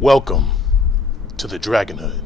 Welcome to the Dragonhood.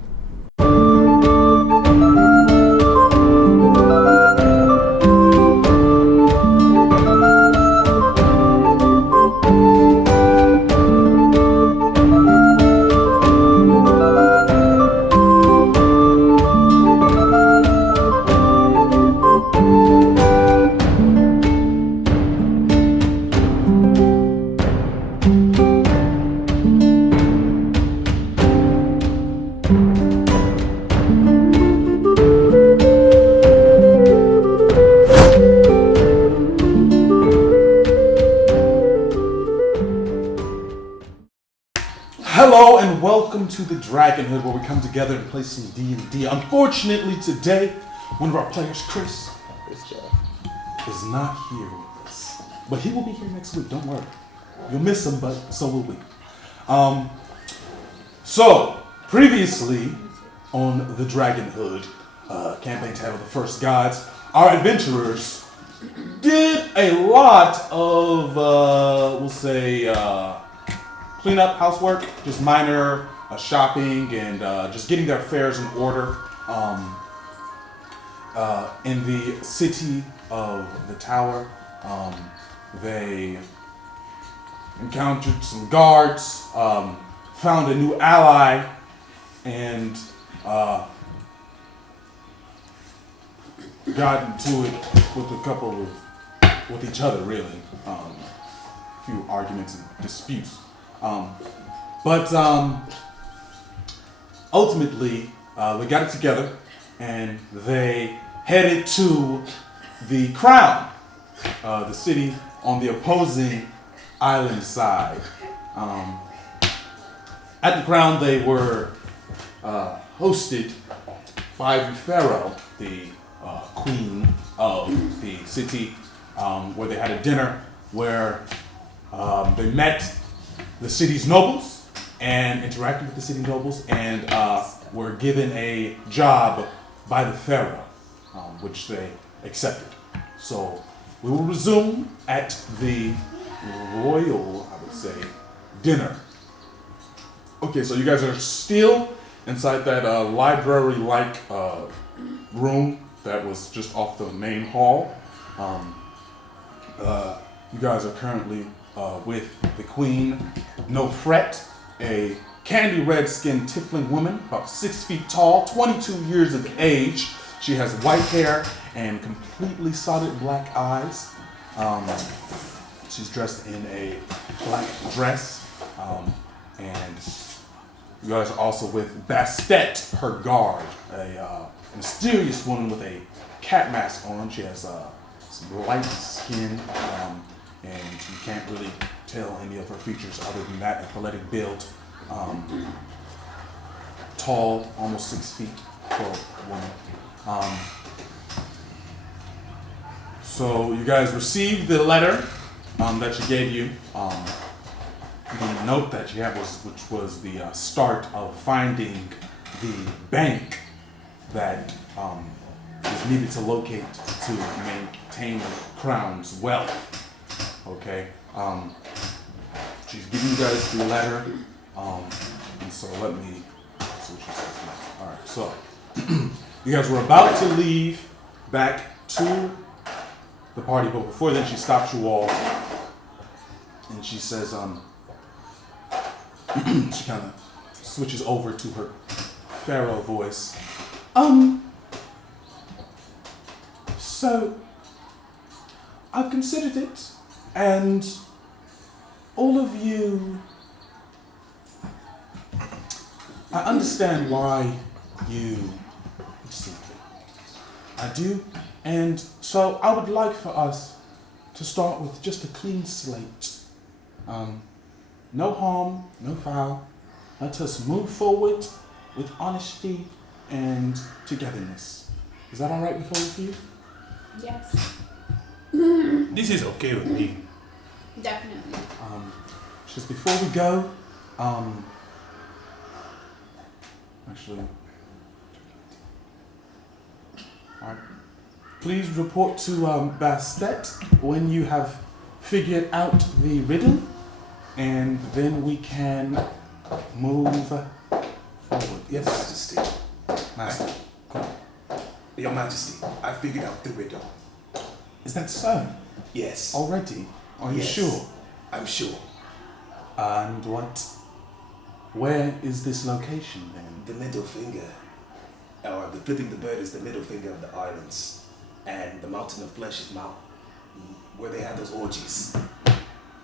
Hello and welcome to the Dragonhood, where we come together and play some D&D. Unfortunately today, one of our players, Chris, is not here with us. But he will be here next week, don't worry. You'll miss him, but so will we. So, previously on the Dragonhood campaign tab of the First Gods, our adventurers did a lot of, we'll say, cleanup, housework, just minor shopping and just getting their affairs in order in the city of the Tower. They encountered some guards, found a new ally, and got into it with each other, really. A few arguments and disputes. But ultimately, they got it together and they headed to the Crown, the city on the opposing island side. At the Crown, they were hosted by the Pharaoh, the queen of the city, where they had a dinner where they met the city's nobles and interacted with the city nobles and were given a job by the Pharaoh, which they accepted. So we will resume at the royal, I would say, dinner. Okay, so you guys are still inside that library-like room that was just off the main hall. You guys are currently with the queen, No Fret, a candy red skinned tiefling woman, about 6 feet tall, 22 years of age. She has white hair and completely solid black eyes. She's dressed in a black dress. And you guys are also with Bastet, her guard, a mysterious woman with a cat mask on. She has some light skin. And you can't really tell any of her features other than that athletic build. Tall, almost 6 feet for a woman. So you guys received the letter that she gave you. The note that she had which was the start of finding the bank that is needed to locate to maintain the Crown's wealth. Okay, she's giving you guys the letter, and so let me see what she says now. All right, so you guys were about to leave back to the party, but before then she stops you all, and she says, she kind of switches over to her Pharaoh voice. So I've considered it. And all of you, I understand why you seek it. I do. And so I would like for us to start with just a clean slate. No harm, no foul. Let us move forward with honesty and togetherness. Is that all right with all of you? Yes. This is okay with me. Definitely. Just before we go, actually, all right. Please report to Bastet when you have figured out the riddle, and then we can move forward. Your Yes, Majesty. Master. Your Majesty, I figured out the riddle. Is that so? Yes. Already? Are you Yes. sure? I'm sure. And where is this location then? The middle finger, or the flipping the bird is the middle finger of the islands, and the mountain of flesh is where they had those orgies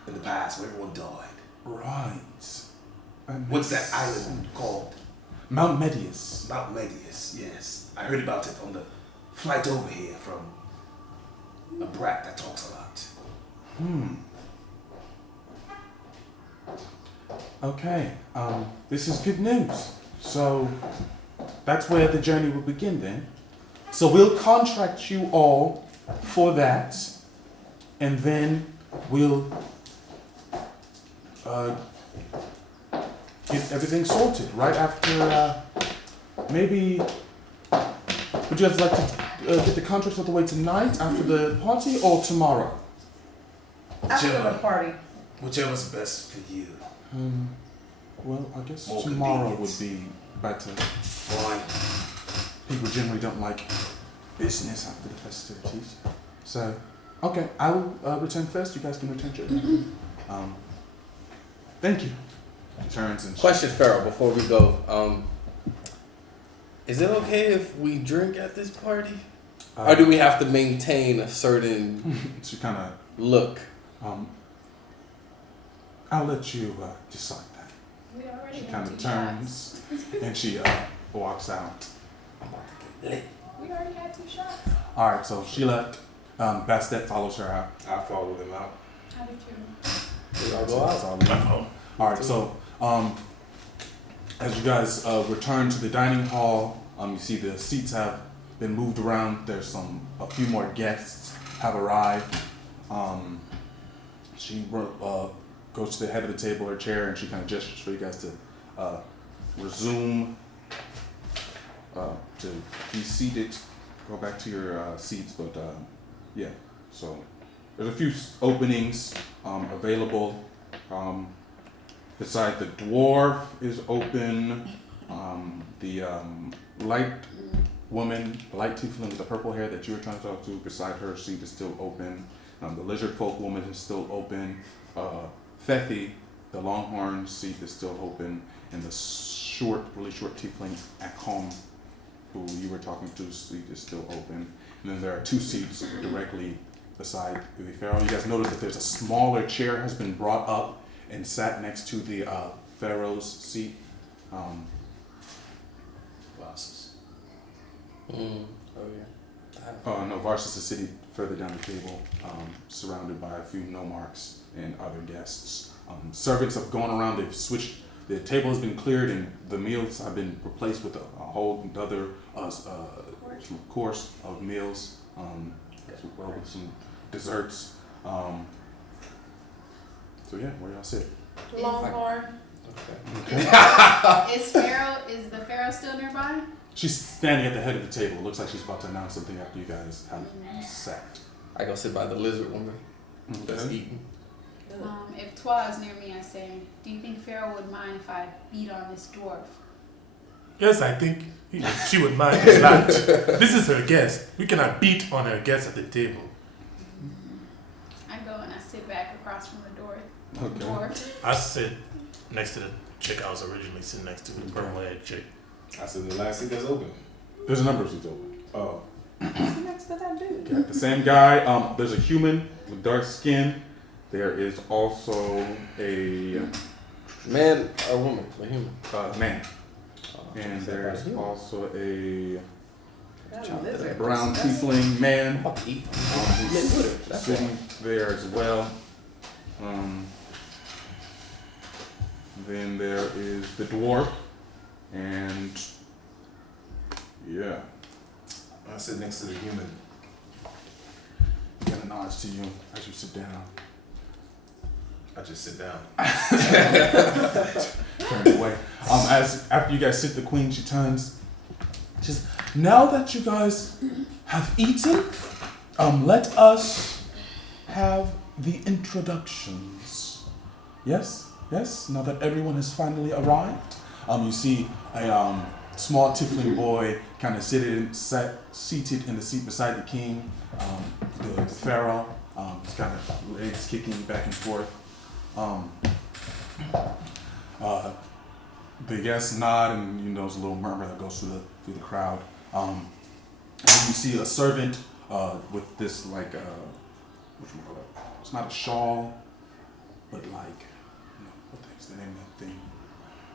in the past where everyone died. Right. What's that island called? Mount Medius. Mount Medius, yes. I heard about it on the flight over here from a brat that talks a lot. Okay, this is good news. So that's where the journey will begin then. So we'll contract you all for that, and then we'll get everything sorted right after. Maybe would you guys like to get the contracts out the way tonight after the party or tomorrow? After the party. Whichever's best for you. Well, I guess More tomorrow convenient. would be better. Why? People generally don't like business after the festivities. So, okay, I will return first. You guys can return to thank you. He turns and Question, Pharaoh, before we go. Is it okay if we drink at this party? Or do we have to maintain a certain She kind of look? I'll let you decide that. We already She had kind two of shots. turns and she walks out. I'm about to get lit. We already had 2 shots. All right, so she left. Bastet follows her out. I follow them out. How did you? I'll go out. All right, so as you guys return to the dining hall, you see the seats have been moved around. There's a few more guests have arrived. She goes to the head of the table, her chair, and she kind of gestures for you guys to resume to be seated. Go back to your seats, but yeah. So there's a few openings available. Beside the dwarf is open. The light woman, the light tiefling with the purple hair that you were trying to talk to, beside her seat is still open. The lizard folk woman is still open. Fethi, the longhorn seat is still open. And the really short tiefling Akom, who you were talking to, seat is still open. And then there are 2 seats directly beside the pharaoh. You guys notice that there's a smaller chair has been brought up and sat next to the pharaoh's seat. Glasses. Oh yeah. No, Varsus is sitting further down the table, surrounded by a few nomarchs and other guests. Servants have gone around, they've switched, the table has been cleared and the meals have been replaced with a whole other course of meals, as well with some desserts. So yeah, where y'all sit? Longhorn. Okay. Is the Pharaoh still nearby? She's standing at the head of the table. Looks like she's about to announce something after you guys have sat. I go sit by the lizard woman that's Okay. eating. If Twa is near me, I say, do you think Pharaoh would mind if I beat on this dwarf? Yes, I think she would mind a lot. This is her guest. We cannot beat on her guest at the table. I go and I sit back across from the door. Okay. Dwarf. I sit next to the chick I was originally sitting next to, the purple haired chick. I said the last seat that's open. There's a number of seats open. Oh. Next to that dude. Okay, the same guy. There's a human with dark skin. There is also a Man or woman? A human. man. Oh, And she's there's human. also a That lizard. brown tiefling man I'm about to eat. who's That's sitting there as well. Then there is the dwarf, and yeah, I sit next to the human. he kind of nods to you as you sit down. I just sit down. Turn away. After you guys sit, the queen, she turns. She says, "Now that you guys have eaten, let us have the introductions." Yes? Yes, now that everyone has finally arrived. You see a small tiefling boy kind of seated in the seat beside the king, the pharaoh. He's kind of legs kicking back and forth. The guests nod, and there's a little murmur that goes through the crowd. And you see a servant with this it's not a shawl, but what the heck's the name of that thing?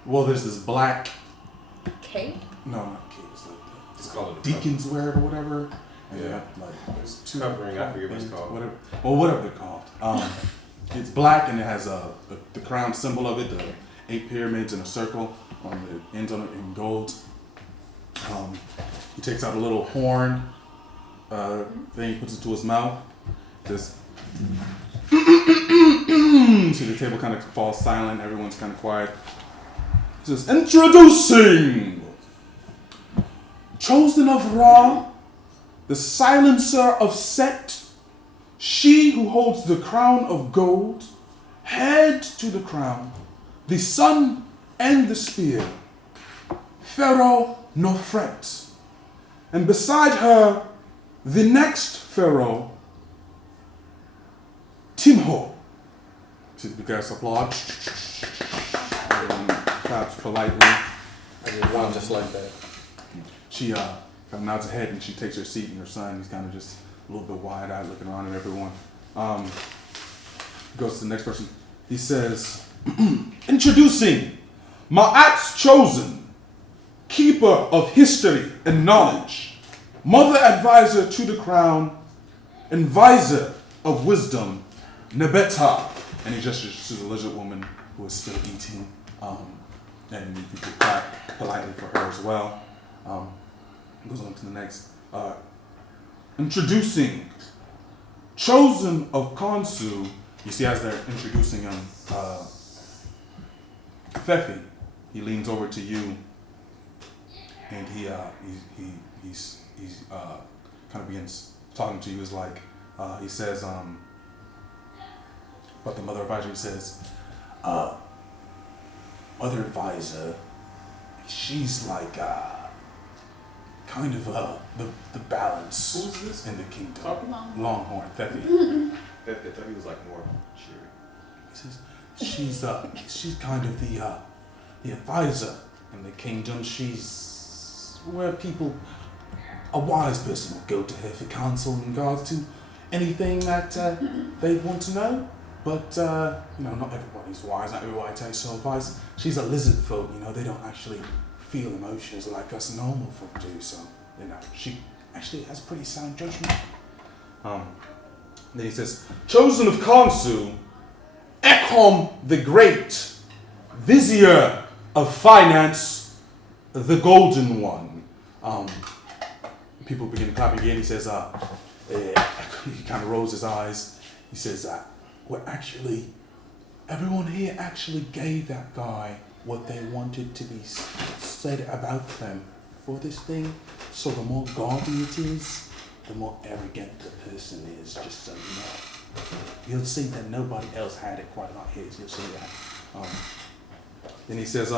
Well, there's this black. Cape? No, not cape. It's like It's called a deacons wear it or whatever. And Yeah. they have, It's two covering. I forget what it's called. Whatever they're called. It's black and it has the crown symbol of it, the 8 pyramids in a circle on the ends on it in gold. He takes out a little horn thing, puts it to his mouth. Just see the table kind of falls silent. Everyone's kind of quiet. He says, "Introducing chosen of Ra, the silencer of Set, she who holds the crown of gold, head to the crown, the sun and the spear, Pharaoh Nofret, and beside her, the next Pharaoh, Timho." See the guys applaud. Claps politely. I just want just like that. She kind of nods her head and she takes her seat, and her son, he's kind of just a little bit wide-eyed looking around at everyone. Goes to the next person. He says, "Introducing Ma'at's chosen, keeper of history and knowledge, mother advisor to the crown, and visor of wisdom, Nebeta." And he gestures to the lizard woman who is still eating. And you can clap politely for her as well. Goes on to the next. Introducing chosen of Khonsu. You see, as they're introducing him, Fefi, he leans over to you, and he's kind of begins talking to you. Is like he says, but the mother advisor, he says, "Mother advisor, she's like kind of the balance Who's this? in the kingdom." Talking? Longhorn, Fefi. That he was like more cheery. He says, she's kind of the advisor in the kingdom. She's where people, a wise person will go to her for counsel in regards to anything that they want to know. But, not everybody's wise, not everybody takes her advice. She's a lizard folk, they don't actually feel emotions like us normal folk do. So, she actually has pretty sound judgment. Then he says, chosen of Khonsu, Ekhom the Great, Vizier of Finance, the Golden One. People begin clapping again. He says, he kind of rolls his eyes. He says, actually, everyone here actually gave that guy what they wanted to be said about them for this thing. So the more gaudy it is, the more arrogant the person is, just so you know. You'll see that nobody else had it quite like his. You'll see that. Then he says,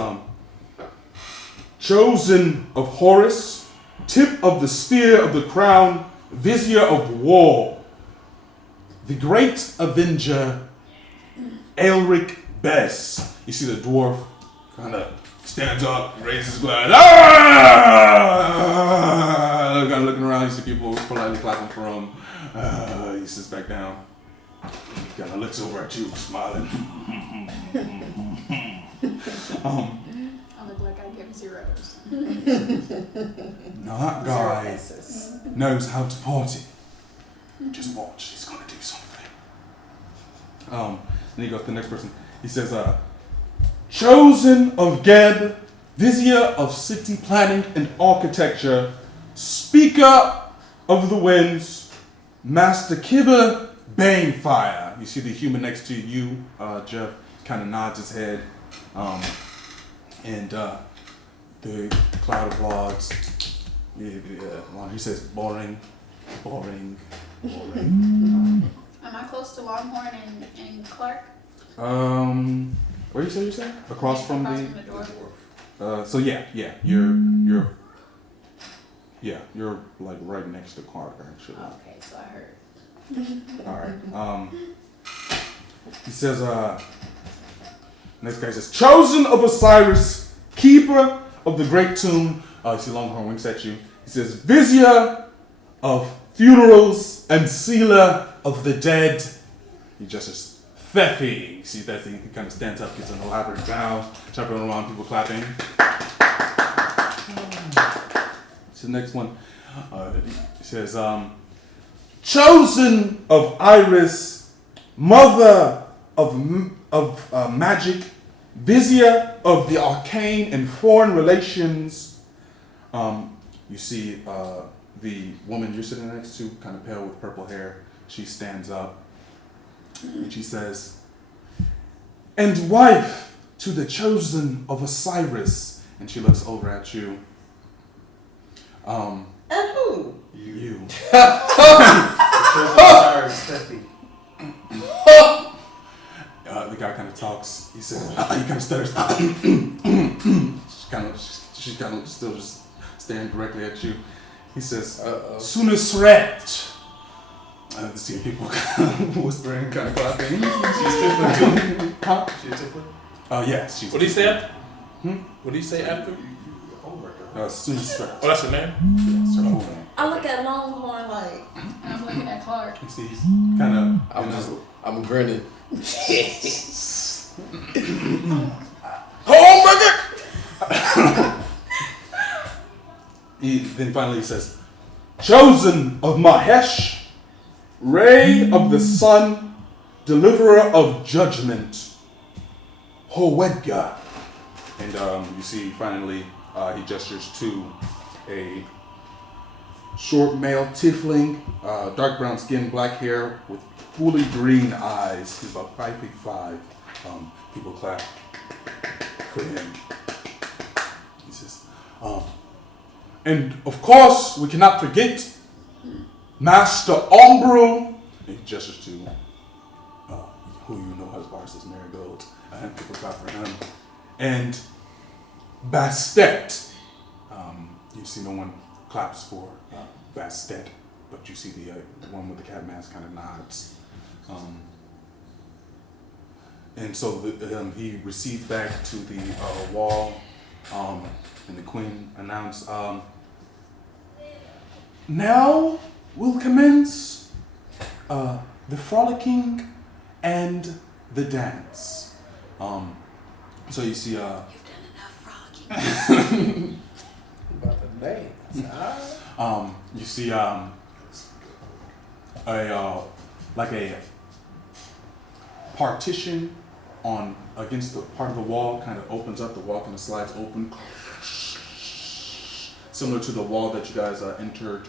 chosen of Horus, tip of the spear of the crown, vizier of war, the great avenger, Elric Bess. You see the dwarf kind of stands up, raises his glass. Kind of looking around, you see people politely clapping for him. He sits back down. He kind of looks over at you, smiling. I look like I give zeros. Now that guy knows how to party. Just watch, he's gonna do something. Then he goes to the next person. He says, chosen of Geb, vizier of city planning and architecture, speaker of the winds, master Kiva Banefire. You see the human next to you, Jeff, kind of nods his head. And the crowd applauds. He says, boring. Am I close to Longhorn and Clark? Where you say you're saying? Across from Across the. from the door. So you're like right next to Carter actually. Okay, so I heard. All right. He says, next guy says, chosen of Osiris, keeper of the great tomb. You see Longhorn winks at you. He says, vizier of funerals and sealer of the dead. He just says, Thefi. You see that thing? He kind of stands up, gives an elaborate bow, jumping around, people clapping. So the next one, he says, chosen of Iris, mother of magic, vizier of the arcane and foreign relations. You see the woman you're sitting next to, kind of pale with purple hair. She stands up and she says, and wife to the chosen of Osiris. And she looks over at you. And who? You. Sorry, Steffi. The guy kind of talks. He says, he kind of stutters. She's kind of still just staring directly at you. He says, Sunisret. You see people kind of whispering, kind of clapping. She's Tiffany. Huh? She's different. Yes, she's. What do you say after? Hmm? What do you say after? Sunisret. Oh, that's her name? Yes, her full name. I look at Longhorn like. And I'm looking at Clark. You see, he's kind of. I'm grinning. Oh my God! Then finally he says, chosen of Mahesh, ray of the sun, deliverer of judgment, Howedga. And you see finally he gestures to a short male tiefling, dark brown skin, black hair, with woolly green eyes. He's about 5'5". People clap for him. He says, and of course, we cannot forget Master Ombru. And he gestures to who you know as far as this marigold. And people clap for him. And Bastet. You see no one claps for Bastet, but you see the one with the cat mask kind of nods. And so he received back to the wall, and the queen announced, now we'll commence the frolicking and the dance. So you see, You've done enough frolicking. About the dance. you see like a partition on against the part of the wall kind of opens up. The wall kind of slides open, similar to the wall that you guys entered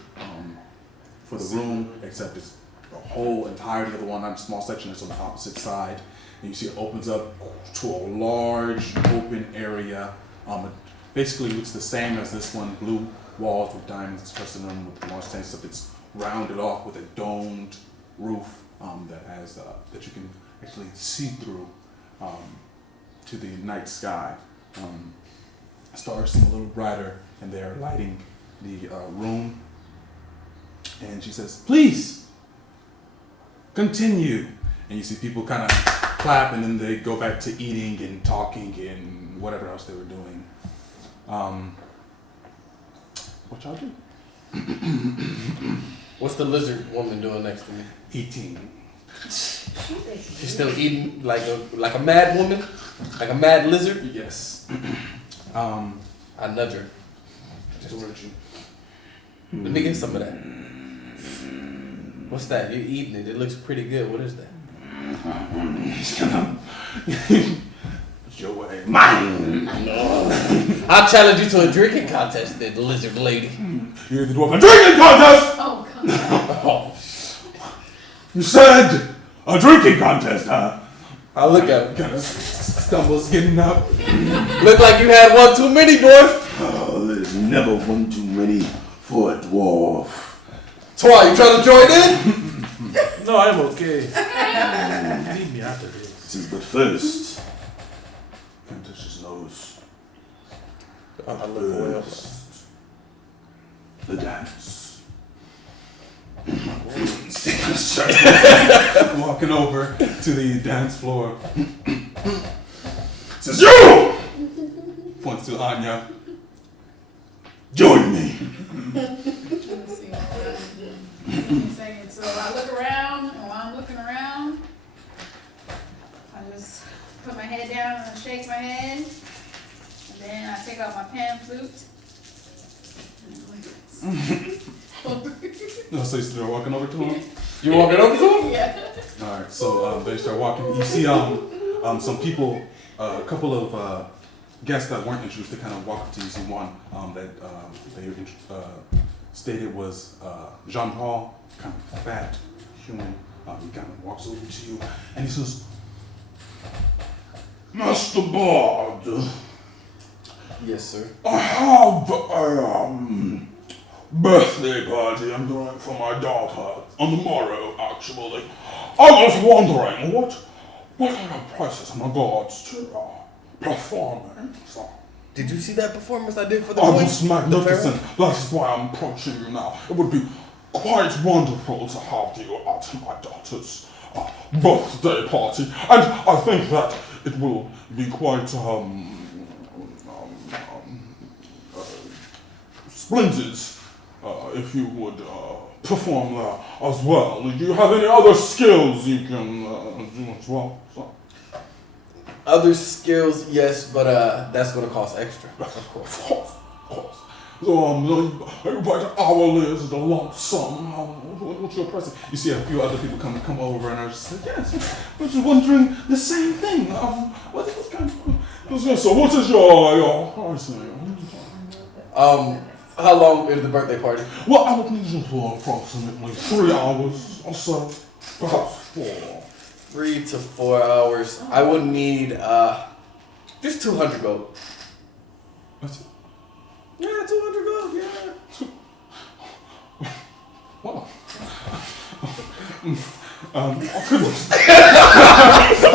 for the room, except it's the whole entirety of the wall, not a small section. It's on the opposite side, and you see it opens up to a large open area. It basically looks the same as this one, blue walls with diamonds pressed in them with large stains, except it's rounded off with a domed roof that has that you can actually see through to the night sky. Stars seem a little brighter, and they're lighting the room. And she says, "Please continue." And you see people kind of clap, and then they go back to eating and talking and whatever else they were doing. What y'all do? What's the lizard woman doing next to me? Eating. She's still eating like a mad woman, like a mad lizard. Yes. I nudge her. Towards you. Let me get some of that. What's that? You're eating it. It looks pretty good. What is that? It's your way. Mine. I'll challenge you to a drinking contest, then, lizard lady. You're the dwarf. A drinking contest! Oh, come on. You said a drinking contest, huh? I look at him. Kind of stumbles getting up. Look like you had one too many, dwarf. Oh, there's never one too many for a dwarf. Twy, you trying to join in? No, I'm okay. Leave me after this. But first, I look away. The dance. Walking over to the dance floor. Says, you! Points to Anya. Join me. Let's see. Give me a second. So I look around, and while I'm looking around, I just put my head down and shake my head. And then I take out my pan flute. No, so they're walking over to him. You walking over to him? Yeah. All right, so they start walking. You see, some people, a couple of guests that weren't introduced. They kind of walk up to you. You see one that they stated was Jean Paul, kind of fat, human. He kind of walks over to you and he says, Master Bard, Yes, sir. I have a birthday party I'm doing for my daughter on the morrow, actually. I was wondering what are the prices in regards to performance? Did you see that performance I did for the Oh, Queen? it's magnificent. That's why I'm approaching you now. It would be quite wonderful to have you at my daughter's birthday party. And I think that it will be quite splendid if you would perform there as well. Do you have any other skills you can do as well? So. Other skills, yes, but that's gonna cost extra, of course. Of course. So, everybody hourly, is it a lump sum? What's your price? you see a few other people come over and are just like, yes, I was just wondering the same thing. What kind of... So what is your pricing? How long is the birthday party? Well, I would need you for approximately 3 hours or so, perhaps 4. 3 to 4 hours. I would need just 200 gold. That's it. Yeah, 200 gold. Yeah. Wow. I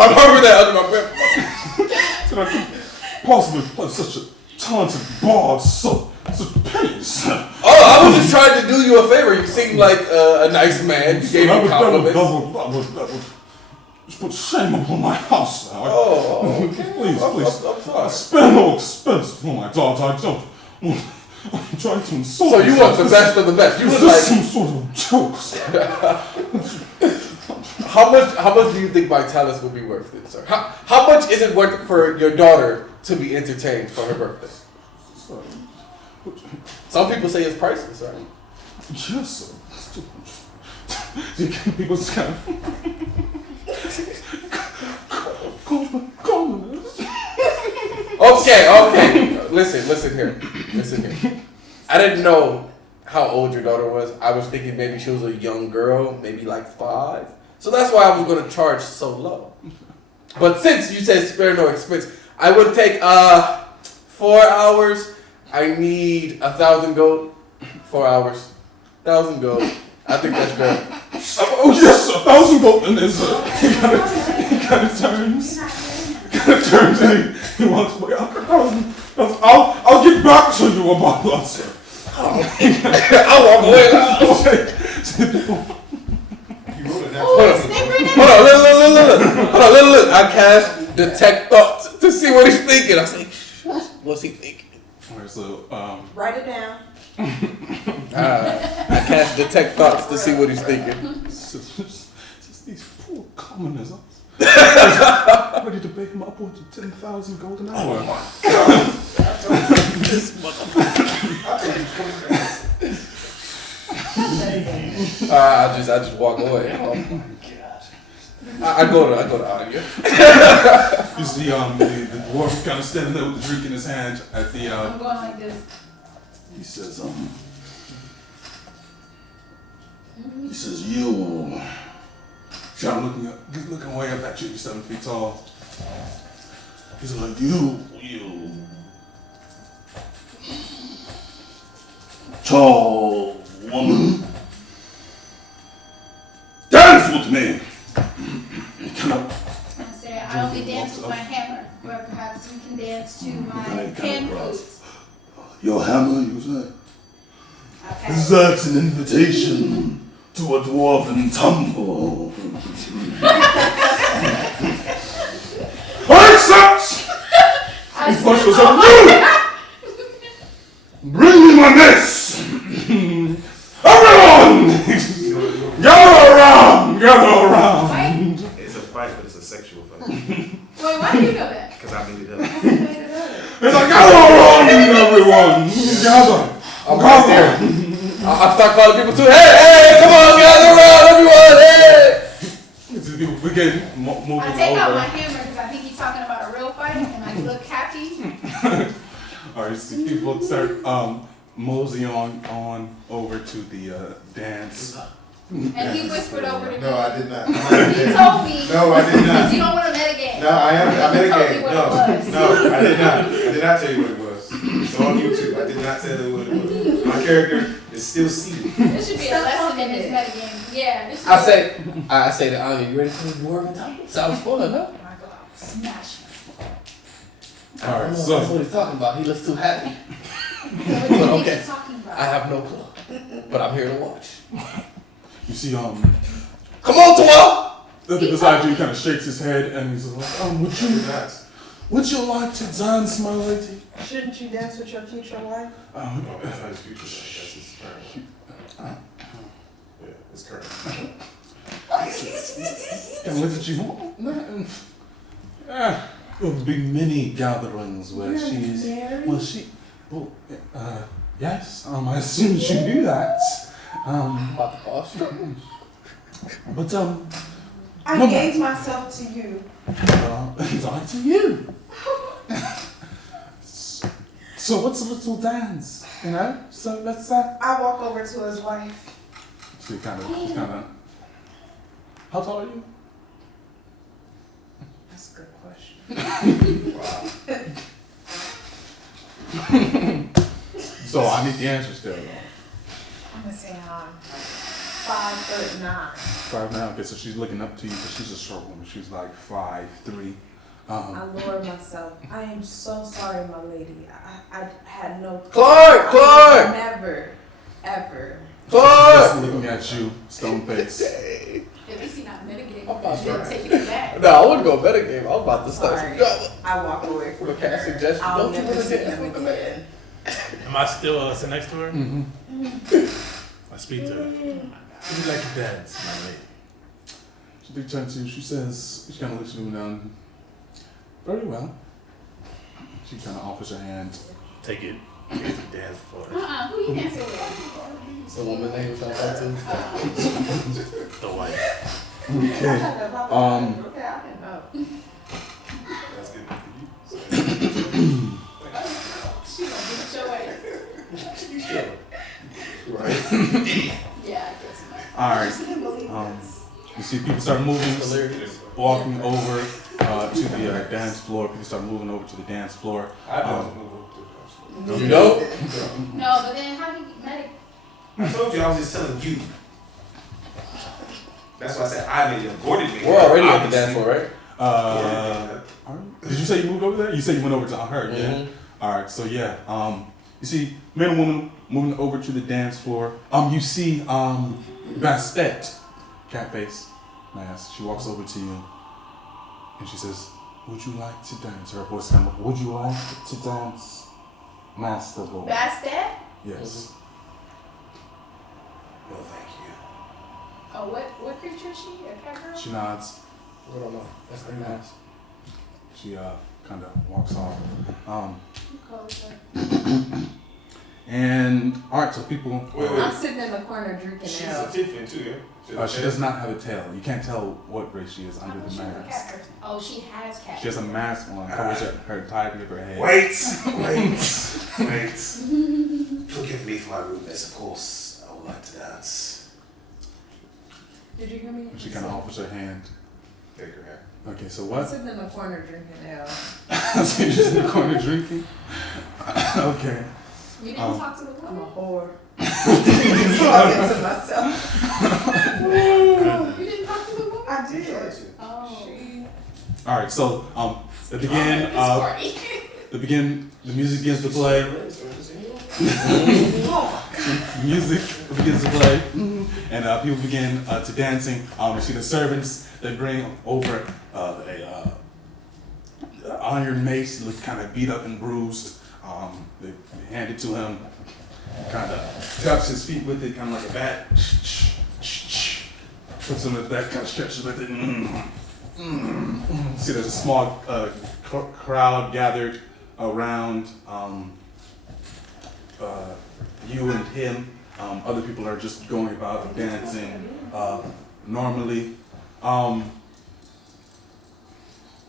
remember that under my breath. could I possibly play such a talented bard, such pennies. Oh, I was just trying to do you a favor. You seem like a nice man. You gave me compliments. That would just put shame upon my house now. Oh, okay. Please. I'm sorry. Spare no expense for my daughter. I don't want. I'm trying to insult So you want the best of the best. You Is would this like. some sort of joke, sir? How much do you think my talents would be worth it, sir? How much is it worth for your daughter to be entertained for her birthday? Some people say it's priceless, sir. Yes, sir. People just kind of... Okay. Listen here. I didn't know how old your daughter was. I was thinking maybe she was a young girl, maybe like 5. So that's why I was gonna charge so low. But since you said spare no expense, I would take 4 hours. I need 1,000 gold. 4 hours. 1,000 gold. I think that's fair. Oh yes, sir. 1,000 gold. And then, sir, he kind of turns and he walks away. I'll get back to you about that, sir. I'll walk away now. Hold on, look. I cast detect thoughts to see what he's thinking. I was like, what's he thinking? Alright, so, Write it down. I cast detect thoughts to see what he's thinking. just these poor commoners. Ready to pay him upwards of 10,000 gold an hour. This I just walk away. I go to Anya. You see, the dwarf kind of standing there with the drink in his hand at the, I'm going like this. He says, you. John looking way up at you, you're 7 feet tall. He's like, you. Tall woman. Dance with me. I say, I only dance with my hammer, or perhaps we can dance to my pan flute. Your hammer, you say? Okay. Is that an invitation to a dwarven temple? I accept! You push yourself. Bring me my mace! Everyone! Gather around! Wait, It's a fight, but it's a sexual fight. why do you know that? Because I made it up. It's like, gather around, everyone! Gather! I'm right there. I'll start calling people too. Hey, come on, gather around, everyone, hey! We get moving I take out my over. hammer because I think he's talking about a real fight and I look happy. All right, so people start moseying on over to the dance. And he whispered over to me. No, I did not. He told me. No, I did not. You don't want to metagame. No, I am. I He told me mitigated. what No, it was. no, I did not. I did not tell you what it was. It's on YouTube. I did not tell you what it was. My character is still seated. This should be a lesson in this metagame. Yeah. This should I say to Anya, you ready for the dwarven temple? Sounds fun, huh? Oh my God. Smash. All right, That's so what he's talking about. He looks too happy. What do you think okay. he's talking about? I have no clue, but I'm here to watch. you see, Come on, Twa! the other beside you kind of shakes his head and he's like, would you like to dance, my lady? Shouldn't you dance with your future wife? No, that's not his future. That's his current. Yeah, his current. Can I look at you? There'll be many gatherings where she's. Yes, I assume she knew that. About the cost. But I gave myself to you. it's on to you. So what's a little dance, you know? So let's I walk over to his wife. She kind of. How tall are you? That's a good question. So I need the answer still. Though. I'm gonna say I'm 5'9". 5'9". Okay, so she's looking up to you because she's a short woman. She's like 5'3". I lower myself. I am so sorry, my lady. I had no. Clark! Never, ever. Just looking at you, stone face. At least he's not mitigating. I'm about He's to- taking it back. No, I wouldn't go better game. I was about to start some Sorry. drama. I walk away from What kind of her. suggestion? I'll Don't you never wanna see get him again. Am I still sitting next to her? Mm-hmm. I speak to her. Would you like to dance, my lady? She big turns to you. She says, she kind of looks you down. Very well. She kind of offers her hand. Take it. Take it to the dance floor. Who you dancing with? It's a woman name, shout out to. The wife. Okay. Okay, I didn't know. That's good. She gonna beat your ass. Right. Yeah, I guess. All right. You see people start moving, walking over to the dance floor. People start moving over to the dance floor. I don't move up to You know? No, but then how do you medic? I told you I was just telling you. That's why I said I made it. Gordon made it. We're already at the Obviously. dance floor, right? Did you say you moved over there? You said you went over to her, yeah? Mhm. All right, so yeah. You see man and woman moving over to the dance floor. You see Bastet, cat face, mask. She walks over to you and she says, "Would you like to dance?" Her voice kind of, "Would you like to dance, Master Lord?" Bastet? Yes. No, thank you. Oh, what creature is she? A cat girl? She nods. I don't know. That's very nice. She kind of walks off. Who calls her? And all right, so people. Wait. I'm sitting in the corner drinking She's ale. a Tiffany too, yeah? She does not have a tail. You can't tell what race she is under the She's a mask. cat person. Oh, she has cat. She has a mask on, covers her entirety of her head. Wait. Forgive me for my rudeness, of course. I would like to dance. Did you hear me? She kind of offers her hand. Take her hat. Okay, so I'm what? sitting in the corner drinking ale. So you're just in the corner drinking? Okay. You didn't talk to the I'm a woman? whore. Talking to myself. You didn't talk to the woman? I did. Oh. All right, so again, Party. The music begins to play. Music begins to play, and people begin to dancing. You see the servants. They bring over a iron mace, look kind of beat up and bruised. They hand it to him. Kind of taps his feet with it, kind of like a bat. Puts him in the back, kind of stretches with it. See, there's a small crowd gathered around you and him. Other people are just going about dancing normally.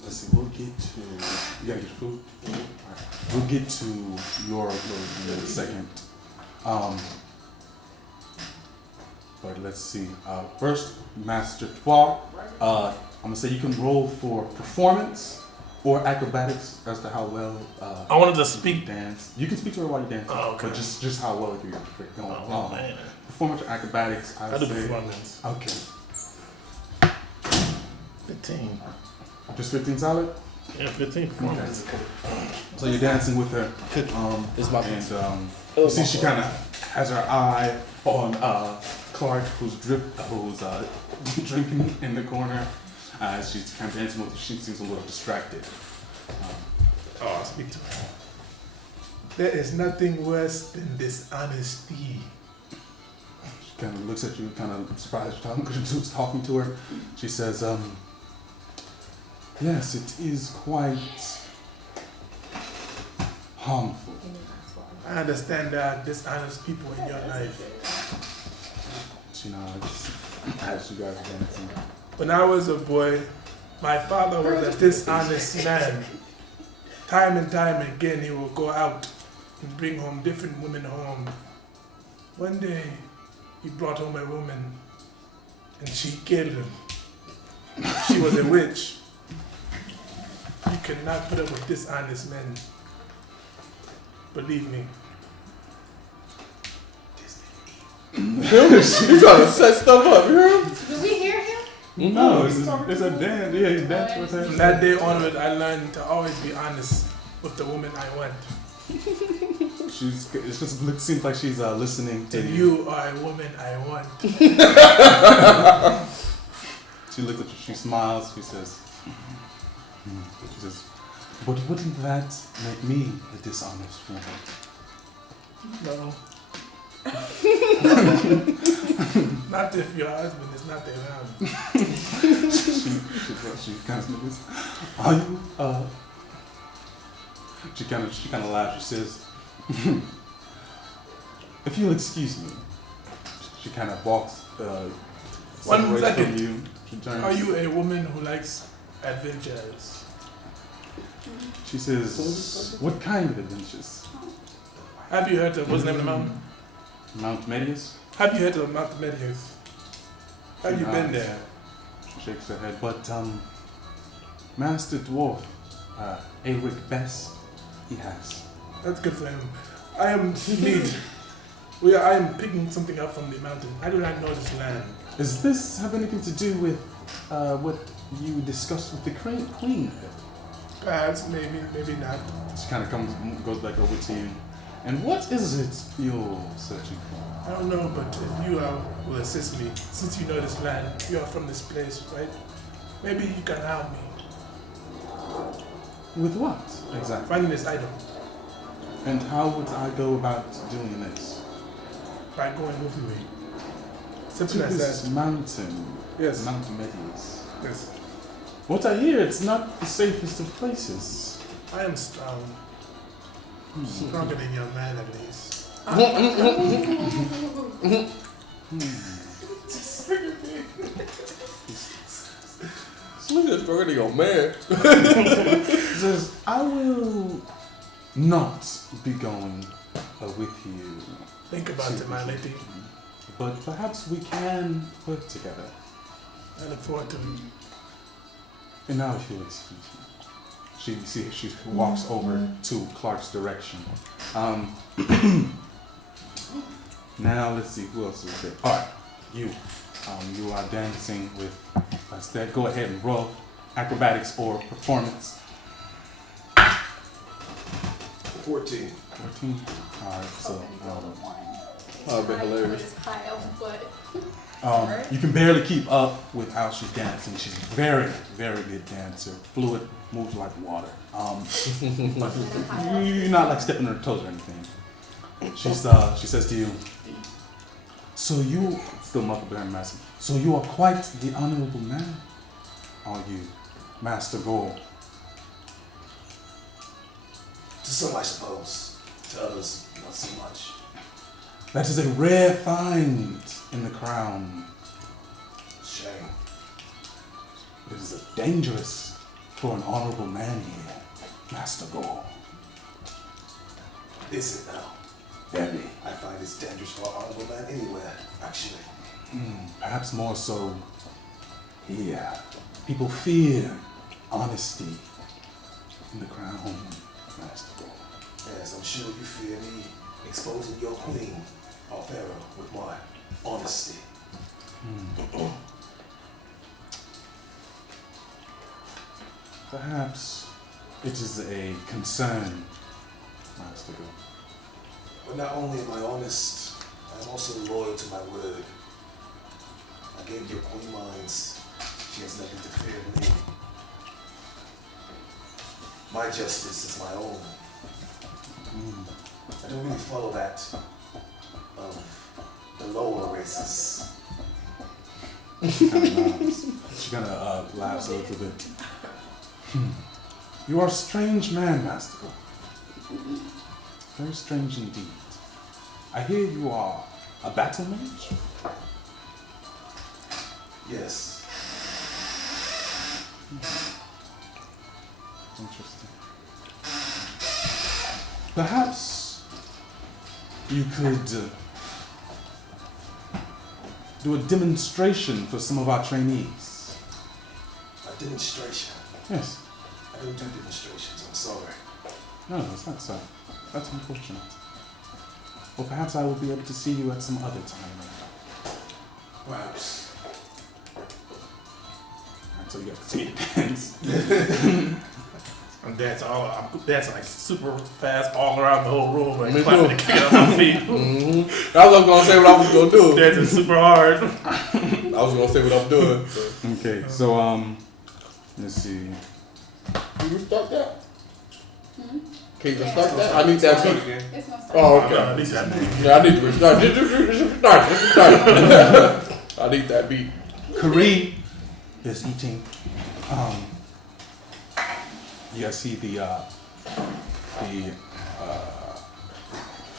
Let's see, we'll get to, you gotta get your food? Alright. We'll get to your load in a second. But let's see, first, Master Twa, I'm gonna say you can roll for performance or acrobatics as to how well I wanted to speak. dance. You can speak to her while you dance, Okay. but just how well you're going. Oh, man. Performance or acrobatics, I I'd do say. performance. Okay. 15. Just 15 solid? Yeah, 15 performance. So you're dancing with her. It's my And you see she kind of has her eye on Clark, who's drinking in the corner. She's kind of dancing with her. She seems a little distracted. Oh, I'll speak to her. There is nothing worse than dishonesty. She kind of looks at you, kind of surprised you're talking, because you're talking to her. She says, yes, it is quite harmful. I understand there are dishonest people in your life. She nods as you guys are dancing. When I was a boy, my father was a dishonest man. Time and time again, he would go out and bring home different women home. One day, he brought home a woman, and she killed him. She was a witch. You cannot put up with dishonest men. Believe me. He's trying to set stuff up, you hear him? Do we hear him? No, it's a dance. Yeah, he's dancing with her. From that day onward, I learned to always be honest with the woman I want. It just seems like she's listening to And you. you are a woman I want. She looks at you, she smiles, she says, but wouldn't that make me a dishonest woman? No. Not if your husband is not around. she kind of sniffles. Are you, she kind of laughs, she says, if you'll excuse me. She kind of walks, One separates second. from you. She turns. Are you a woman who likes adventures? She says, what kind of adventures? Have you heard of, what's the name of the mountain? Mount Medius? Have you heard of Mount Medius? Have you been there? She shakes her head, but Master Dwarf, Eric Bess, he has. That's good for him. I am picking something up from the mountain. I do not know this land. Does this have anything to do with what you discussed with the Queen? Perhaps, maybe not. She kind of goes back over to you. And what is it you're searching for? I don't know, but if you will assist me, since you know this land, you are from this place, right? Maybe you can help me. With what exactly? Finding this item. And how would I go about doing this? By going with me. To Simple as this that. mountain. Yes. Mount Medius. Yes. What I hear, it's not the safest of places. I am strong. Stronger than your man, at least. Look at stronger than your man. He says, I will not be going with you. Think about it, my lady. But perhaps we can work together. I look forward to it. And now if you'll excuse me. She walks over to Clark's direction. Now let's see, who else is there? Alright, you. You are dancing with Bastet. Go ahead and roll acrobatics or performance. 14. 14. Alright, so Hoping to go to one. That'd be hilarious. It's high up, but you can barely keep up with how she's dancing. She's very, very good dancer. Fluid, moves like water. But you're not like stepping on her toes or anything. She says to you, so you, still muffled behind mask, so you are quite the honorable man, are you, Master Gold? To some, I suppose. To others, not so much. That is a rare find in the crown. Shame. It is dangerous for an honorable man here, Master Gold. Is it now? Very. I find it's dangerous for an honorable man anywhere, actually. Perhaps more so here. People fear honesty in the crown, Master Gold. Yes, I'm sure you fear me exposing your queen, our Pharaoh, with my honesty. Perhaps it is a concern, Master Gold. But not only am I honest, I am also loyal to my word. I gave your queen mines. She has nothing to fear of me. My justice is my own. I don't really follow that of the lower races. She kind of laughs a little bit. You are a strange man, Master Gold. Very strange indeed. I hear you are a battle mage? Yes. Interesting. Perhaps you could do a demonstration for some of our trainees. A demonstration. Yes. I don't do demonstrations, I'm sorry. No, it's not so. That's unfortunate. Or perhaps I will be able to see you at some other time. Perhaps. Alright, so you guys continue to dance. I'm dancing like super fast all around the whole room, like Me clapping too. the kid on my feet. I was gonna say what I was gonna do. Dancing super hard. I was gonna say what I'm doing. So. Okay, so let's see. Can you restart that? Can you restart that? I need that Start beat. again. it's gonna start. Oh, I okay. need that name. Yeah, I need to restart. Restart. I need that beat. Kari is eating. You guys see the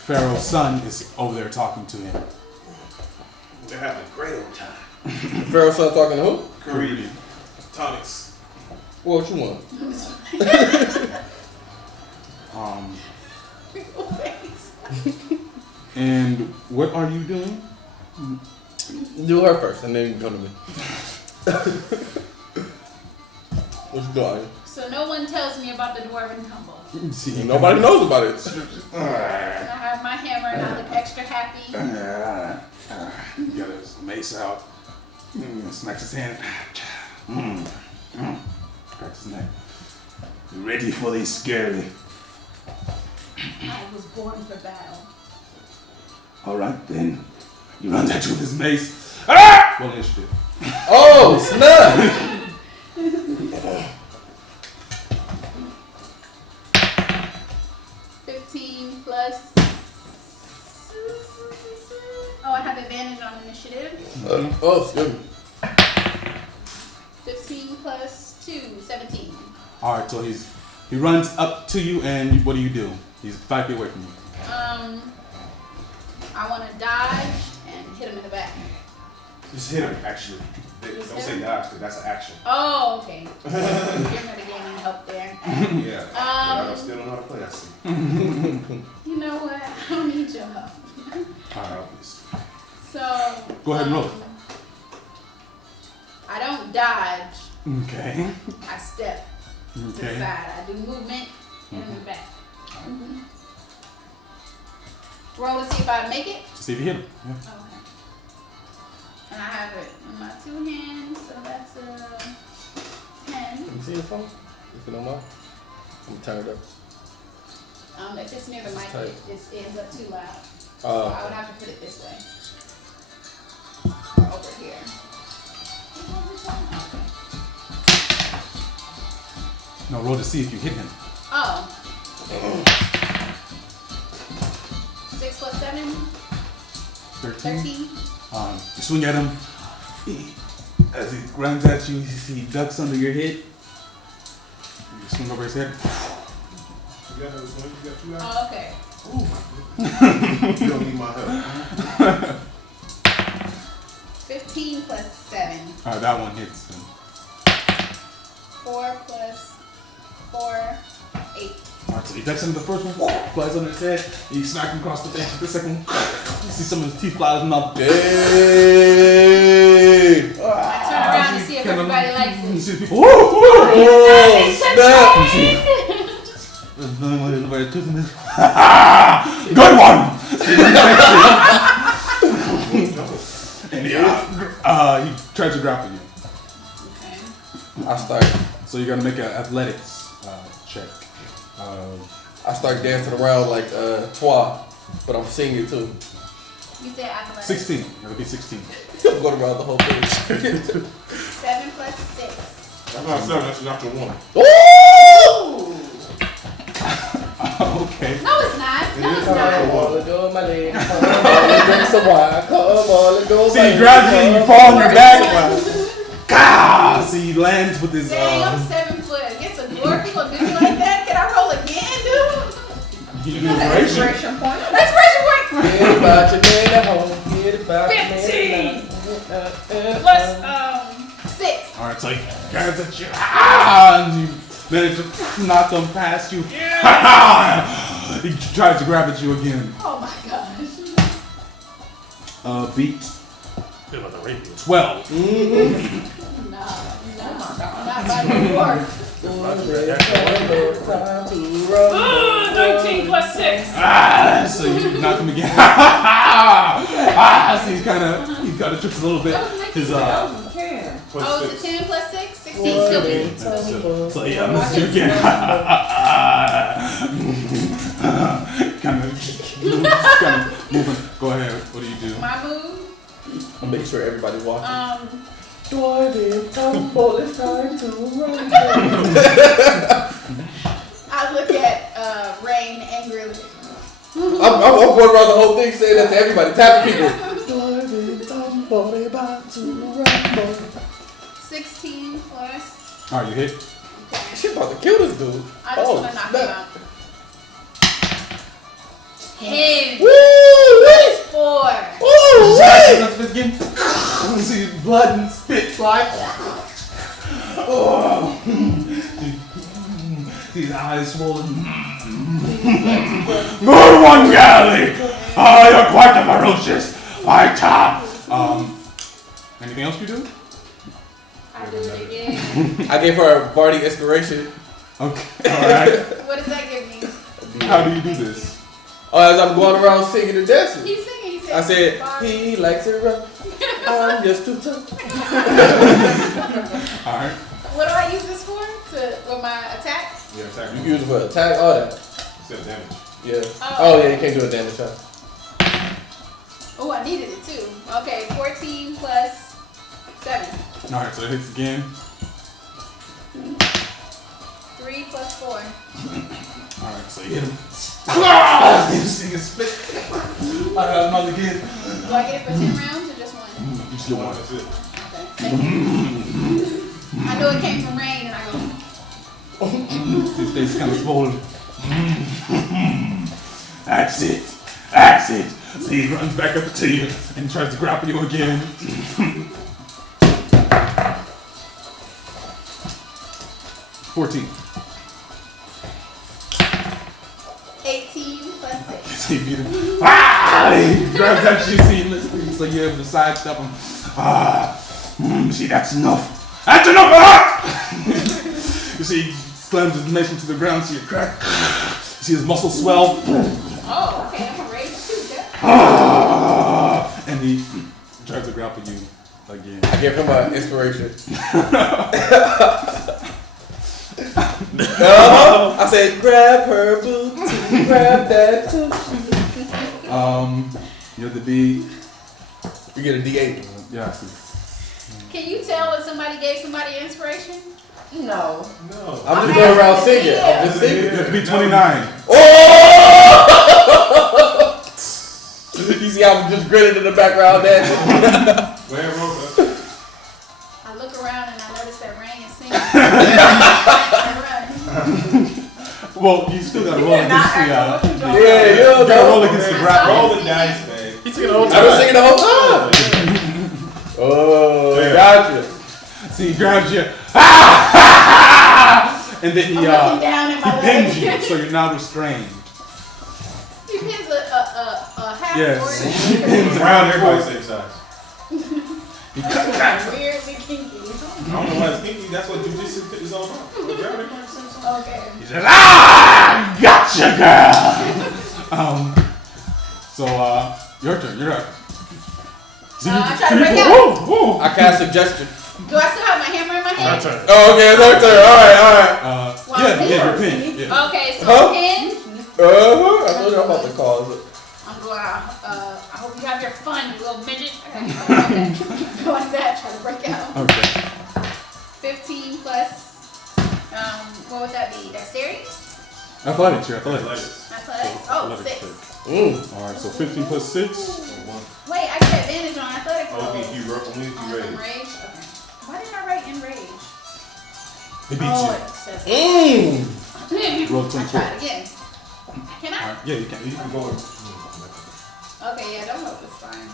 Pharaoh's son is over there talking to him. They're having a great old time. Pharaoh's son talking to who? Curry. Tonics. What you want? And what are you doing? Do her first, and then you can come to me. What you doing? So no one tells me about the dwarven tumble. See, Nobody knows about it. I have my hammer and I look extra happy. He got his mace out. Smacks his hand. Cracks his neck. You ready for this, scary? I was born for battle. All right then. He runs at you with his mace. Ah! Roll initiative. Oh, snap! 15 plus. Oh, I have advantage on initiative. Oh, excuse me. 15 plus 2, 17. All right, so he runs up to you, and what do? He's 5 feet away from you. I want to dodge and hit him in the back. Just hit him, actually. Don't say dodge, because that's an action. Oh, okay. You're gonna gain any help there. Yeah. I still don't know how to play, I see. You know what? I don't need your help. All right, please. So. Go ahead and roll. I don't dodge. Okay. I step to the Okay. side. I do movement and in the back. Roll to see if I make it. To see if you hit him. Yeah. Okay. And I have it in my 2 hands, so that's a 10. Can you see the phone? If you don't mind. I'm gonna turn it up. If it's near the mic, tight. it ends up too loud. So I would have to put it this way. Or over here. No, roll to see if you hit him. Oh. 6 plus 7, 13. 13. You swing at him. As he runs at you, he ducks under your head. You swing over his head. You got another swing? You got 2 hours? Oh, okay. You don't need my help. 15 plus 7. Alright, that one hits him. 4 plus 4, 8. Alright, so he ducks under the first one, flies under his head, and you smack him across the face with the second one. You see some of his teeth fly out of his mouth. Dang! I turn around to see if everybody likes You it. see the people. Oh, snap! Good one! And he tries to grapple you. Okay. I start So you're gonna make an athletics check. I start dancing around like Twa, but I'm singing too. You said athletics. 16. It'll be 16. I'm going around the whole thing. 7 plus 6. That's not 7, that's not your 1. Ooh! Okay. No, it's not. No, it's Come not. on, go, my lady. Come on, drink some wine. Come on, go, See, he grabs you and you fall on your back. Gah! See, he lands with his. Dang, I'm 7 foot. Get some dwarf people do me like that. Can I roll again, dude? You do That's inspiration. inspiration point. Inspiration point. Get about your man at home. Get about your man 15 plus 6. Alright, so he grabs at you. Ah! And you manage to knock him past you. He tries to grab at you again. Oh my gosh. Beat Feel like a rapier. 12. Nah, not by the dwarf. 19 plus 6. So you knock him again. So he's kind of trips a little bit. His Oh, is it 10 plus 6? 16 still beat. So yeah, misses you again. kind of moving. Go ahead. What do you do? My move. I'll make sure everybody's watching. Dwarven tumble, it's time to run. I look at Rain angrily. I'm going around the whole thing saying that to everybody, tapping people. Dwarven tumble, they about to rumble. 16 plus. Alright, you hit. Okay. She about to kill this dude. I just want to knock him out. 10 Woo! plus 4. Woo! Again. You see blood and spit fly. Oh. His eyes swollen. Good one, Galley! Oh, you're quite the ferocious fighter! Anything else you do? I do it again. I gave her a bardic inspiration. Okay. Alright. What does that give me? How do you do this? As I'm going around singing and dancing. He's singing. He said, I said, he likes it rough. I'm just too tough. Alright. What do I use this for? With my attack? Yeah, attack. You use it for attack, all that. Instead of damage. Yeah. Oh, yeah, you can't do a damage shot. Oh, I needed it too. Okay, 14 plus 7. Alright, so it hits again. 3 plus 4. Alright, so you hit him. You see his spit. Another again. Do I get it for 10 rounds or just 1? You still want That's it. it. Okay. Thank you. I know it came from Rain and I go, His face kind of swollen. That's it. That's it. So he runs back up to you and tries to grapple you again. 14. 18 plus 6. So you beat him. Ah! He grabs at you, so you're able to sidestep him. See, that's enough. That's enough of that! You see, he slams his nation to the ground, see a crack. You see his muscles swell. Oh, okay, I'm a rage too, yeah. And he tries to grapple you again. I gave him an inspiration. I said, grab her booty. Grab that too. You're the D. You get a D8. Yeah, I see. Can you tell when somebody gave somebody inspiration? No. No. I'm just going around singing. I'm just singing. You have to be 29. Oh! You see how I'm just grinning in the background dancing? Where wrote I look around and I notice that Rain is singing. Well, you still gotta roll against the. Yeah, You gotta roll against the grapple. Roll the dice, man. He's singing the whole I've been singing the whole time. Oh, gotcha. So he grabs you. And then he I'm looking down at my pins leg. you, so you're now restrained. He pins a half Yes. organ. Around everybody's same size. Weirdly kinky. I don't know why it's kinky. That's what jujitsu is all about. Around everybody's same size. Okay. He says, gotcha, girl. So your turn. You're up. I try to break out. I cast suggestion. Do I still have my hammer in my hand? That's right. Oh, okay, it's our turn. Alright. Well, Yeah, pin. you're pinned. Yeah. Okay, so Huh? pin. I told you I'm about to call it. I'm going out. I hope you have your fun, you little midget. Okay. Go like that. Try to break out. Okay. 15 plus. What would that be? Dexterity? Athletics. You're athletics. Athletics? Oh, Athletics 6. All right. So 15 plus 6. Wait, I get advantage on athletics. Only if you rolls. only if you On ready. enrage? Okay. Why did I write enrage? He beats Oh, you. it says Roll I 24. try it again. Can I? Alright, yeah, you can. You can go in. Okay, yeah, don't know if it's fine.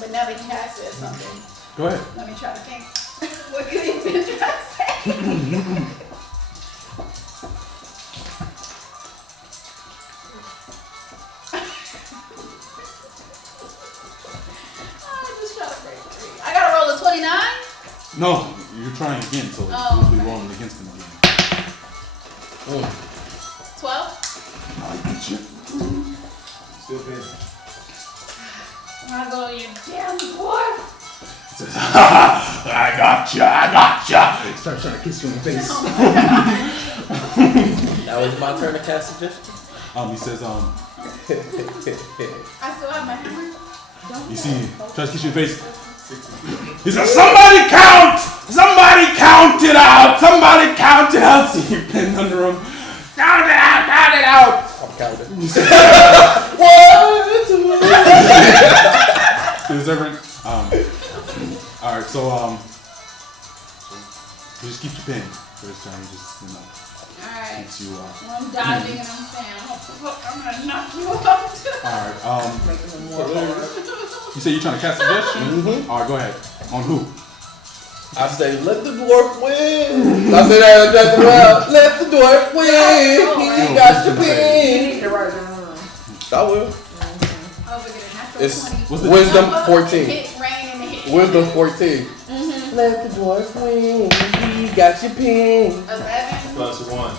But now that he has said something, Go ahead. let me try to think. What could he have been trying to say? Just try to break free. I gotta roll a 29? No, you're trying again, so Oh, you'll be okay. rolling against him again. 12? I beat you. Still pinning. I'm gonna go, you damn dwarf! Says, I gotcha. He starts trying to kiss you in the face. Oh my god. That was my turn to cast suggestion. He says, I still have my hammer? you see, he tries to kiss you in the face. He says, somebody count it out. See you pinned under him. Count it out. I'm counting. There's every, all right, so he just keeps you pinned for this time. He just, Alright. keeps you. Well, I'm dodging and I'm saying, oh, fuck, I'm gonna knock you out. All right. You say you're trying to cast suggestion? Mm-hmm. All right, go ahead. On who? I say, let the dwarf win. I say that just around. Let the dwarf win. He got the pin. to write down. I will. Oh, we're gonna have to It's 20. What's the wisdom Hit 14. rain in the head. Wisdom 14. Let the dwarf win. He got your pin. 11. Plus 1.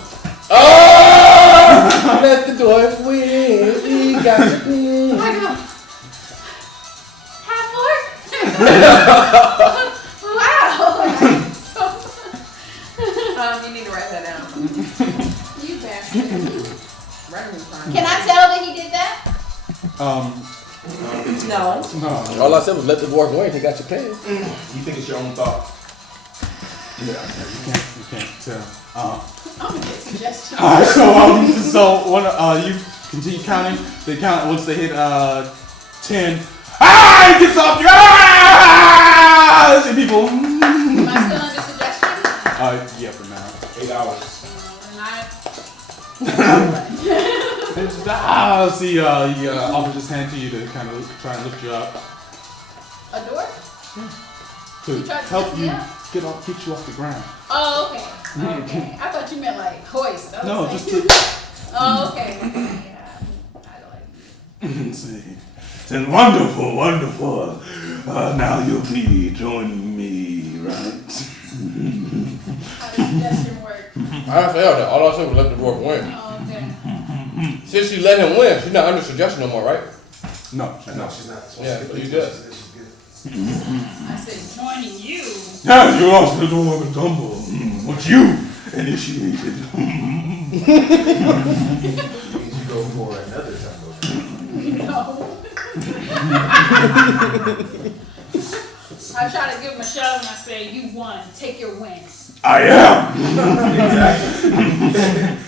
Oh! Let the dwarf win. He got your pin. I go. Half orc? Wow. You need to write that down. You bastard. Write it down. Can I tell that he did that? No. No. All I said was let the dwarf win. He got your pin. You think it's your own thought. Yeah, you can't tell. I'm gonna get suggestions. All right, so one, you continue counting. They count once they hit 10. He gets off. See people. Am I still under suggestion? Yeah, for now. 8 hours. See, he offers his hand to you to kind of try and lift you up A door? to He tried to help lift me you up? get you off the ground. Oh, okay. Okay. I thought you meant like hoist. I was No, like- just to. Oh, okay. Yeah. I like. See. Said, wonderful. Now you'll be joining me, right? How does suggestion work? I didn't say all that. All I said was let the dwarf win. Oh, okay. Since she let him win, she's not under suggestion no more, right? No, she's No, not. she's not. Yeah, so you good. She's good. I said joining you. Now you lost the door of tumble. What you initiated. Means you go for another tumble. No. I try to give him a shove and I say, "You won. Take your win." I am. Exactly.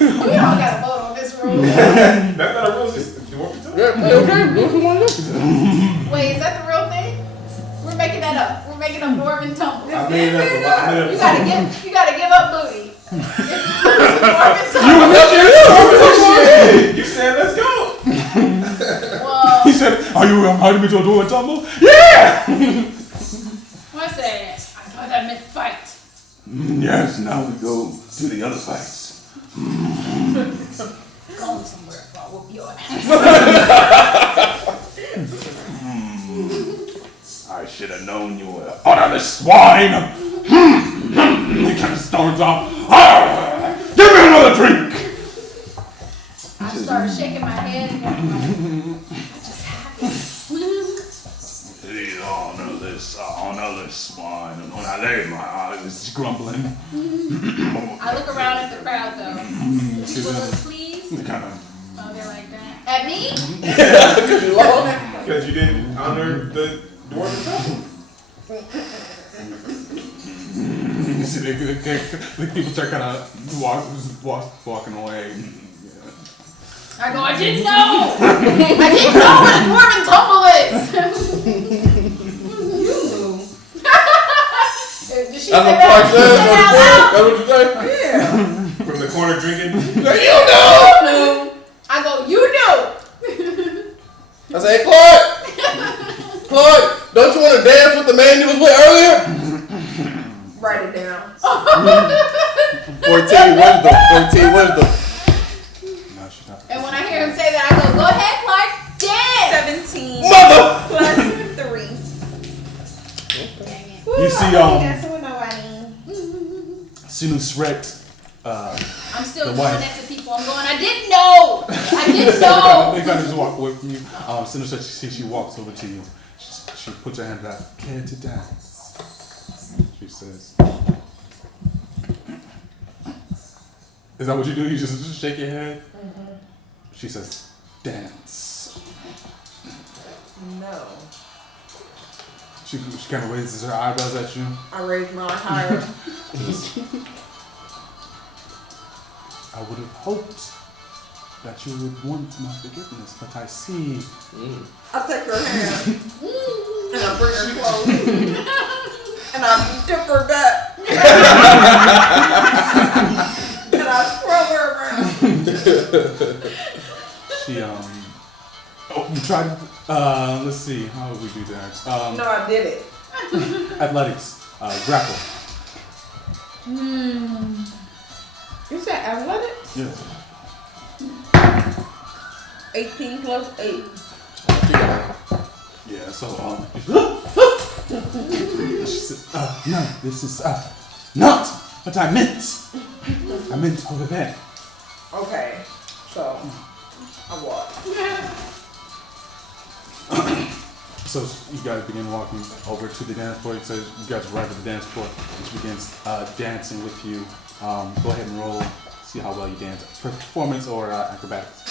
We all got a vote on this rule. That's not a rule. You want me to? Yeah, okay. Go for one. Wait, is that the real thing? We're making that up. We're making up Dwarven tumble. I made up a lot. You gotta give up booty. Dwarven You tumble. initiated. You said let's go. Well, He said, "Are you inviting me to a duel and tumble?" Yeah. what's that? I thought that meant fight. Yes. Now we go to the other fights. Going somewhere if I whoop your ass. I should have known you were utterless swine. He kind of storms off. "Ah, give me another drink." I started shaking my head and going like, what just happened? These all know this, swine. And when I laid my eyes, grumbling. I look around at the crowd though. People look pleased. They kind of. Oh, they're like that. At me? Because you didn't honor the dwarven tumble. You see, the people start kind of walking away. I go, I didn't know! I didn't know what a dwarven tumble is! You knew. Did she say That's what that? Clark Did says she on say the that board. out That's what you say? Yeah. From the corner drinking. Like, you know! loud? I go, you knew! I say, hey, Clark! Clark, don't you want to dance with the man you was with earlier? Write it down. 14 wisdom. 14 wisdom. No, she's not. And when I hear him say that, I go, go ahead, Clark, dance! 17 Mother! plus 3. Dang it. You see, Dancing with nobody. Sinusret, I'm still The doing wife. that to people. I'm going, I didn't know! I didn't know! they kind of just walk away from you. Sinusret, she walks over to you. She puts her hand out. Care to dance? She says. Is that what you do? You just shake your head? Mm-hmm. She says, dance. No. She kind of raises her eyebrows at you. I raised mine higher. I would have hoped that you would want my forgiveness, but I see. I take her hand and I bring her close and I dip her back and I throw her around. She oh, you tried. Let's see. How would we do that? No, I did it. Athletics. Grapple. You said athletics? Yes. 18 plus 8. Yeah. So she says, no, this is not what I meant. I meant over there. Okay, so I walk. So you guys begin walking over to the dance floor. So you guys arrive at the dance floor, which begins dancing with you. Go ahead and roll. See how well you dance. Performance or acrobatics.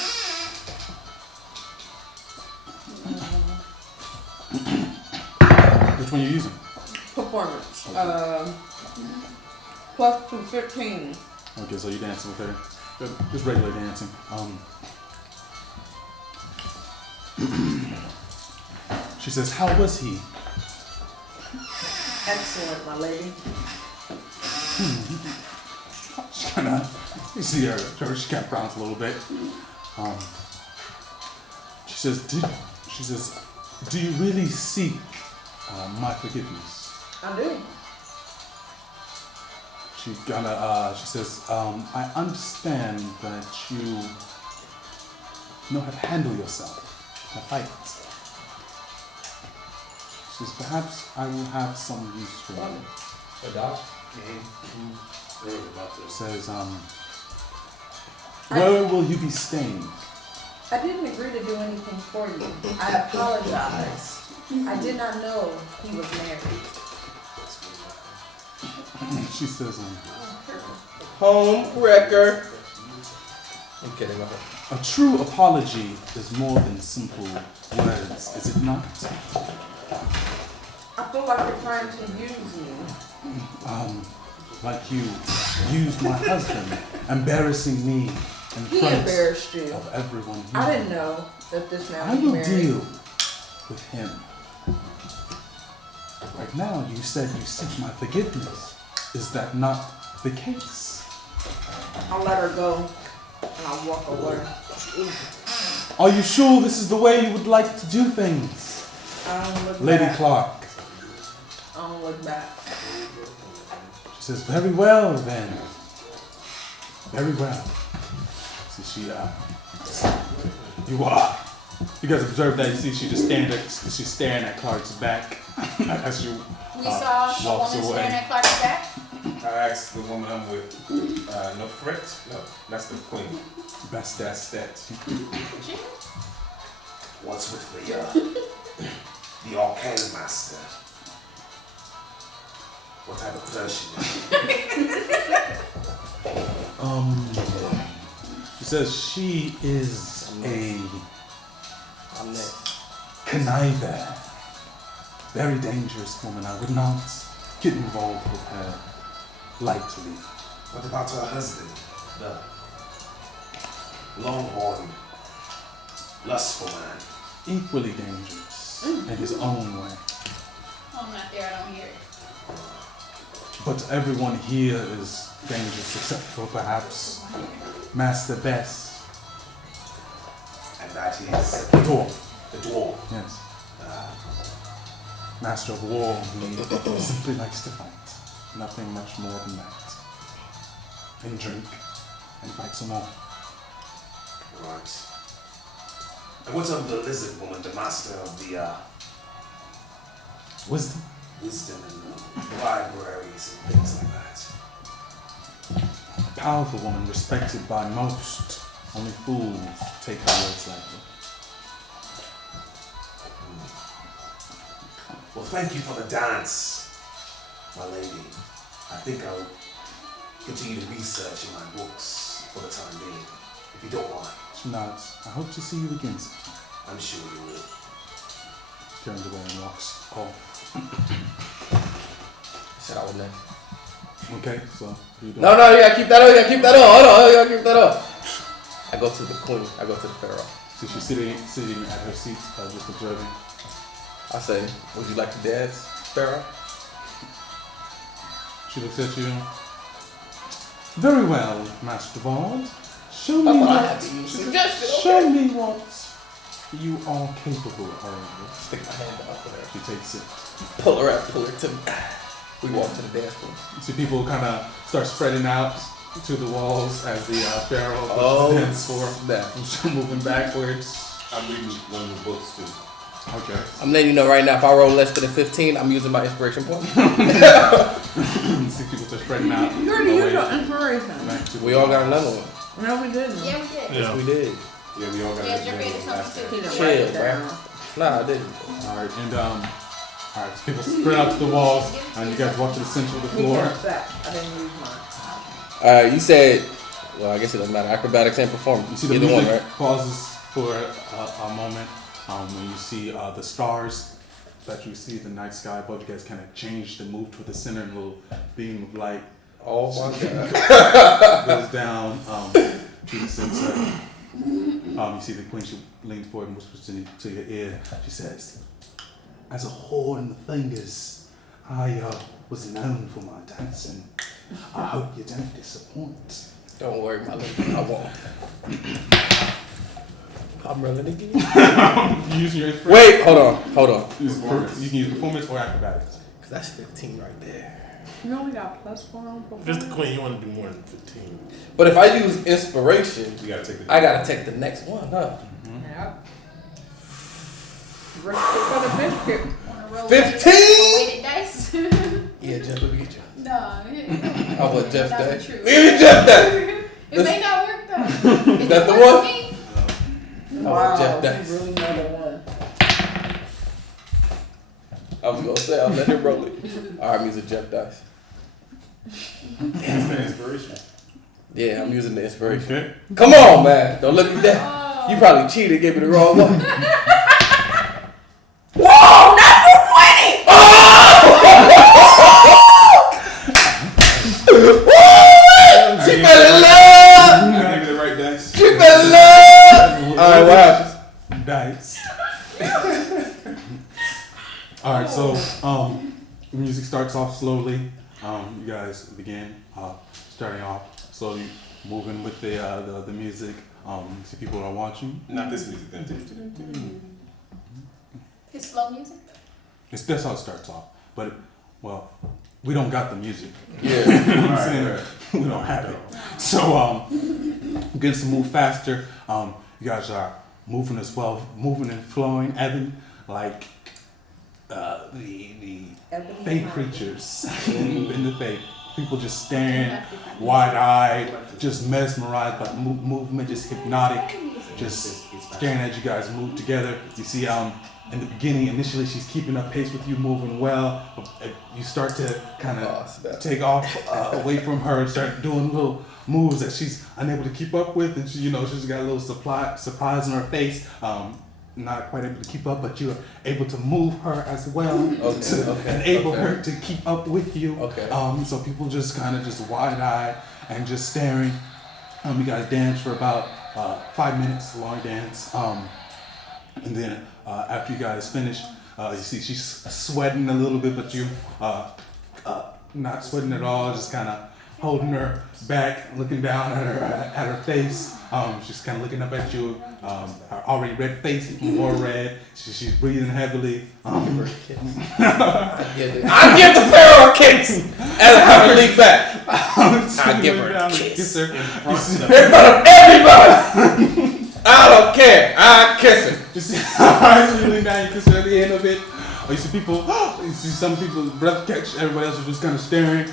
Which one are you using? Performance. Plus 215. Okay, so you're dancing with her. Just regular dancing. She says, how was he? Excellent, my lady. She kind of, you see her, she kind of frowns a little bit. She says, do you really seek my forgiveness? I do. She says, I understand that you know how to handle yourself, to fight. She says, perhaps I will have some use for you. Adopt? Says, where will you be staying? I didn't agree to do anything for you. I apologize. I did not know he was married. She says, Home wrecker. I'm kidding. Go ahead. A true apology is more than simple words, is it not? I feel like you're trying to use me. Like you used my husband, embarrassing me in He front embarrassed you. of everyone here. I didn't know that this man I was will married. deal with him. Right now, you said you seek my forgiveness. Is that not the case? I'll let her go and I'll walk away. Are you sure this is the way you would like to do things? I don't look Lady back. Clark. I don't look back. She says, very well then. Very well. So you guys observe that, you see she's staring at Clark's back as you We saw a walks woman away. staring at Clark's back. I asked the woman I'm with, no threat? No, that's the queen. That's That's that. What's with the arcane master? What type of person is she? She says she is a I'm next. conniver. Very dangerous woman. I would not get involved with her lightly. What about her husband? The longhorn, lustful man. Equally dangerous in his own way. I'm not there, I don't hear it. But everyone here is dangerous except for perhaps Master Bess. And that is The dwarf. the dwarf. Yes. Master of War, he simply likes to fight. Nothing much more than that. And drink and fight some more. Right. And what's of the lizard woman, the master of the Wisdom. wisdom and libraries and things like that? A powerful woman respected by most. Only fools take her words lightly. Well, thank you for the dance, my lady. I think I'll continue to research in my books for the time being, if you don't mind. She nods. I hope to see you again soon. I'm sure you will. Turns away and walks off. I said I was next. Okay, so you do. No, you gotta keep that on. You gotta keep that on. Hold on, you gotta keep that on. I go to the queen. I go to the pharaoh. So she's sitting at her seat, just observing. I say, would you like to dance, pharaoh? She looks at you. Very well, Master Bard. Show me I what. have to suggest it. Show me what you are capable of. Stick my hand out for her. She takes it. Pull her out. Pull her to. We walk to the dance floor. You see people kind of start spreading out to the walls as the Pharaoh puts Oh, the dance floor. that. Moving backwards. I'm reading one of the books too. Okay. I'm letting you know right now. If I roll less than a 15, I'm using my inspiration point. You see people start spreading out. You already used away your inspiration. back to We the all got walls. another one. No, we didn't. Yeah, we did. Yeah. We did. Yeah, we all got Yeah, it. Jeffrey had something He too. didn't Chill, write it bro. down. Nah, I didn't. Alright, and alright, so people spread out to the walls, and you guys walk to the center of the He floor. kept that. I didn't use mine. You said, well, I guess it doesn't matter. Acrobatics and performance. You see the Either music one, right? pauses for a moment. When you see the stars that you see in the night sky above you guys kind of change and move to the center, and a little beam of light Oh my god. goes down to the center. You see the queen, she leans forward and whispers to your ear. She says, as a whore in the fingers, I was known for my dancing. I hope you don't disappoint. Don't worry, my lady. I won't. I'm rolling again. You use your inspiration. Wait, hold on. You can use performance or acrobatics. Cause that's 15 right there. You only got +1 on If it's the queen, you want to do more than 15. But if I use inspiration, You gotta take the. I gotta take the next one, huh? Yep. Risk it for the biscuit. Wanna roll 15? a weighted dice? Yeah, Jeff, let me get you. No, How about Jeff that's Day? the truth. Give me Jeff Day. It may not work though. Is that the one? Wow, Jeff you Dice. really know the one. I was gonna say, I'll let him roll it. Alright, I'm using Jeff Dice. That's the inspiration. Yeah, I'm using the inspiration. Okay. Come on, man. Don't let me down. You probably cheated, gave me the wrong one. Whoa, natural 20! Oh! She fell in love! Give me the right dice. She fell in love! Alright, what happens? Dice. Alright, so the music starts off slowly. You guys begin starting off slowly, moving with the music. See people are watching. Not this music. Then. It's slow music. That's how it starts off. But well, we don't got the music. Yeah. You know what I'm saying? We don't have it. So begins to move faster. You guys are moving as well, moving and flowing, ebbing like the fake creatures in the fake. People just staring, wide-eyed, just mesmerized by the movement, just hypnotic, just staring at you guys move together. You see, in the beginning, initially she's keeping up pace with you, moving well. You start to kind of take off away from her and start doing little moves that she's unable to keep up with, and she's got a little surprise on her face. Not quite able to keep up, but you're able to move her as well to enable her to keep up with you. So people just kind of just wide-eyed and just staring. You guys dance for about 5 minutes, a long dance. And then after you guys finish, you see she's sweating a little bit, but you not sweating at all, just kind of holding her back, looking down at her face. She's kind of looking up at you. Her already red face is more red. She's breathing heavily. I give the Pharaoh a kiss as I leap back. I give her a kiss in front of everybody. I don't care. I kiss her. You see, you lean down, you kiss her at the end of it. Or you see some people breath catch. Everybody else is just kind of staring.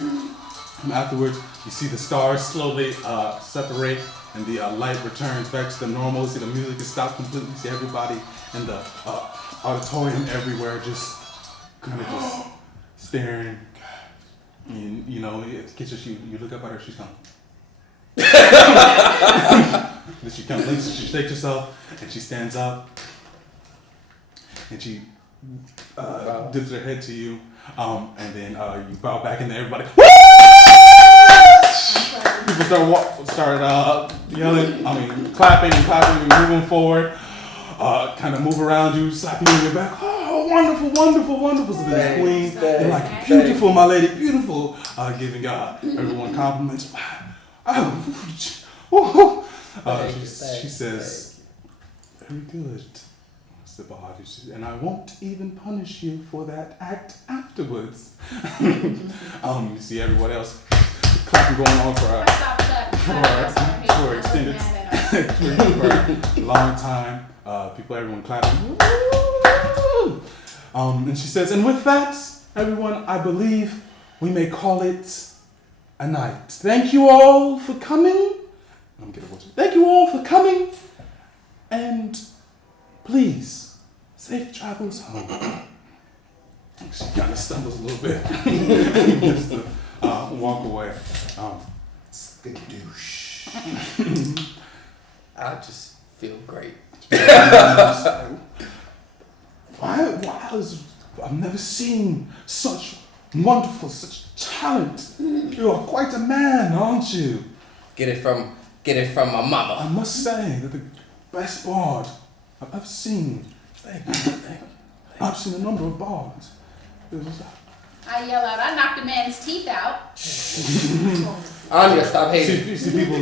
And afterwards, you see the stars slowly separate, and the light returns back to the normal. You see the music is stopped completely. You see everybody in the auditorium everywhere just kind of just staring. And it gets you look up at her, she's gone. Then she kind of blinks, she shakes herself, and she stands up, and she dips her head to you, and then you bow back, and then everybody. People start yelling, clapping and moving forward, kind of move around you, slapping you on your back. Oh, wonderful, wonderful, wonderful. So the queen, they're like, beautiful, my lady, beautiful, giving everyone compliments. She says, very good, Mr. Bard, and I won't even punish you for that act afterwards. You see everyone else clapping going on for extended for a long time. Everyone clapping. And she says, and with that, everyone, I believe we may call it a night. Thank you all for coming. Thank you all for coming, and please, safe travels home. She kind of stumbles a little bit, just to walk away. Skadoosh. I just feel great. I've never seen such such talent. You are quite a man, aren't you? Get it from my mama. I must say that the best bard I've ever seen. Thank you. I've seen a number of bards. I yell out, I knocked a man's teeth out. Anya, stop hating. You see people.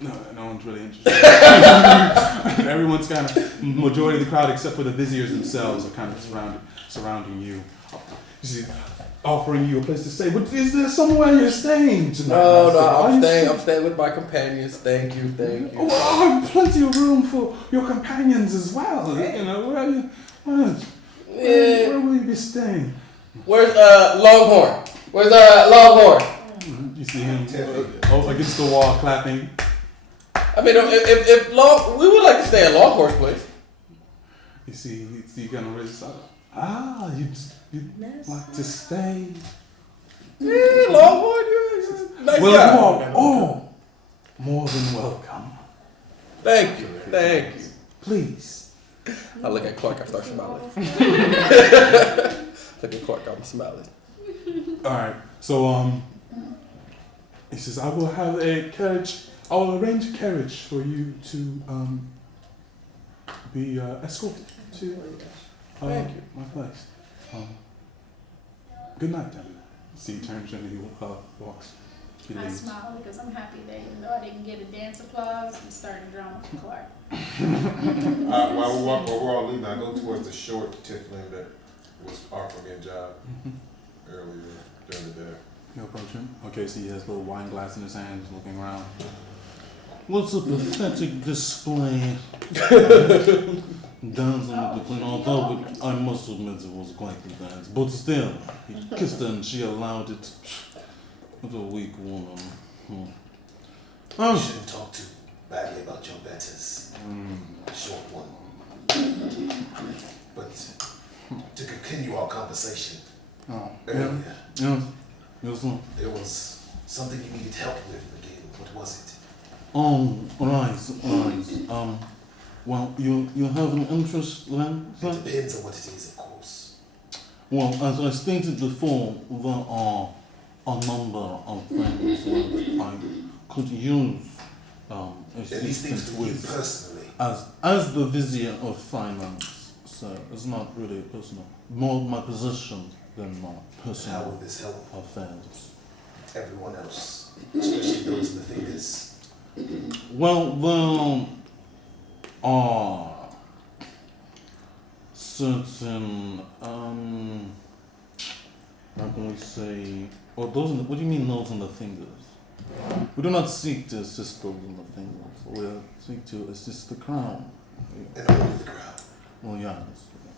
No one's really interested. Everyone's kind of, majority of the crowd except for the viziers themselves are kind of surrounding you. You see, offering you a place to stay. But is there somewhere you're staying tonight? No, I'm staying with my companions. Thank you. Oh, well, I have plenty of room for your companions as well. Where will you be staying? Where's Longhorn? Where's Longhorn? You see him against the wall clapping. I mean, if we would like to stay at Longhorn's place. You see, you kind of raise up. You'd like to stay. Yeah, Longhorn, you're a nice guy. Well, more than welcome. Thank you. Thank you. Please. I look at Clark, I start smiling. Look at Clark, I'm smiling. Alright, so he says, I will have a carriage, I will arrange a carriage for you to be escorted to Thank you. my place. Good night, Debbie. See, he turns and he walks. He I leaves. smile because I'm happy that even though I didn't get a dance applause, I'm starting drama for Clark. While we're all leaving, I go towards the short tiefling that was offering me a job earlier during the day. You approach him. Okay, so he has a little wine glass in his hand, he's looking around. What's a pathetic display? Dancing with the queen, although I must admit it was quite the dance. But still, he kissed her and she allowed it. What a weak woman. You Oh, shouldn't talk too badly about your betters. Short one. But to continue our conversation oh. earlier, Yes, sir. there was something you needed help with again. What was it? Oh, right. Well, you have an interest then, It sir? depends on what it is, of course. Well, as I stated before, there are a number of things that I could use And these things assistance to you with. personally. As the vizier of finance, sir, it's not really personal. More my position than my How personal will this help affairs. everyone else, especially those in the fingers? Well, there are certain, how can we say, or those, what do you mean those in the fingers? We do not seek to assist those in the fingers, we seek to assist the crown. And only the crowd. Well, yes,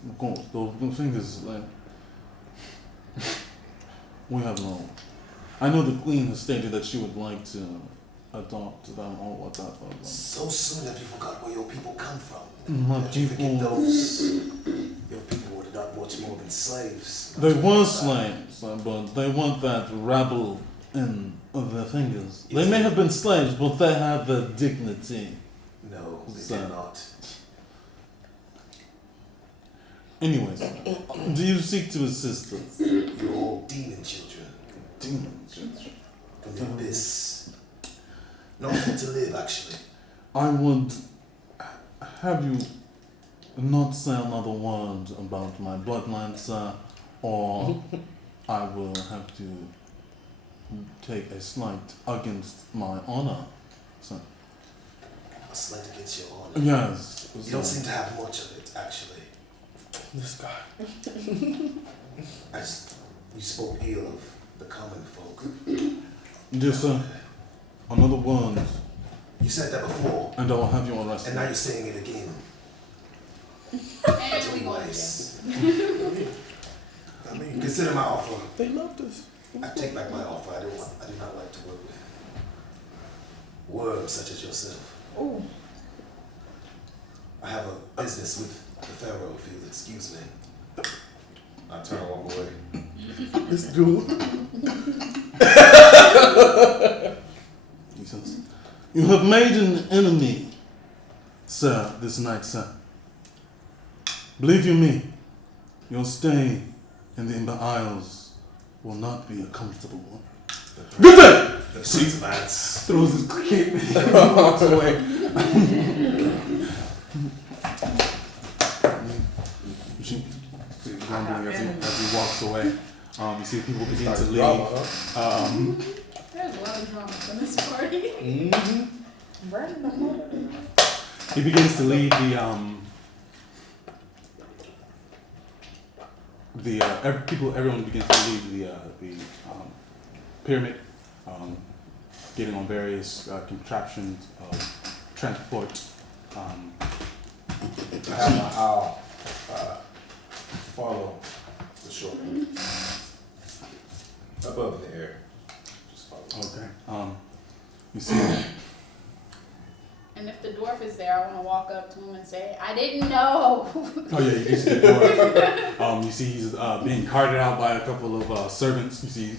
of course, those fingers, we have no. I know the queen has stated that she would like to adopt them or whatever. But So soon have you forgot where your people come from. My Did you forget people- those? Your people were not much more than slaves. they were slaves, but they want that rabble in their fingers. They may have been slaves, but they have the dignity. No, they So- did not. Anyways, do you seek to assist us? You're all demon children Demons. from the abyss. Not fit to live, actually. I would have you not say another word about my bloodline, sir, or I will have to take a slight against my honor, sir. A slight against your honor. Yes. You don't seem to have much of it, actually. This guy. You spoke ill of the common folk. Yes, sir. Another word, You said that before, and I will have you and arrested. now you're saying it again. And we going again. Anyways, consider my offer. They loved us. I take back my offer. I do not like to work with worms such as yourself. Ooh. I have a business with the Pharaoh, if you'll excuse me. I turn and walk away. This dude. He says, you have made an enemy, sir, this night, sir. Believe you me, your stay in the Ember Isles will not be a comfortable one. Good day! The sweet lads. Throws his cape and he walks away. You see grumbling as he walks away. You see people begin to leave. Drama, There's a lot of drama from this party. Burn the motor. He begins to leave everyone begins to leave the pyramid, getting on various contraptions of transport. I have my owl follow the short one. Above in the air. Just follow. Okay. You see, And if the dwarf is there, I want to walk up to him and say, I didn't know. oh yeah, you see the dwarf. You see he's being carted out by a couple of servants. You see,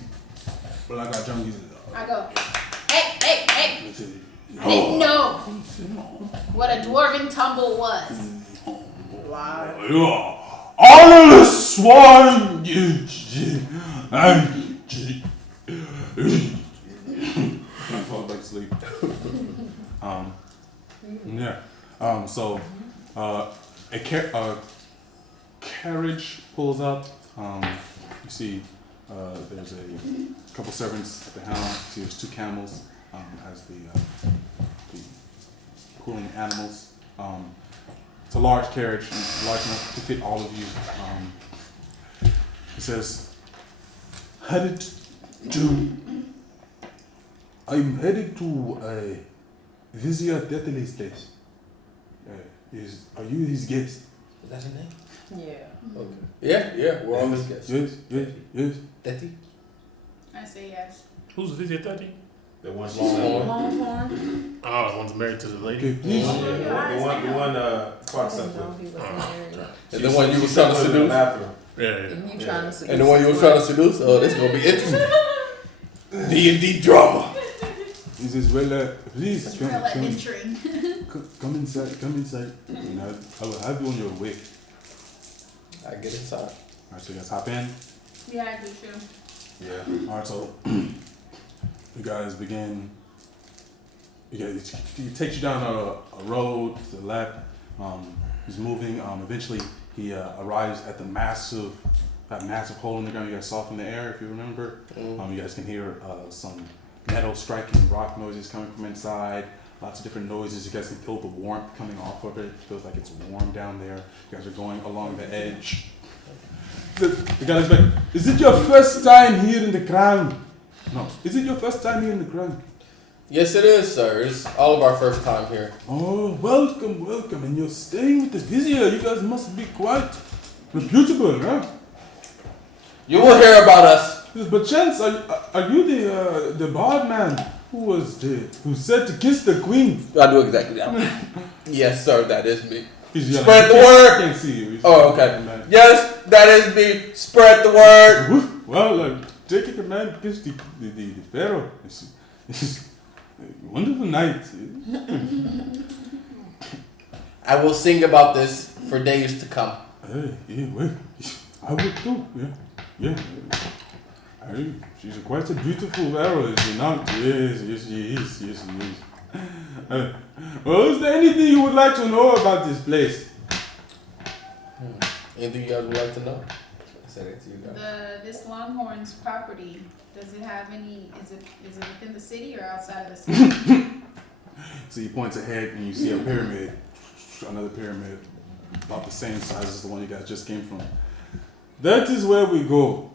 but like I jump, I go, hey, hey, hey. you see, Didn't know what a dwarven tumble was. Yeah. All the swine. I fall back asleep. Yeah. So, a carriage pulls up. You see, there's a couple servants at the helm. You see, there's 2 camels as the pulling animals. It's a large carriage, large enough to fit all of you. It says, I'm headed to Vizier Deathly's place. Are you his guest? Is that his name? Yeah. Okay. Yeah, we're all his guests. Yes. Daddy? I say yes. Who's Vizier 30? The one she Longhorn. Longhorn. Oh, the one's married to the lady. Okay, please. The one I Fox didn't up know with. he was married. And the one you was trying to seduce? Yeah. And you trying to seduce And the one you was trying to seduce? Oh, this gonna be interesting. D&D drama. He says, well, please Well, come entering. inside. And I will have you on your way. I get inside. Alright, so you guys hop in. Yeah, I do too. Yeah. Alright, so you guys begin. He takes you down a road to the left. He's moving. Eventually, he arrives at that massive hole in the ground you guys saw from the air, if you remember. You guys can hear some metal striking rock noises coming from inside. Lots of different noises. You guys can feel the warmth coming off of it. It feels like it's warm down there. You guys are going along the edge. The guy is like, is it your first time here in the crown? No. Is it your first time here in the crown? Yes, it is, sir. It's all of our first time here. Oh, welcome. And you're staying with the Vizier. You guys must be quite reputable, huh? You will hear about us. Yes, but Chance, are you the bard man who said to kiss the queen? I do exactly that. Yes, sir, that is me. He's Spread the I word. can't see you. Oh, okay. Yes, that is me. Spread the word. Well, take a command, kiss the Pharaoh. It's a wonderful night. I will sing about this for days to come. Yeah, well, I would too. Yeah. She's quite a beautiful Pharaoh, is she not? Yes, she is. Well, is there anything you would like to know about this place? Anything you guys would like to know? I said it to you guys. This Longhorn's property, does it have any, is it within the city or outside of the city? So he points ahead and you see a pyramid, another pyramid, about the same size as the one you guys just came from. That is where we go.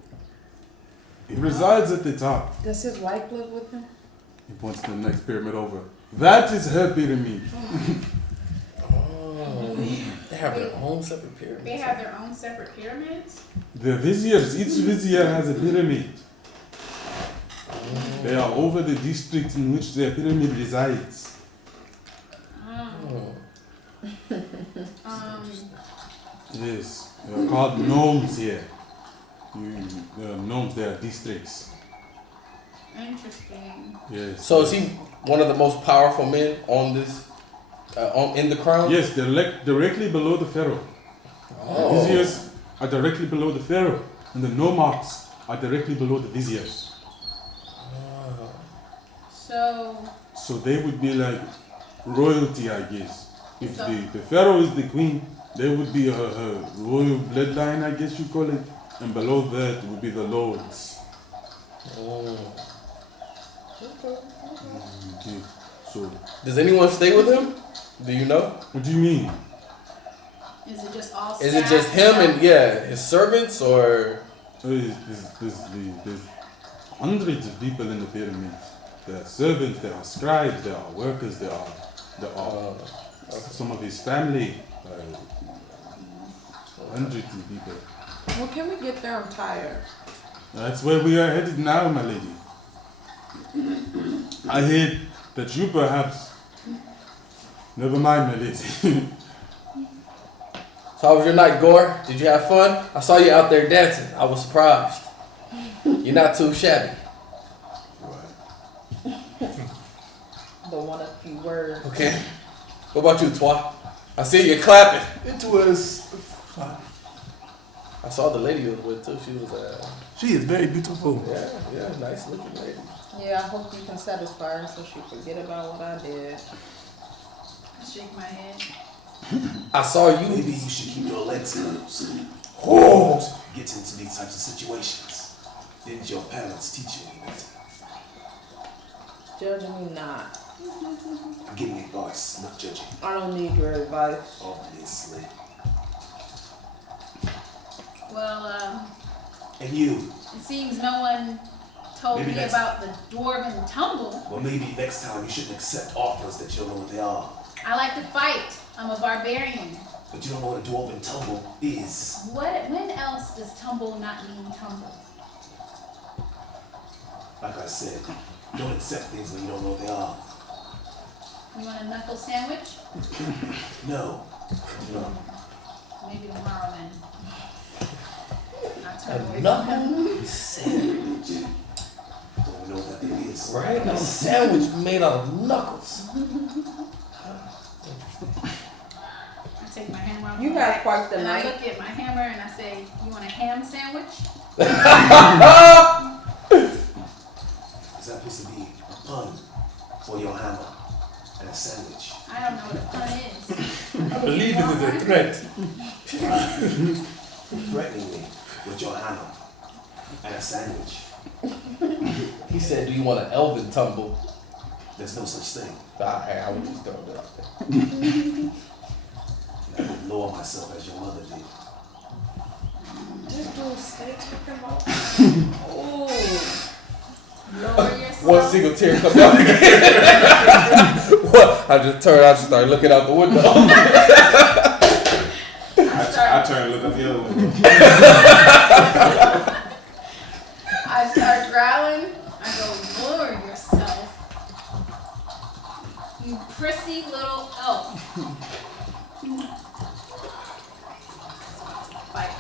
He resides at the top. Does his wife live with him? He points to the next pyramid over. That is her pyramid. Oh, they have their own separate pyramids. They have their own separate pyramids? The viziers, each vizier has a pyramid. They are over the district in which their pyramid resides. Yes, they are called gnomes here. There are gnomes, they are districts. Interesting. Yes. So is he one of the most powerful men on this, in the crown? Yes, they're directly below the pharaoh. Oh. The viziers are directly below the pharaoh, and the nomarchs are directly below the viziers. So they would be like royalty, I guess. If the pharaoh is the queen, they would be her royal bloodline, I guess you call it. And below that would be the lords. Okay. So, does anyone stay with him? Do you know? What do you mean? is it just all Is it staff just him and stuff? his servants, or? There's hundreds of people in the pyramids. There are servants, there are scribes, there are workers, there are some of his family. Hundreds of people. Well, can we get there? I'm tired. That's where we are headed now, my lady. I heard that you perhaps... Never mind, my lady. So how was your night, Gore? Did you have fun? I saw you out there dancing. I was surprised. You're not too shabby. The one of you word. Okay. What about you, Twa? I see you clapping. It was fun. I saw the lady you was with too. She is very beautiful. Yeah, nice looking lady. Yeah, I hope you can satisfy her so she forget about what I did. I shake my head. I saw you. Maybe you should keep your legs closed. Oh. Get into these types of situations. Didn't your parents teach you anything? Judging me not. I'm giving advice, not judging. I don't need your advice. Obviously. Well, And you? it seems no one told Maybe me next- about the dwarven tumble. Well, maybe next time you shouldn't accept offers that you don't know what they are. I like to fight. I'm a barbarian. But you don't know what a dwarven tumble is. When else does tumble not mean tumble? Like I said, don't accept things when you don't know what they are. You want a knuckle sandwich? No. No. Maybe tomorrow then. I'll turn away A from him. knuckle sandwich. Don't know what that thing is. Right? A sandwich made out of knuckles. I take my hammer off You my got back, quite the and night. I look at my hammer and I say, you want a ham sandwich? Is that supposed to be a pun for your hammer and a sandwich? I don't know what a pun is. I believe it is a threat. Threatening me with your hammer and a sandwich. He said, do you want an elven tumble? There's no such thing. Hey, I was just throwing it out there. And I would lower myself as your mother did. This dude stay talking about. Oh. Lower yourself. One single tear come down again. What? I just started looking out the window. I turn and look up your window. I start growling. I go, lower yourself. You prissy little elf. Fight.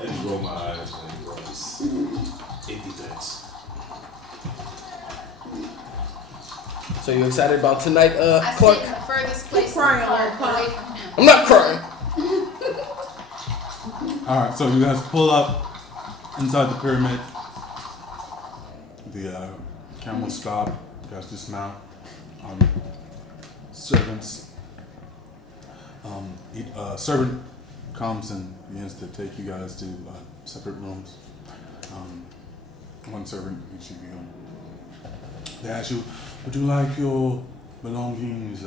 I just roll my eyes and gross. Empty threats. So you excited about tonight, I Clark? sit in the furthest place crying, in the little park, away punk. from him. I'm not crying. All right, so you guys pull up inside the pyramid. The camels stop. You guys dismount. Servants. Servant comes and begins to take you guys to separate rooms. One servant each of you. They ask you, would you like your belongings,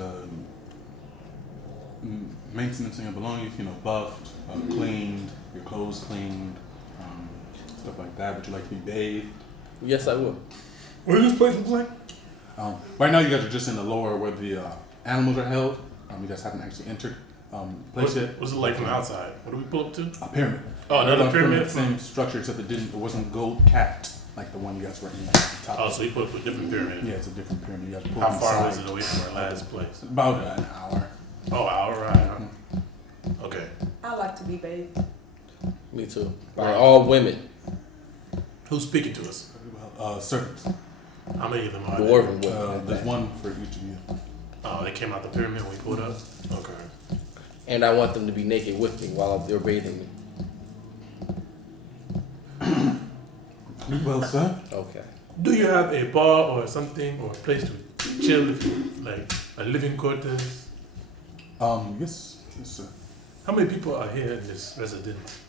maintenance on your belongings, buffed, cleaned, your clothes cleaned, stuff like that? Would you like to be bathed? Yes, I will. Where is this place like? Right now you guys are just in the lower where the animals are held. You guys haven't actually entered place yet. What's it like from the outside? What do we pull up to? A pyramid. Oh, another pyramid? Same structure, except it wasn't gold capped like the one you guys were in at the top. Oh, so you put up a different pyramid. Yeah, it's a different pyramid. You guys pull How far inside. was it away from our last place? About an hour. Oh, hour ride, huh? Okay. I like to be bathed. Me too. By all women. Who's speaking to us? Servants. How many of them are there? Dwarven women. There's one for each of you. Oh, they came out the pyramid when we pulled up? Okay. And I want them to be naked with me while they're bathing me. Well, sir. Okay. Do you have a bar or something or a place to chill if you like a living quarters? Yes, sir. How many people are here in this residence?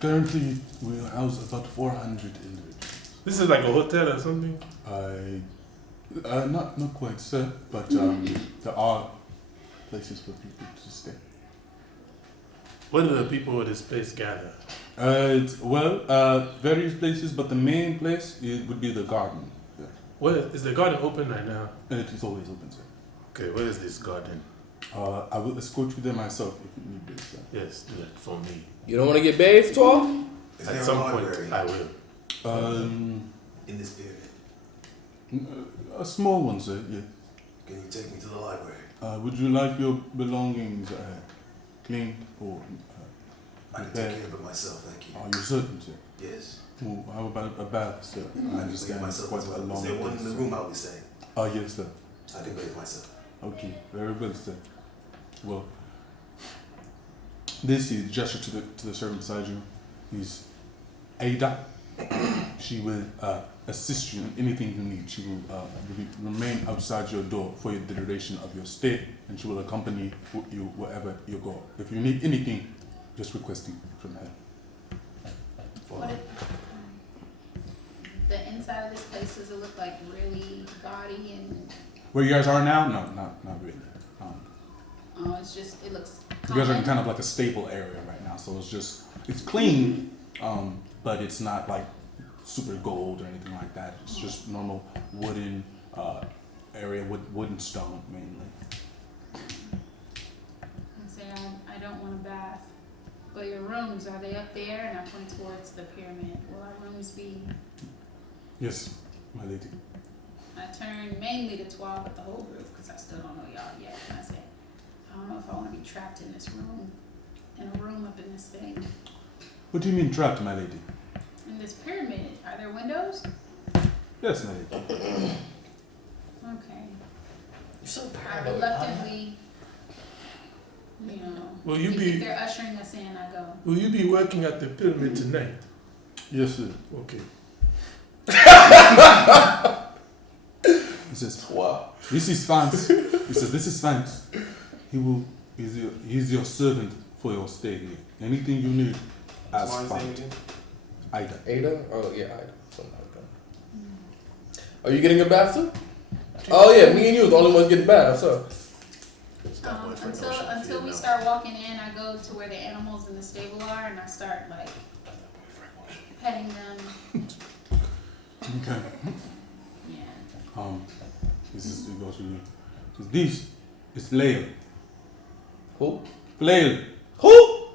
Currently, we house about 400 individuals. This is like a hotel or something? Not quite, sir, but there are places for people to stay. Where do the people of this place gather? Various places, but the main place would be the garden. Yeah. Where is the garden open right now? It is always open, sir. Okay, where is this garden? I will escort you there myself if you need this, sir. Yes, do that for me. You don't want to get bathed, Tall? Is At there some a point, library I will. in this pyramid? A small one, sir, yeah. Can you take me to the library? Would you like your belongings cleaned or I can take care of it myself, thank you. Are you certain, sir? Yes. Well, how about a bath, sir? I I can take understand it's myself quite as a well. long Is there one in the place. room I'll be staying? Yes, sir. I can bathe myself. Okay, very well said. Well, this is gesture to the servant beside you. Is Ada. She will assist you in anything you need. She will remain outside your door for the duration of your stay, and she will accompany you wherever you go. If you need anything, just request it from her. What the inside of this place, does it look like really gaudy and Where you guys are now? No, not really. it's just, it looks You guys are in common? kind of like a stable area right now, so it's clean, but it's not like super gold or anything like that. It's just normal wooden area with wooden stone mainly. I say I don't want a bath. But your rooms, are they up there? And I point towards the pyramid. Will our rooms be? Yes, my lady. I turn mainly to 12 at the whole group because I still don't know y'all yet. And I say, I don't know if I want to be trapped in this room, in a room up in this thing. What do you mean trapped, my lady? In this pyramid, are there windows? Yes, my lady. Okay. You're so I paranoid. reluctantly, Will you if be they're ushering us in, I go. Will you be working at the pyramid tonight? Yes, sir. Okay. He says, Wow. this is Fans. He says, this is Fans. He's your servant for your stay here. Anything you need, ask What's my name Fans. again? Ida. Ada? Oh yeah, Ada. Something like that. Are you getting a bath too? Oh yeah, me and you are the only ones getting baths, so. Until we start walking in, I go to where the animals in the stable are, and I start like petting them. Okay. Yeah. This is to go to you. So this is Flail. Who? Flail. Who?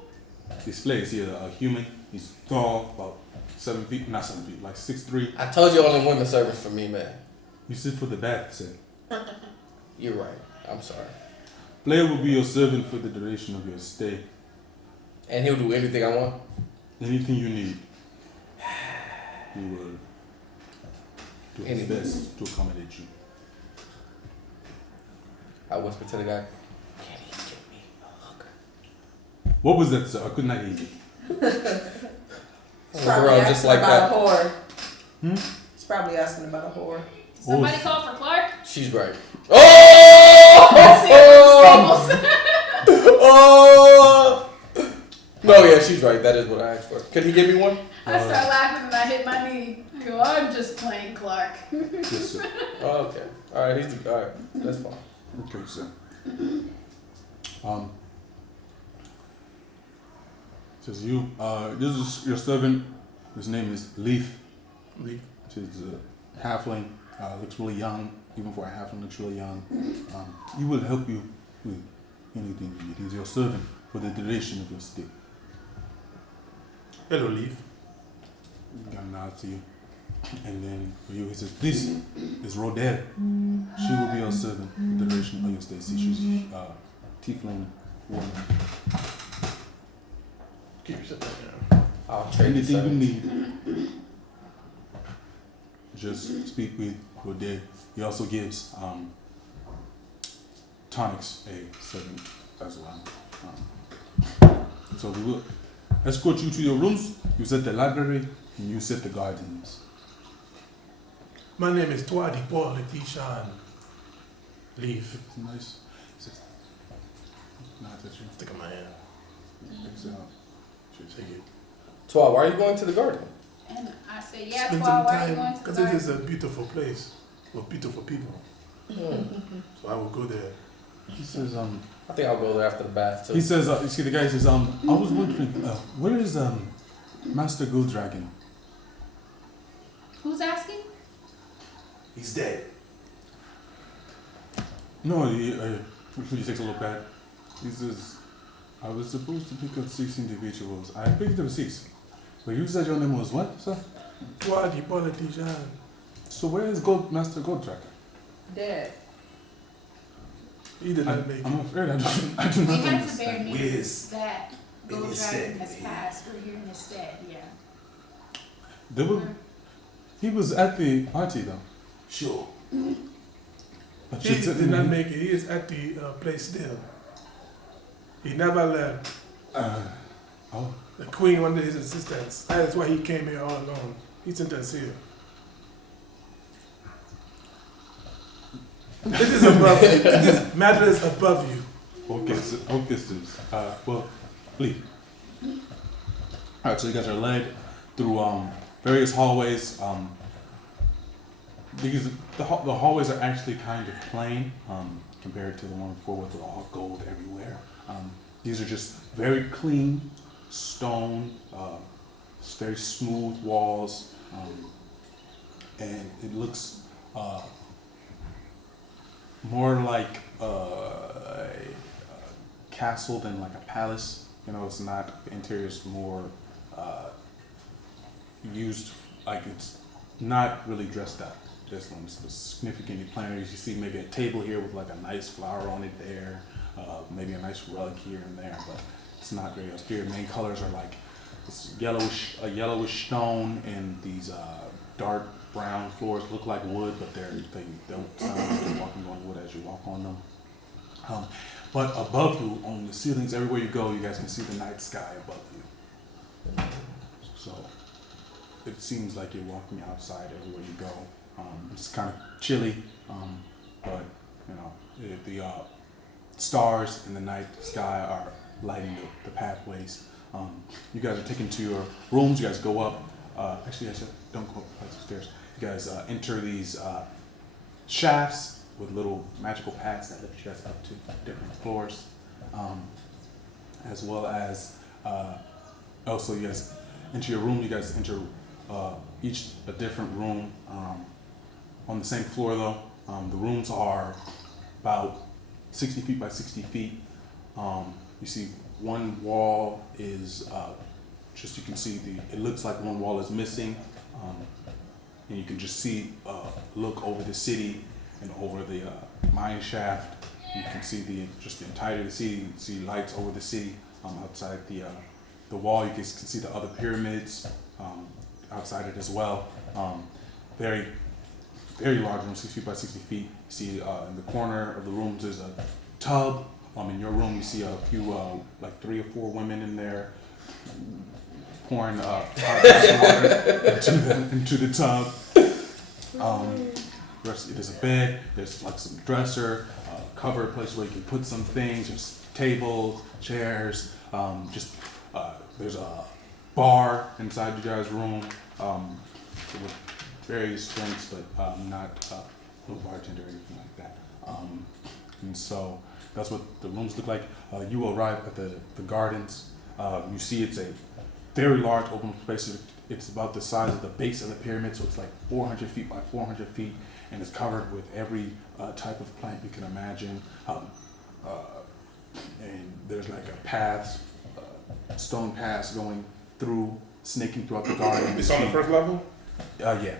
This Flail is here, a human. He's tall, about 7 feet, not 7 feet, like 6'3". I told you only women service for me, man. You sit for the bath, sir. You're right. I'm sorry. Flail will be your servant for the duration of your stay. And he'll do everything I want. Anything you need, he will do his Anything. best to accommodate you. I whisper to the guy, can he get me a hooker? What was that, sir? I could not hear you. He's A probably girl asking just like about that. a whore. Hmm? He's probably asking about a whore. Somebody Oh. call for Clark. She's right. Oh! Oh! No, yeah, she's right. That is what I asked for. Could he give me one? I start laughing and I hit my knee. I go, I'm just playing Clark. Yes, sir. Oh, okay. All right, all right. That's fine. Okay, sir. Says you. This is your servant. His name is Leaf. Leaf. She's a halfling. Looks really young. Even for a halfling, looks really young. He will help you with anything you need. He's your servant for the duration of your stay. Hello, Leaf. Got a nod to you. And then for you, he says, this is Rodel. She will be your servant for the duration of your stay. See, she's tiefling woman. Keep yourself down. I'll trade Anything you you. need, just speak with Rodel. He also gives tonics a servant as well. So we will escort you to your rooms. You set the library and you set the gardens. My name is Twadi Paul Letishan. Leaf. It's nice. Just nod at you. Stick in my hand. Picks it up. Take it. Twa, why are you going to the garden? And I say, yeah, Spend Twa, some why are you time, going to the because it is garden? a beautiful place with beautiful people. So I will go there. He says, I think I'll go there after the bath too. you see the guy says, I was wondering, where is Master Gold Dragon? Who's asking? He's dead. No, he takes a look back. He says, I was supposed to pick up 6 individuals. I picked up 6. But you said your name was what, sir? Twadi Paul Letishan. So where is Master Gold Dragon? Dead. He did not make I'm it. afraid I do not We have to bear understand. news Whiz. that In Gold his Dragon stead. has passed. We're here in his stead, yeah. He was at the party though. Sure. But He you did not make it. He is at the place still. He never left. Oh, The queen wanted his assistance. That is why he came here all alone. He sent us here. This is above you. This matter is above you. Augustus. Well, leave. Alright, so you guys are led through various hallways. Because the hallways are actually kind of plain compared to the one before with all gold everywhere. These are just very clean stone, very smooth walls, and it looks more like a castle than like a palace. You know, it's not, the interior is more used, like it's not really dressed up. This one's significantly plainer. You see maybe a table here with like a nice flower on it there, maybe a nice rug here and there, but it's not very austere. Main colors are like this a yellowish stone, and these dark brown floors look like wood, but they don't sound like you're walking on wood as you walk on them. But above you, on the ceilings, everywhere you go, you guys can see the night sky above you. So it seems like you're walking outside everywhere you go. It's kind of chilly, but you know the stars in the night sky are lighting the pathways. You guys are taken to your rooms. You guys go up. Actually, don't go up flights of stairs. You guys enter these shafts with little magical paths that lift you guys up to different floors, as well as also you guys enter your room. You guys enter each a different room on the same floor though. The rooms are about 60 feet by 60 feet. You see one wall is just, you can see it looks like one wall is missing, and you can just see look over the city and over the mine shaft. You can see the entirety of the city. You can see lights over the city. Outside the wall, you can see the other pyramids outside it as well. Very large room, 60 feet by 60 feet. You see in the corner of the rooms there's a tub. In your room you see a few, like 3 or 4 women in there pouring hot water into the tub. There's a bed, there's like some dresser, covered place where you can put some things, there's tables, chairs, there's a bar inside you guys' room with various drinks, but not no bartender or anything like that. And so that's what the rooms look like. You arrive at the gardens. You see it's a very large open space. It's about the size of the base of the pyramid, so it's like 400 feet by 400 feet, and it's covered with every type of plant you can imagine. And there's like a path, stone paths going through, snaking throughout the garden. It's on the first level? Yeah.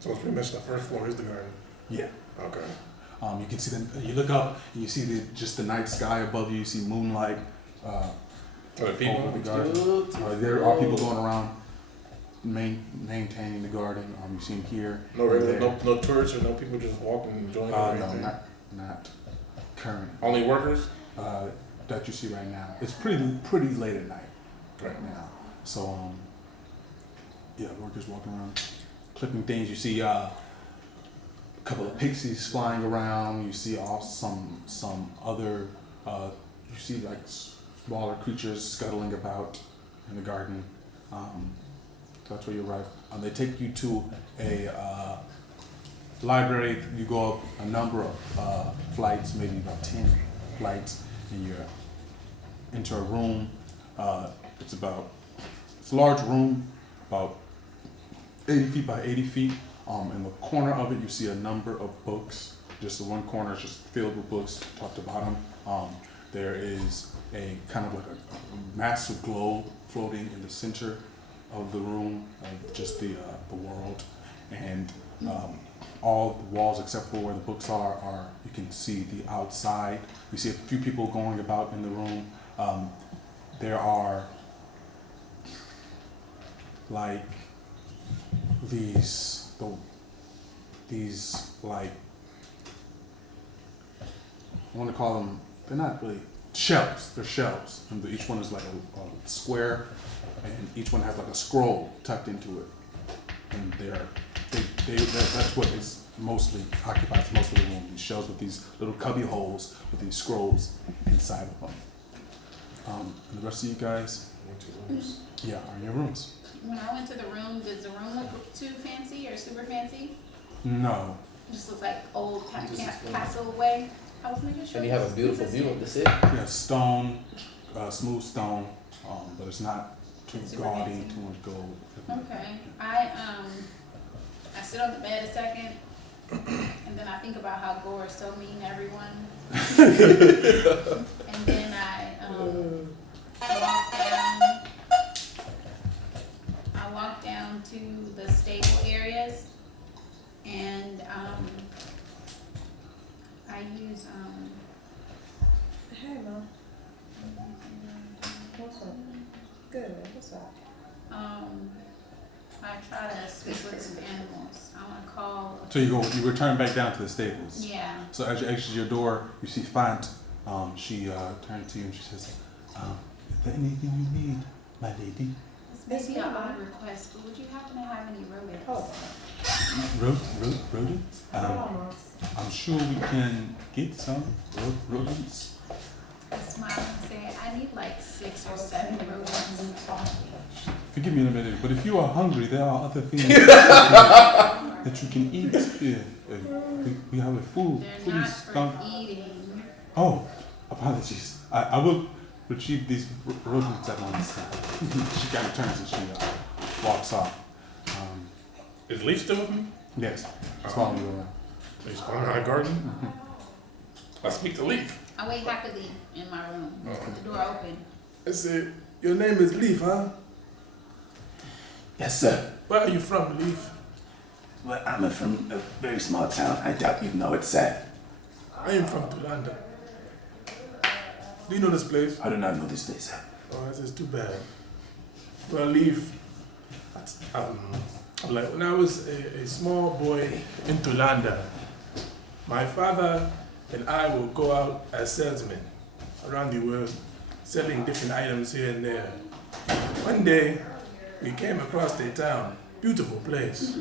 So it's pretty much the first floor is the garden. Yeah. Okay. You can see you look up and you see just the night sky above you. You see moonlight Are there people? over the garden. There are people going around maintaining the garden. You see them here. No regular, no tourists or no people just walking and enjoying it. No, not current. Only workers. That you see right now. It's pretty late at night right now. So yeah, workers walking around clipping things. You see a couple of pixies flying around. You see some other you see like smaller creatures scuttling about in the garden. That's where you arrive. They take you to a library. You go up a number of flights, maybe about 10 flights, and you enter a room. It's a large room, about 80 feet by 80 feet. In the corner of it, you see a number of books. Just the one corner is just filled with books, top to bottom. There is a kind of like a massive globe floating in the center of the room, of just the world, and all the walls except for where the books are you can see the outside. You see a few people going about in the room. There are like these like I want to call them, they're not really shelves, they're shelves. And each one is like a square, and each one has like a scroll tucked into it. And that's what is mostly occupies most of the room. These shelves with these little cubby holes with these scrolls inside of them. And the rest of you guys, yeah, are in your rooms. When I went to the room, does the room look too fancy or super fancy? No. It just looks like old castle way. I was making sure. And you have a beautiful view of the city. Yeah, stone, smooth stone, but it's not too Super gaudy, fancy. too much gold. Okay. I sit on the bed a second, and then I think about how Gore is so mean to everyone. And then I walk down to the stable areas, and I use Hey, Mom. What's up? Good. What's up? I try to speak with some animals. I want to call. So you return back down to the stables. Yeah. So as you exit your door, you see Fant. She turns to you and she says, "Is there anything you need, my lady?" This may be an odd request, but would you happen to have any rodents? Oh, Rodents? almost. I'm sure we can get some rodents. I smile and say, I need like 6 or 7 rodents. Forgive me in a minute, but if you are hungry, there are other things that you can eat. We have a full, They're fully not for stocked. eating. Oh, apologies. I will retrieve these rodents at once. She kind of turns and she walks off. Is Leaf still with me? Yes, it's following you around. He's following our garden. I speak to Leaf. I wait happily in my room with the door open. I said, your name is Leaf, huh? Yes, sir. Where are you from, Leaf? Well, I'm from a very small town. I doubt you know it, sir. I am from Tulanda. Do you know this place? I do not know this place, sir. Oh, this is too bad. Well, Leaf, like when I was a small boy in Tulanda, my father and I would go out as salesmen around the world, selling different items here and there. One day, we came across a town, beautiful place.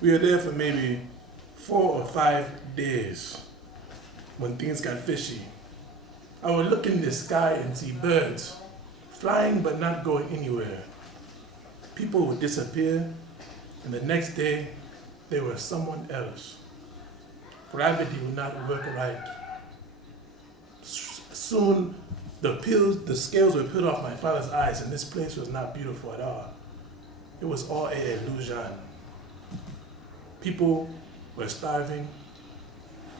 We were there for maybe 4 or 5 days when things got fishy. I would look in the sky and see birds flying but not going anywhere. People would disappear, and the next day they were someone else. Gravity would not work right. Soon the scales were put off my father's eyes, and this place was not beautiful at all. It was all an illusion. People were starving,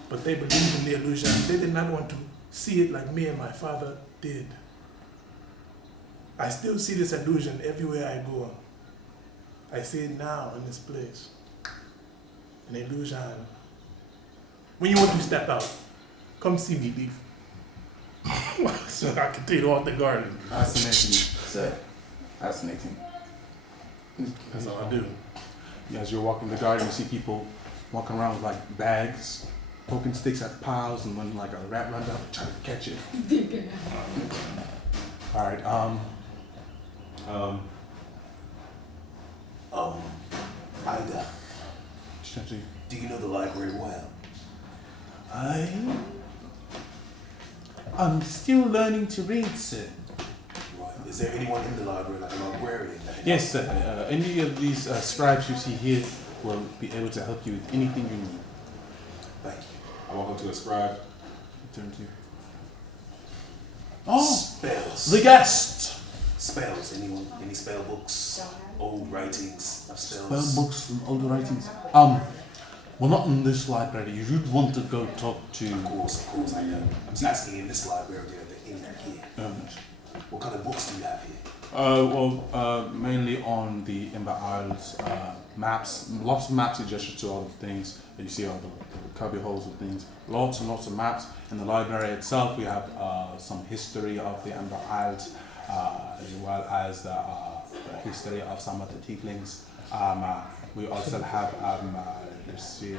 but they believed in the illusion. They did not want to see it like me and my father did. I still see this illusion everywhere I go. I see it now in this place. An illusion. When you want to step out, come see me, Leaf. So I can take you off the garden. Fascinating. Sir, fascinating. That's all I do. As you're walking the garden, you see people walking around with like bags, poking sticks at piles, and when like a rat runs up, trying to catch it. All right. Ida, Essentially, do you know the library well? I'm still learning to read, sir. Right. Is there anyone in the library, like a librarian? Yes, sir. Any of these scribes you see here will be able to help you with anything you need. Thank you. I walk up to a scribe. Turn to you. Oh, Spells. the guest. Spells. Anyone? Any spell books? Old writings of Spell spells? books and old writings. Well, not in this library. You should want to go talk to. Of course, I know. I'm just asking in this library, in here. What kind of books do you have here? Mainly on the Ember Isles, maps, lots of map suggestions to all the things that you see, all the cubby holes and things. Lots and lots of maps. In the library itself, we have some history of the Ember Isles, as well as the history of some of the tieflings. We also have, let's see,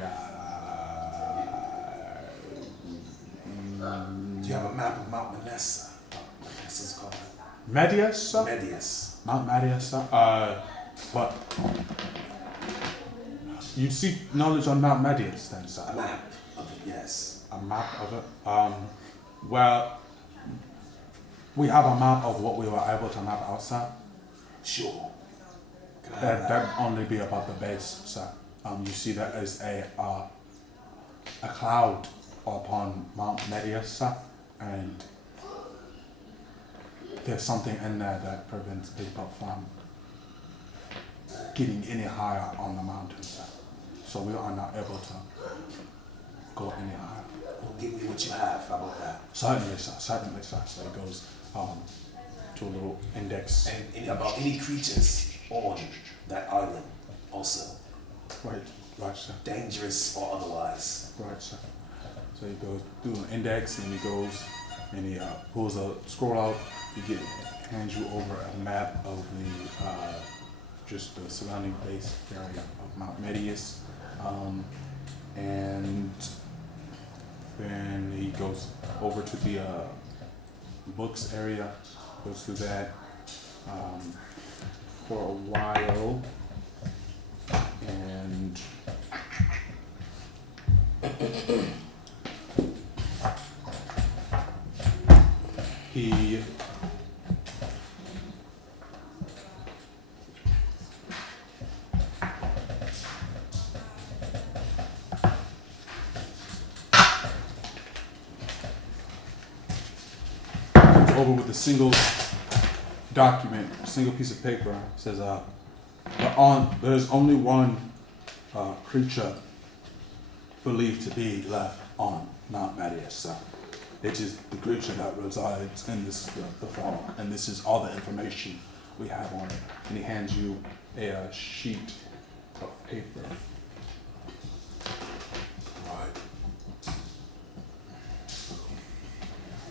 Do you have a map of Mount Manessa? Manessa's called Medius? Medius. Mount Medius? But you seek knowledge on Mount Medius then, sir? A map of it, yes. A map of it? Well, we have a map of what we were able to map outside. Sure. Can I have that? That'd only be about the base, sir. You see there is a cloud upon Mount Medius, sir, and there's something in there that prevents people from getting any higher on the mountain, sir. So we are not able to go any higher. Well, give me what you have. How about that? Certainly, sir. Certainly, sir. So it goes to a little index. And about any creatures on that island also. Right, sir. Dangerous or otherwise. Right, sir. So he goes through an index, and he goes and he pulls a scroll out. Hands you over a map of the just the surrounding base area of Mount Medius, and then he goes over to the books area. Goes through that for a while, and he comes over with a single document, a single piece of paper. It says, there's only one creature believed to be left on Mount Medius. It is the creature that resides in the fog, and this is all the information we have on it. And he hands you a sheet of paper.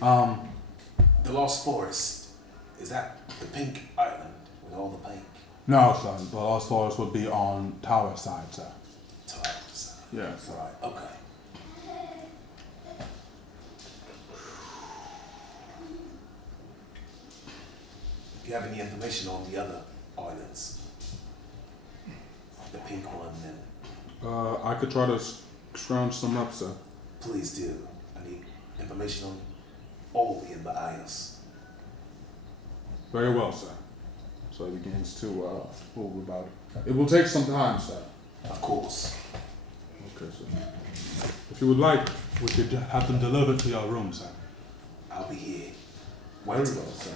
Right. The Lost Forest, is that the pink island with all the pink? No, sir. The Lost Forest would be on Tower side, sir. Tower side. Yeah, sir. Right, okay. Do you have any information on the other islands? The pink one and... I could try to scrounge some up, sir. Please do. I need information on all the Baayas. Very well, sir. So he begins to move about it. It will take some time, sir. Of course. Okay, sir. If you would like, we could have them delivered to your room, sir. I'll be here. Very well, sir.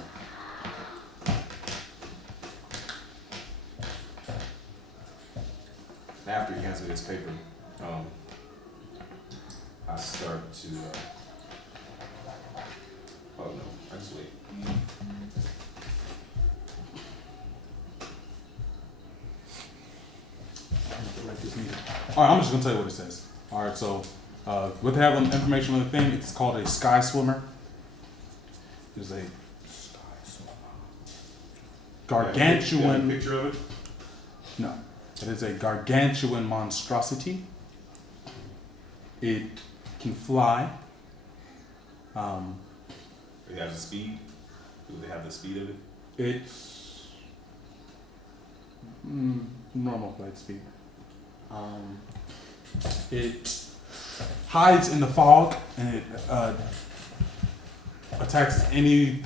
After he hands me this paper, I start to. Oh no, I just wait. All right, I'm just gonna tell you what it says. All right, so what they have on information on the thing, it's called a sky swimmer. It's a gargantuan. Picture of it. No, it is a gargantuan monstrosity. It can fly. It has a speed. Do they have the speed of it? It's normal flight speed. It hides in the fog, and it attacks any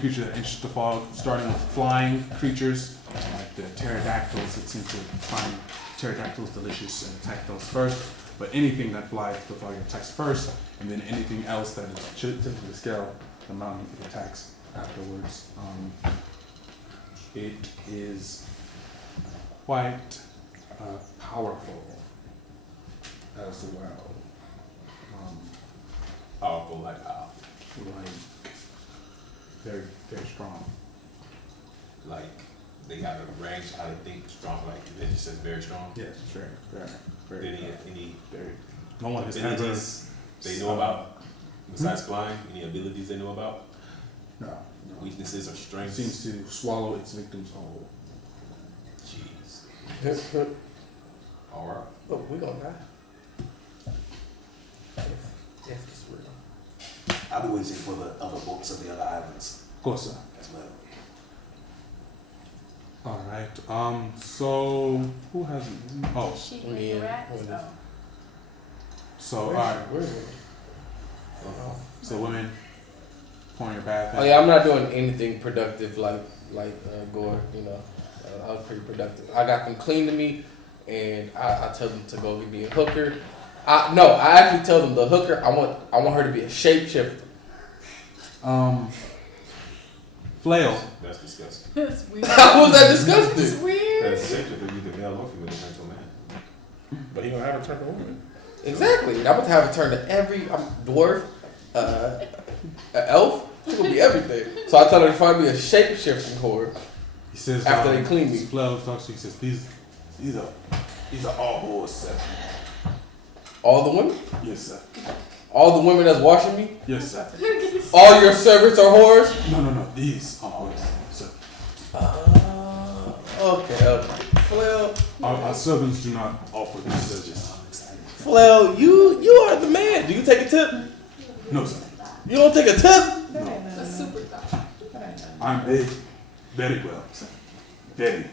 creature that enters the fog, starting with flying creatures like the pterodactyls. It seems to find pterodactyls delicious and attack those first. But anything that flies the fog attacks first, and then anything else that is chipped into the scale, the mountain, it attacks afterwards. It is quite powerful as well. Powerful like how? Like very, very strong. Like they have a range how they think strong. Like it just says very strong. Yes, very, very, very. Any very. No one has abilities they know about besides flying? Any abilities they know about? No. Weaknesses or It strengths? seems to swallow its victims whole. Jeez. All right. Oh, we gonna die. If it's real. I'll be waiting for the other boats of the other islands Of course, sir. as well. All right. So who has? Oh, Sheep and the rats. Oh. so all right. Where's it? Oh. So women pouring your bath. Oh yeah, I'm not doing anything productive like Gore. You know, I was pretty productive. I got them clean to me, and I tell them to go get me a hooker. I actually tell them the hooker. I want her to be a shapeshifter. Flail. That's disgusting. That's weird. How was that It's disgusting? weird. That's essentially either male or female turn to a man. But he gonna have a turn to woman. Exactly. And I'm about to have a turn to every dwarf, an elf. It's gonna be everything. So I tell her to find me a shapeshifting whore. He says After they clean me. Flail talks to you. He says these are all whores, sir. All the women? Yes, sir. All the women that's watching me? Yes, sir. All your servants are whores? No. These are whores, sir. Okay. Flail, Our servants do not offer this service. Flail, you are the man. Do you take a tip? No, sir. You don't take a tip? It's a super thought. I'm paid very well, sir. Very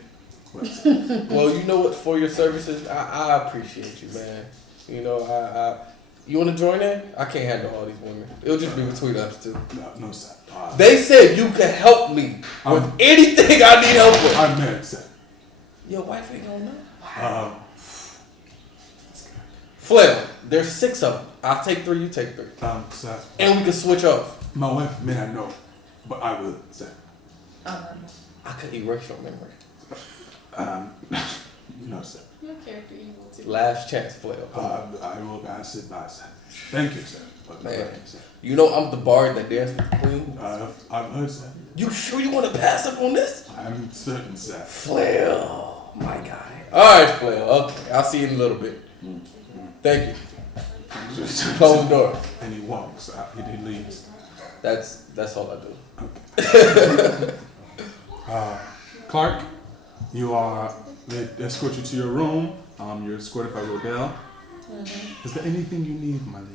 well, sir. Well, you know what? For your services, I appreciate you, man. You know, you want to join in? I can't handle all these women. It'll just be between us two. No, sir. They said you can help me with anything I need help with. I'm married, sir. Your wife ain't gonna know. Um, Flail, there's 6 of them. I'll take 3, you take 3. Sir, And we can switch off. my wife may not know, but I will, sir. I could erase your memory. No, sir. Your character evil too. Last chance, Flail. I will pass it by, sir. Thank you, sir. Man. You know I'm the bard that danced with the queen? I've heard, sir. You sure you want to pass up on this? I'm certain, sir. Flail, my guy. All right, Flail. Okay, I'll see you in a little bit. Thank you. Close the door. And he walks out. He leaves. That's all I do. Clark, they escort you to your room. You're escorted by Rodell. Is there anything you need, my lady?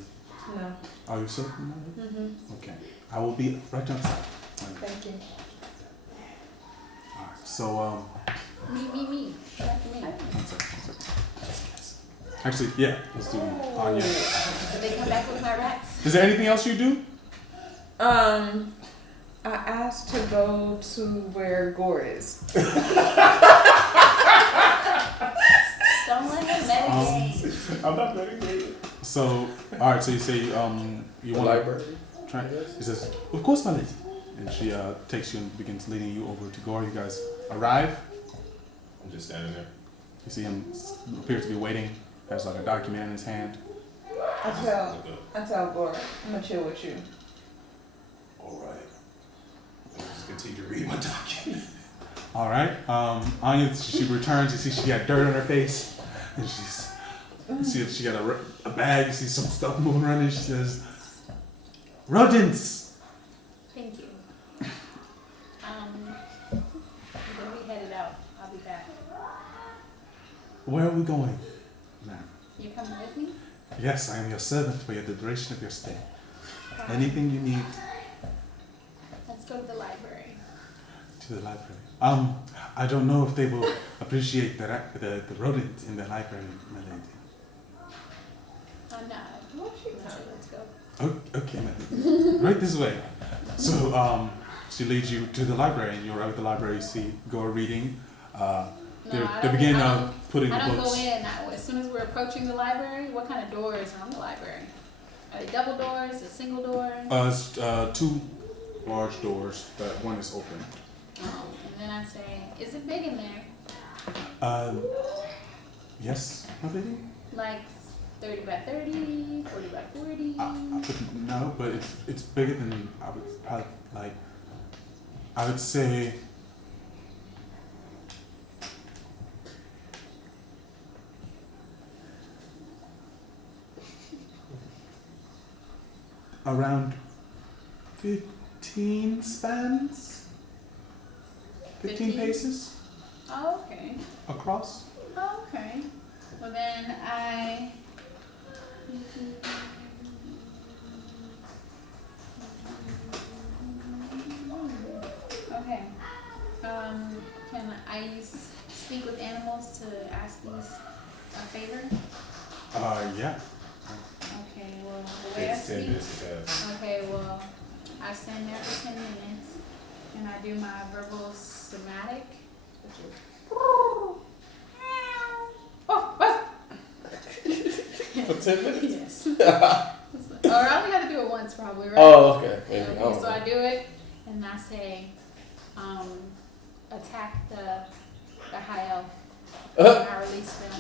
No. Are you certain, my lady? Okay. I will be right outside. Thank you. Alright, so, Me. Back to me. one second. Actually, yeah, let's do Anya. Did they come back with my rats? Is there anything else you do? I asked to go to where Gore is. Don't let him medicate. I'm not meditating. So, alright, so you say, you The want library. try. He says, of course, my lady. And she takes you and begins leading you over to Gore. You guys arrive. I'm just standing there. You see him appears to be waiting. Has like a document in his hand. I tell Gore, I'm gonna chill with you. Alright. I'll just continue to read my document. All right. Anya, she returns. You see she got dirt on her face, and you see she got a bag. You see some stuff moving around, and she says, "Rodents." Thank you. When we headed out, I'll be back. Where are we going, ma'am? You coming with me? Yes, I am your servant for the duration of your stay. Anything you need, Let's go to the library. to the library. I don't know if they will appreciate the rodent in the library, my lady. I'm not. Let's go. Okay, ma'am. Right this way. So, she leads you to the library, and you arrive at the library. You see Gore reading. They begin putting the I don't books. go in. As soon as we're approaching the library, what kind of doors are on the library? Are they double doors? A single door? It's, 2 large doors. That one is open. And then I say, is it big in there? Yes, my lady. Like 30 by 30, 40 by 40? No, but it's bigger than I would say. Around 15 spans? 15 paces Oh, okay. across? Oh, okay. Well, then Okay. Can I speak with animals to ask these a favor? Yeah. Okay, well, the way I It's 10 speak. minutes to pass. Okay, well, I stand there for 10 minutes and I do my verbal somatic, which is. For 10 minutes? Yes. Or I only had to do it once, probably, right? Oh, okay. Maybe. I Okay, don't so know. I do it and I say, attack the high elf. And I release them.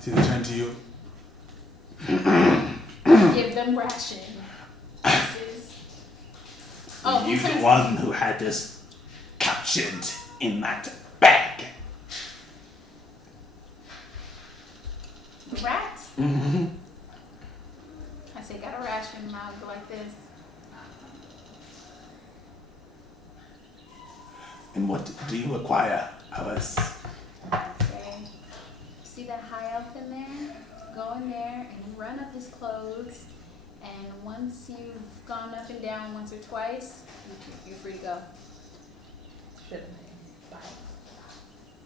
See, they turn to you. Give them ration. Oh, You the one who had us captured in that bag. Rats? Mm-hmm. I say, got a ration, and I'll go like this. And what do you require of us? I say, see that high elf in there? Go in there and run up his clothes. And once you've gone up and down once or twice, you're free to go. Shouldn't they?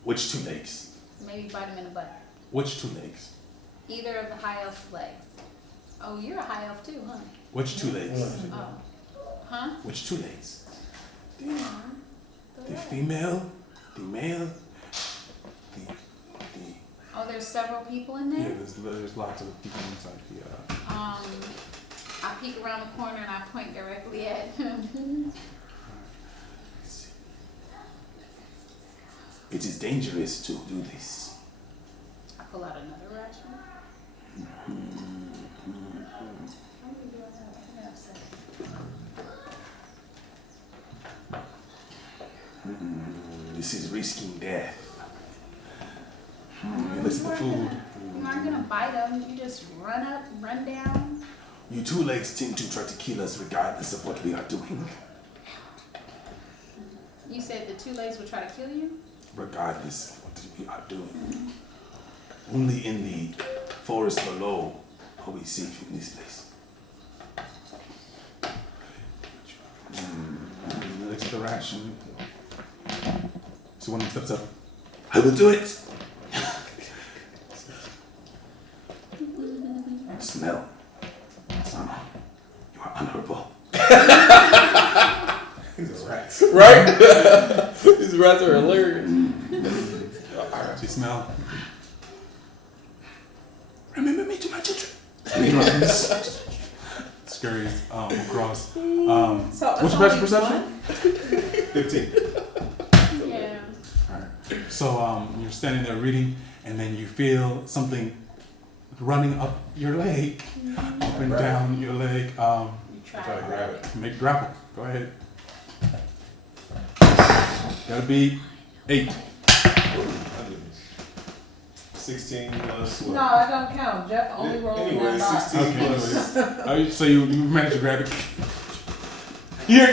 Which two legs? Maybe bite him in the butt. Which two legs? Either of the high elf's legs. Oh, you're a high elf too, huh? Which two legs? Oh. Huh? Which two legs? Go The ahead. female, the male, the Oh, there's several people in Yeah, there? there's lots of people inside the. I peek around the corner and I point directly at him. It is dangerous to do this. I pull out another ration. How many do I have? I think I have 7. This is risking death. Listen to food. You're not gonna bite them. You just run up, run down. You two legs tend to try to kill us regardless of what we are doing. You said the two legs would try to kill you? Regardless of what we are doing. Only in the forest below are we safe in this place. Looks at the ration. So one steps up. I will do it. Smell. You are honorable. These are rats. Right? These rats are hilarious. She smell. Remember me to my children. Scurries across. So What's your best perception? 15. Yeah. Alright. So you're standing there reading, and then you feel something running up your leg, up and down your leg. You try Try to grab it. Make grapple. Go ahead. Gotta be 8. 16 plus what? No, I don't count. Jeff only rolled Anyway, one box. 16 Okay, plus. So you managed to grab it. You're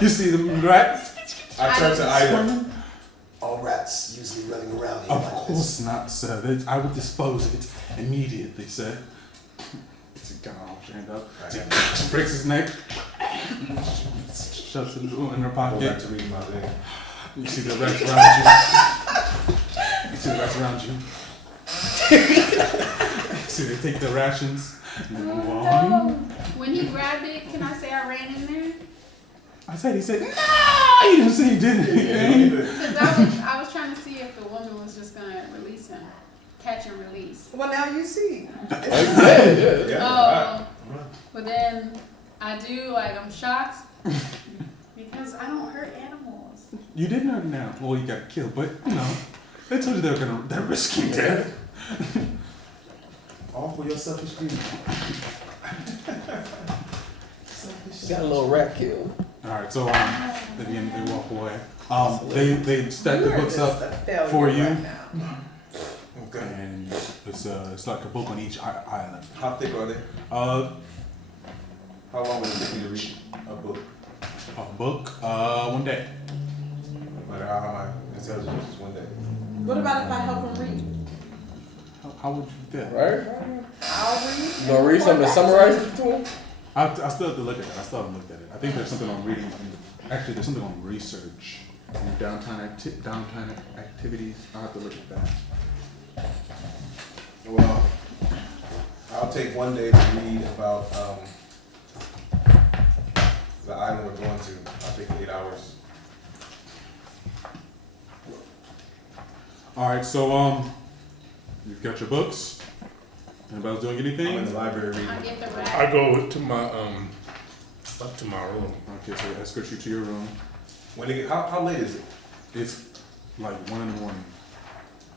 You see the rat? I turn to Ida. All rats usually running around here Of like course not, sir. I would dispose of it immediately, sir. It's a gun all trained up. She breaks his neck. Shoves it in her Go back pocket. to reading my thing. You see the rats around you. You see the rats around you. See, they take the rations and then move on. When he grabbed it, can I say I ran in there? He said, no! He didn't say he did anything. Because I was trying to see if the woman was just gonna release him. Catch and release. Well, now you see. Yeah. Oh, but then I do, like, I'm shocked because I don't hurt animals. You didn't hurt now. Well, you got killed, but you know, they told you they're risking death. All for your selfish greed. Got a little rat kill. All right, so they walk away. They stack the books up for you, Okay. and it's like a book on each island. How thick are they? Uh, How long would it take me to read a book? a book, 1 day. No matter how my intelligence is one day. What about if I help him read? How would you feel? Right? I'll read. You gonna read something to summarize it to him? I still have to look at it. I still haven't looked at it. I think there's something on reading. Actually, there's something on research and downtown activities. I'll have to look at that. Well, I'll take one day to read about the island we're going to. I'll take 8 hours. All right, so you've got your books. Anybody else doing I'm in anything? the library reading. I get the rat. I go to my up to my room. Okay, so they escort you to your room. When they get, how late is it? It's like 1 in the morning.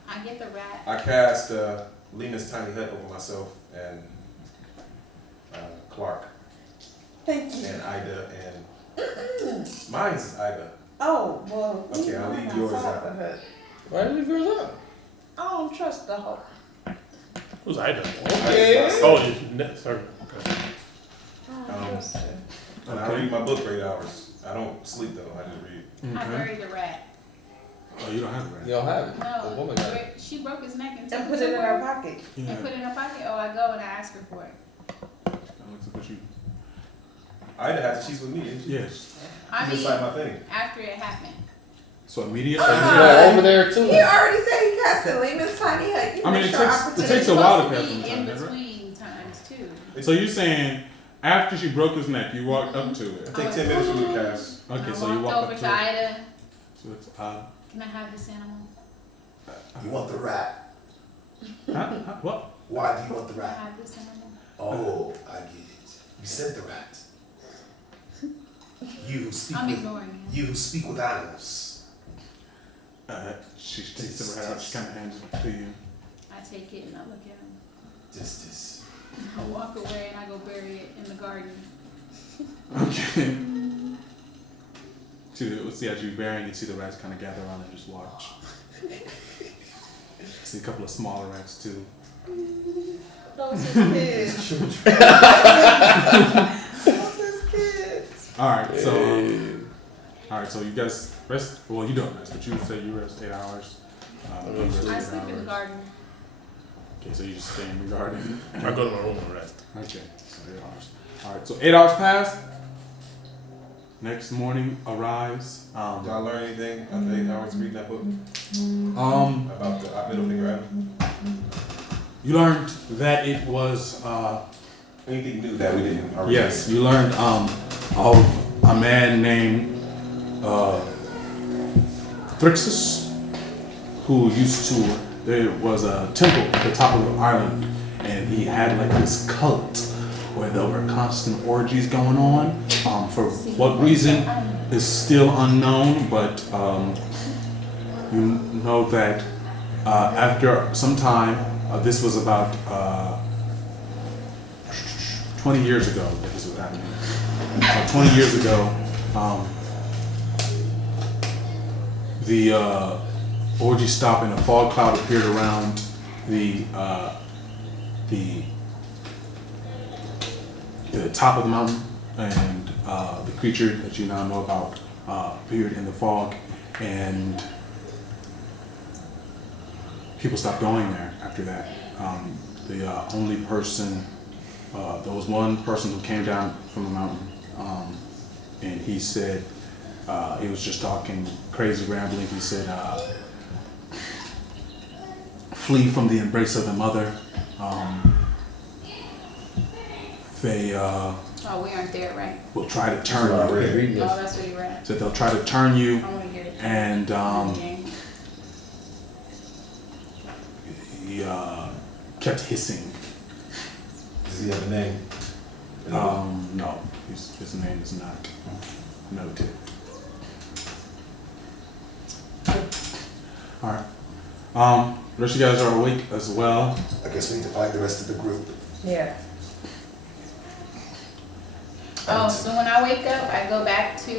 I get the rat. I cast Lena's tiny hut over myself and Clark Thank you. and Ida and mine is Ida. Oh, well. Okay, I'll leave yours out. Why did you leave yours out? I don't trust the whole. Who's I done? Okay. Oh, you sorry. Okay. I don't trust her. And I read my book for 8 hours. I don't sleep though. I just read. I Okay. buried the rat. Oh, you don't have it, right? You don't have it. No, The woman got it. where- she broke his neck and took And put it in her pocket. Yeah. And put it in her pocket. Oh, I go and I ask her for it. Alex, what you? Ida has to. She's with me, isn't she? Yes. I She's mean, inside my thing. after it happened. So immediately. Yeah, over there too. He already said he casted Lehman's tiny hut. You I mean, make it sure takes- opportunity- it takes a while to Supposed pass be some in time, right? between times too. So you're saying after she broke his neck, you walked up to I it. take 10 minutes from the cast. Okay, I so you walked walked over up to to it. Ida. So it's Can I have this animal? You want the rat? what? Why do you want the Can I rat? have this animal? Oh, I get it. You sent the rat. You who speak I'm with ignoring him. you who speak with animals. She takes the rat out. She kind of hands it to you. I take it and I look at him. This. I walk away and I go bury it in the garden. Okay. See, as you're burying it, see the rats kind of gather around and just watch. See a couple of smaller rats too. Those is kids. Those is kids. All right, so you guys rest. Well, you don't rest, but you say you rest 8 hours. You rest I 8 sleep in the hours. garden. Okay, so you just stay in the garden. I go to my room and rest. Okay, so 8 hours. All right, so 8 hours pass. Next morning arrives. Did y'all learn anything after 8 hours reading that book about the middle finger island? You learned that it was. Anything new that we didn't already? Yes, you learned of a man named Thrixus, who used to. There was a temple at the top of the island, and he had like this cult where there were constant orgies going on. For what reason is still unknown, but you know that after some time, this was about 20 years ago that this was happening. 20 years ago, the orgy stopped and a fog cloud appeared around the top of the mountain, and the creature that you now know about appeared in the fog, and people stopped going there after that. The only person, there was one person who came down from the mountain, and he said, he was just talking crazy rambling. He said, flee from the embrace of the mother. They Oh, we aren't there, right? will try to turn you. Oh, that's what he read. So they'll try to turn you, I want to hear it. and Okay. he kept hissing. Does he have a name? No, his name is not noted. All right. The rest of you guys are awake as well. I guess we need to find the rest of the group. Yeah. Oh, so when I wake up, I go back to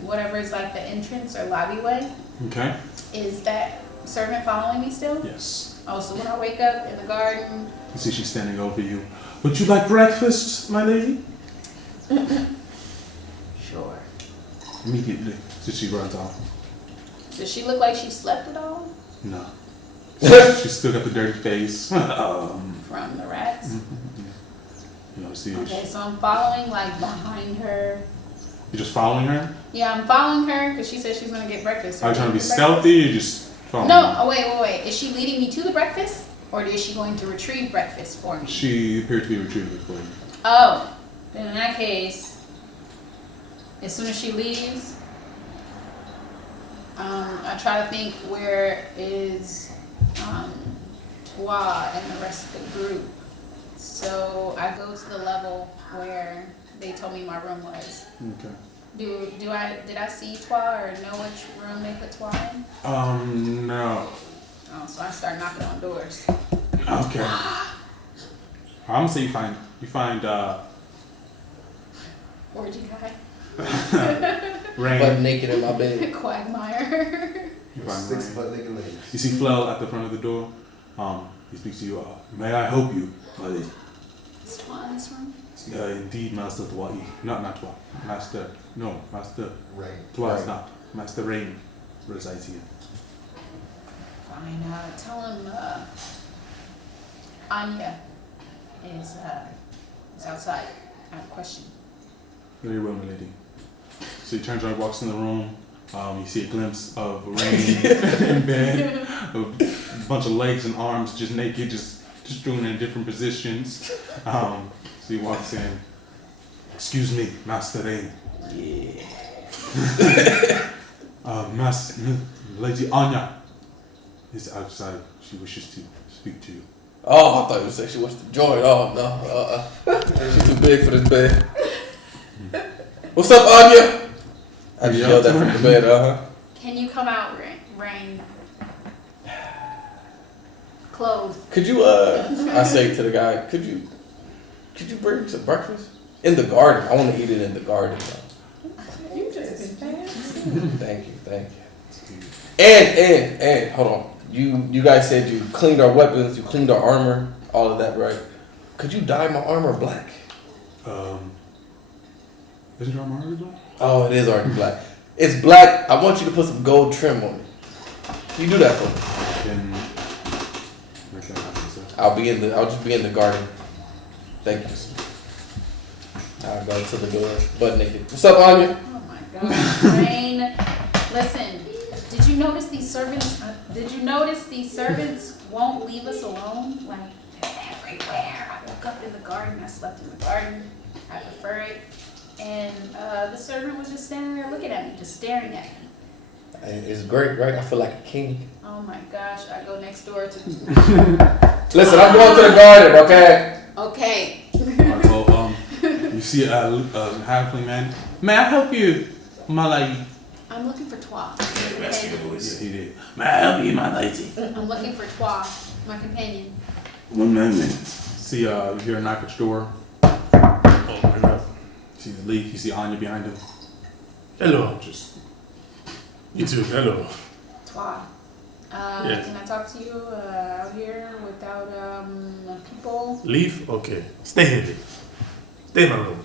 whatever is like the entrance or lobby way. Okay. Is that servant following me still? Yes. Oh, so when I wake up in the garden, You see she's standing over you. Would you like breakfast, my lady? sure. Immediately. So she runs off. Does she look like she slept at all No. She's still got the dirty face. from the rats? You know, see. Okay, so I'm following like behind her. You're just following her? Yeah, I'm following her because she said she's gonna get breakfast. Are you trying to be Breakfast? stealthy or you just following No, her? oh wait. Is she leading me to the breakfast? Or is she going to retrieve breakfast for me? She appeared to be retrieving it for you. Oh, then in that case, as soon as she leaves, I try to think where is Twa and the rest of the group. So I go to the level where they told me my room was. Okay. Did I see Twa or know which room they put Twa in? No. Oh, so I start knocking on doors. Okay. I'm gonna say you find Orgy guy. Rain. Butt naked in my bed. Quagmire. You find Six Rain. butt nigga ladies. You see Flell at the front of the door. He speaks to you. May I help you, my lady? Is Twa in this room? Indeed, Master Twa'i. Not Twa. Master. No, Master Right. Twa is not. Master Rain resides here. Fine. Tell him Anya is outside. I have a question. Very well, my lady. So he turns around, walks in the room. You see a glimpse of Rain in bed, a bunch of legs and arms, just naked, just strewn in different positions. So he walks in. Excuse me, Master Rain. Yeah. Lady Anya is outside. She wishes to speak to you. Oh, I thought you said she wants to join. Oh, no. She's too big for this bed. What's up, Anya? I just yelled that from the bed, Can you come out, Rain? Clothes. Could you, I say to the guy, could you bring me some breakfast? In the garden. I want to eat it in the garden, though. You just been fancy. Thank you. And hold on. You guys said you cleaned our weapons, you cleaned our armor, all of that, right? Could you dye my armor black? Is your armor already black? Oh, it is already black. It's black. I want you to put some gold trim on it. Can you do that for me? Then make that happen, sir. I'll just be in the garden. Thank you. I'll go to the door, butt naked. What's up, Anya? Oh my God, Rain. Listen, did you notice these servants? Won't leave us alone? Like they're everywhere. I woke up in the garden. I slept in the garden. I prefer it. And the servant was just standing there looking at me, just staring at me. It's great, right? I feel like a king. Oh my gosh, I go next door to. Listen, I'm going to the garden, okay? Okay. Alright, so you see a halfling man. May I help you, my lady? I'm looking for Twa. Rescue the voice. He did. May I help you, my lady? I'm looking for Twa, my companion. 1 moment. See, you hear a knock at your door. Open up. See the leaf. You see Anya behind him. Hello. Just You too. Hello. Twa. Yes. Can I talk to you out here without people? Leave? Okay. Stay here, Leave. Stay in my room.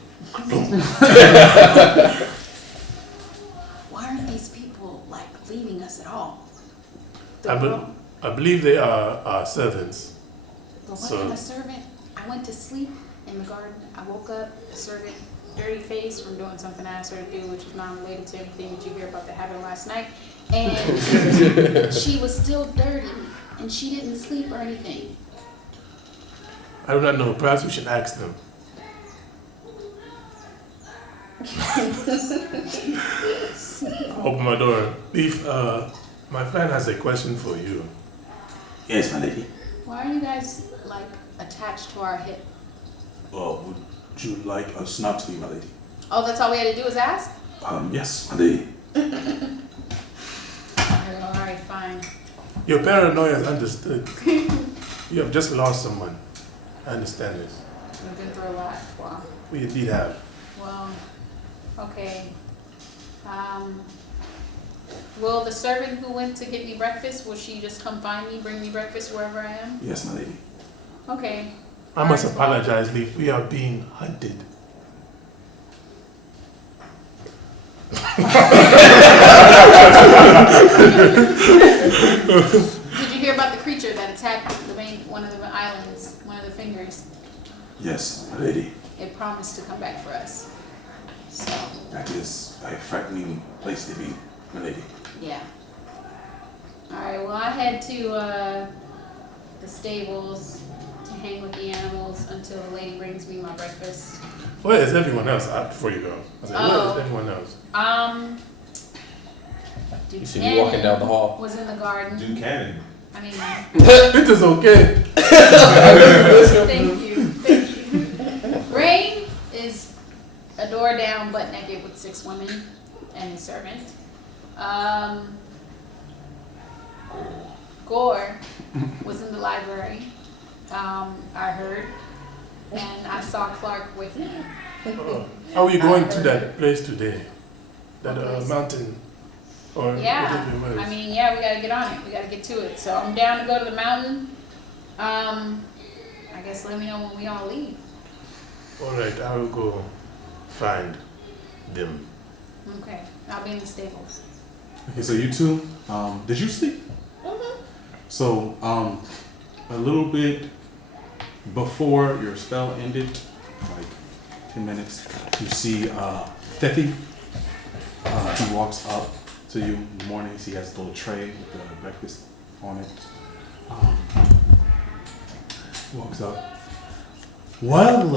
Why aren't these people like leaving us at all? I believe they are our servants. But what So- kind of servant? I went to sleep in the garden. I woke up, the servant, dirty face from doing something I asked her to do, which is not related to everything that you hear about that happened last night. And she was still dirty, and she didn't sleep or anything. I do not know. Perhaps we should ask them. Open my door. Leave. My friend has a question for you. Yes, my lady. Why are you guys like attached to our hip? Would you like a snap tea, my lady? Oh, that's all we had to do is ask? Yes, my lady. Alright, fine. Your paranoia is understood. You have just lost someone. I understand this. We've been through a lot. Wow. We indeed have. Well, okay. Will the servant who went to get me breakfast, will she just come find me, bring me breakfast wherever I am? Yes, my lady. Okay. I must Alright, apologize, Leaf. We are being hunted. Did you hear about the creature that attacked one of the islands, one of the fingers? Yes, my lady. it promised to come back for us. So, That is a frightening place to be, my lady. yeah. Alright, well, I head to the stables to hang with the animals until the lady brings me my breakfast. Where is everyone else? Before you go, I said, where is everyone else? You should be walking down the hall. Was in the garden. Duke Cannon. I mean, It is okay. thank you. Rain is a door down, butt naked with 6 women and a servant. Gore was in the library. I heard, and I saw Clark with him. How are you going to that place today? That mountain? Or Yeah, whatever it was. I mean, yeah, we gotta get on it. We gotta get to it. So I'm down to go to the mountain. I guess let me know when we all leave. Alright, I will go find them. Okay, I'll be in the stables. Okay, so you two, did you sleep? So, a little bit before your spell ended, like 10 minutes, you see Thethi. He walks up to you in the morning. He has a little tray with the breakfast on it. Walks up. Well,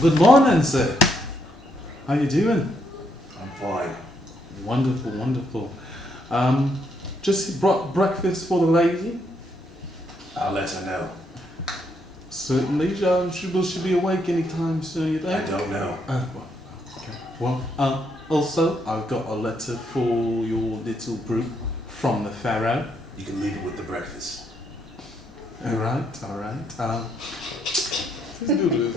good morning, sir. How you doing? I'm fine. Wonderful, wonderful. Just brought breakfast for the lady. I'll let her know. Certainly, she will be awake anytime soon, you think? I don't know. Well, okay. Well, also, I've got a letter for your little group from the Pharaoh. You can leave it with the breakfast. All right. Let's do this.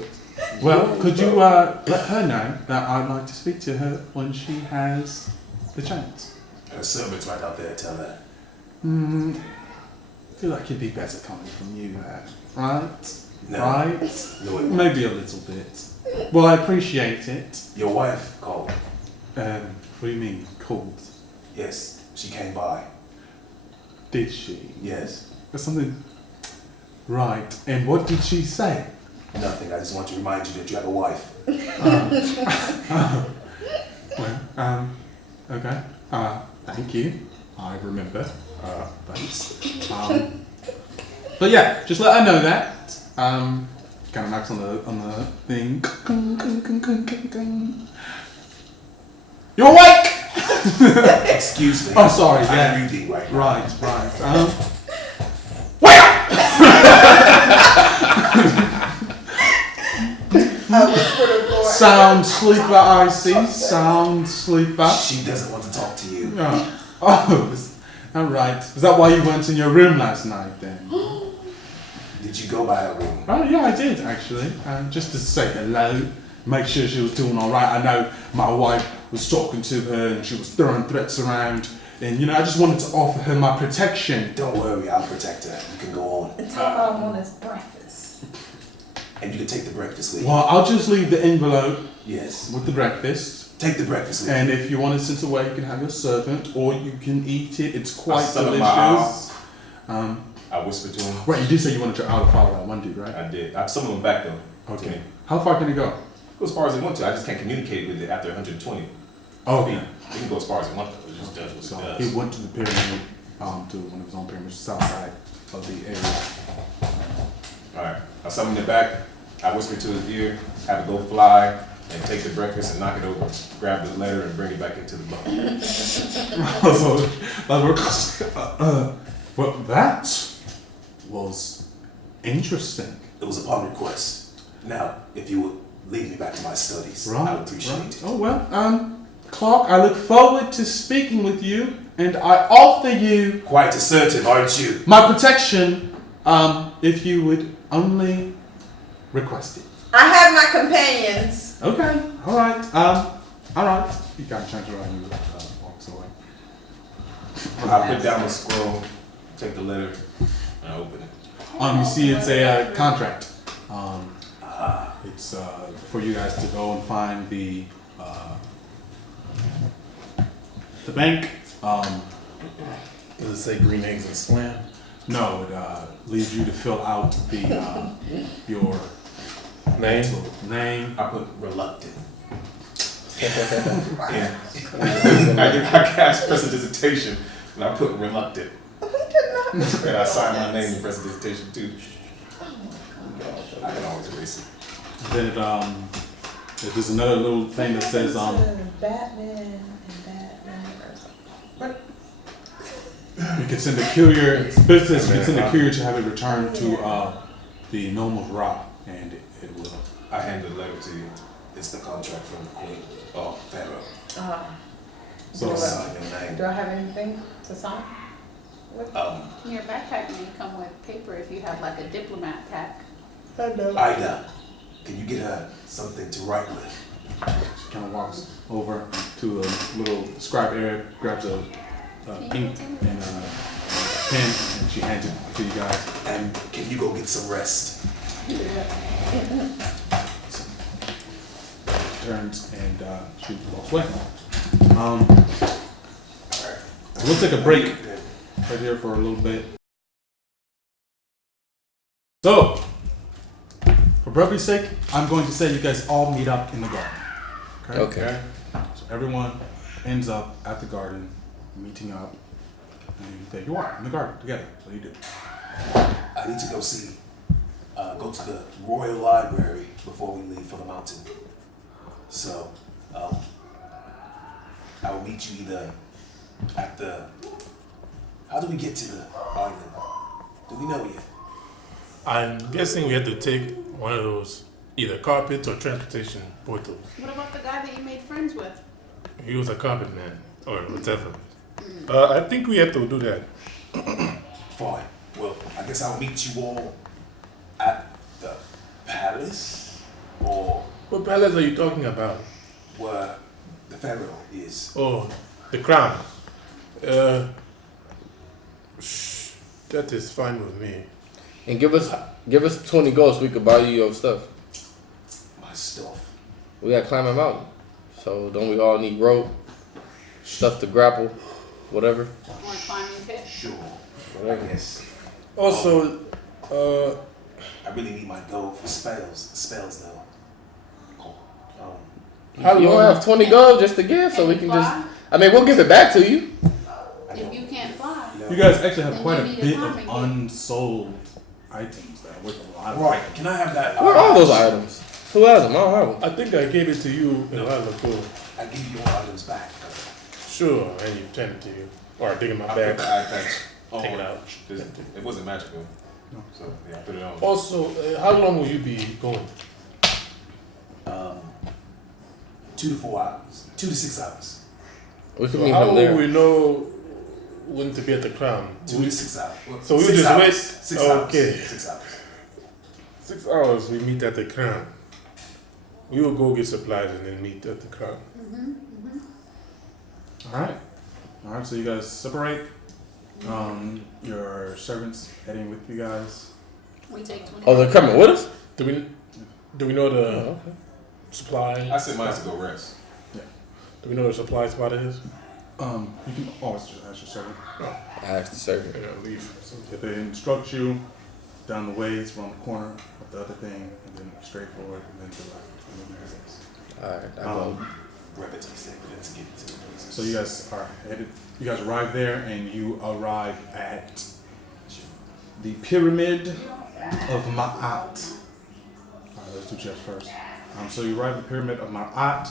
Well, could you let her know that I'd like to speak to her when she has the chance? Her servant's right out there, tell her. I feel like it'd be better coming from you, right? No. Right? No, it won't. Maybe a little bit. Well, I appreciate it. Your wife called. What do you mean, called? Yes, she came by. Did she? Yes. There's something. Right. And what did she say? Nothing, I just want to remind you that you have a wife. Well, okay. Thank you. I remember. Thanks. But yeah, just let her know that. Kind of knocks on the thing. You're awake! Excuse me. Oh, sorry. Yeah. I'm reading right now. Right. Wake up! Sound sleeper, I see. Sound sleeper. She doesn't want to talk to you. All right. Is that why you went in your room last night then? Did you go by her room? Oh yeah, I did actually. Just to say hello, make sure she was doing all right. I know my wife was talking to her and she was throwing threats around, and I just wanted to offer her my protection. Don't worry, I'll protect her. You can go on. And tell her I want his breakfast. And you can take the breakfast with you. Well, I'll just leave the envelope Yes. with the breakfast. Take the breakfast with And if you want it sent away, you can have your servant, or you can eat it. It's quite son of my delicious. I whispered to him. Right, you did say you wanted your outer follow that one dude, right? I did. I summoned him back though. Okay. How far can it go? Go as far as it wants to. I just can't communicate with it after 120. Okay. It can go as far as it wants to. It just does what So it he does. went to the pyramid, to one of his own pyramids, south side of the area. Alright. I summoned it back. I whispered to his ear, have it go fly, and take the breakfast and knock it over. Grab the letter and bring it back into the boat. So, well, that was interesting. It was upon request. Now, if you would lead me back to my studies, I would appreciate it. Oh well, Clark, I look forward to speaking with you, and I offer you Quite assertive, aren't you? my protection, if you would only request it. I have my companions. Okay, alright, alright. You got a chance around and walks away. I put down the scroll, take the letter, and I open it. You see it's a contract. It's for you guys to go and find the bank. Does it say green eggs and slam? No, it leads you to fill out the your Name? Name. I put reluctant. I cast prestidigitation, and I put reluctant. And I signed my name in prestidigitation too. I can always erase it. Then there's another little thing that says Batman and Batman or something. you can send a courier. It says you can send a courier to have it returned to the Gnome of Ra, and it will. I hand the letter to you. It's the contract from the Queen. Oh, Pharaoh. So Sign your name. Do I have anything to sign? Your backpack may come with paper if you have like a diplomat pack. Ida, can you get her something to write with? she kind of walks over to a little scribe area, grabs a ink and a pen, and she hands it to you guys. And can you go get some rest? Turns and she walks away. So we'll take a break right here for a little bit. So, for brevity's sake, I'm going to say you guys all meet up in the garden. Okay. So everyone ends up at the garden, meeting up, and there you are in the garden together. What do you do? I need to go see, go to the Royal Library before we leave for the mountain. So, I will meet you either at the, how do we get to the island? Do we know yet? I'm guessing we had to take one of those, either carpet or transportation portals. What about the guy that you made friends with? He was a carpet man, or whatever. I think we had to do that. Fine. Well, I guess I'll meet you all at the palace, or What palace are you talking about? where the Pharaoh is. Oh, the crown. That is fine with me. And give us 20 gold so we could buy you your stuff. My stuff. We gotta climb a mountain. So don't we all need rope, stuff to grapple, whatever? Or climbing pit? Sure. Whatever. I guess. Also, I really need my gold for spells though. How you don't have 20 gold just to give so Can we you can fly? just. I mean, we'll give it back to you. If you can't fly, You guys actually have Then quite you a need a bit of climbing kit. unsold items that are worth a lot of Right. Can I have that? Where are those items? Who has them? I don't have them. I think I gave it to you a while ago. I give you your items back. Sure, and you sent it to you. Or I dig in my I put bag. the eye patch on. Take it out. It wasn't magical. So yeah, I put it on. Also, how long will you be going? 2 to 4 hours. 2 to 6 hours. We can So meet how him will there. we know when to be at the crown? 2 to 6 hours. So we'll 6 just hours. wait? 6 hours. Okay. 6 hours. 6 hours we meet at the crown. We will go get supplies and then meet at the crown. Alright, so you guys separate. Your servants heading with you guys. we take 20. Oh, they're coming with us? Do we know the Oh, okay. supply? I sent mine to go rest. Do we know the supply spot is? You can always just ask your servant. I asked the servant. Yeah, leave. So if they instruct you down the way, it's around the corner of the other thing, and then straight forward, and then to the left, and then there it is. Alright, I go. Brevity sake, let's get to the places. So you guys are headed. You guys arrive there, and you arrive at the pyramid of Ma'at. Alright, let's do chest first. So you arrive at the pyramid of Ma'at.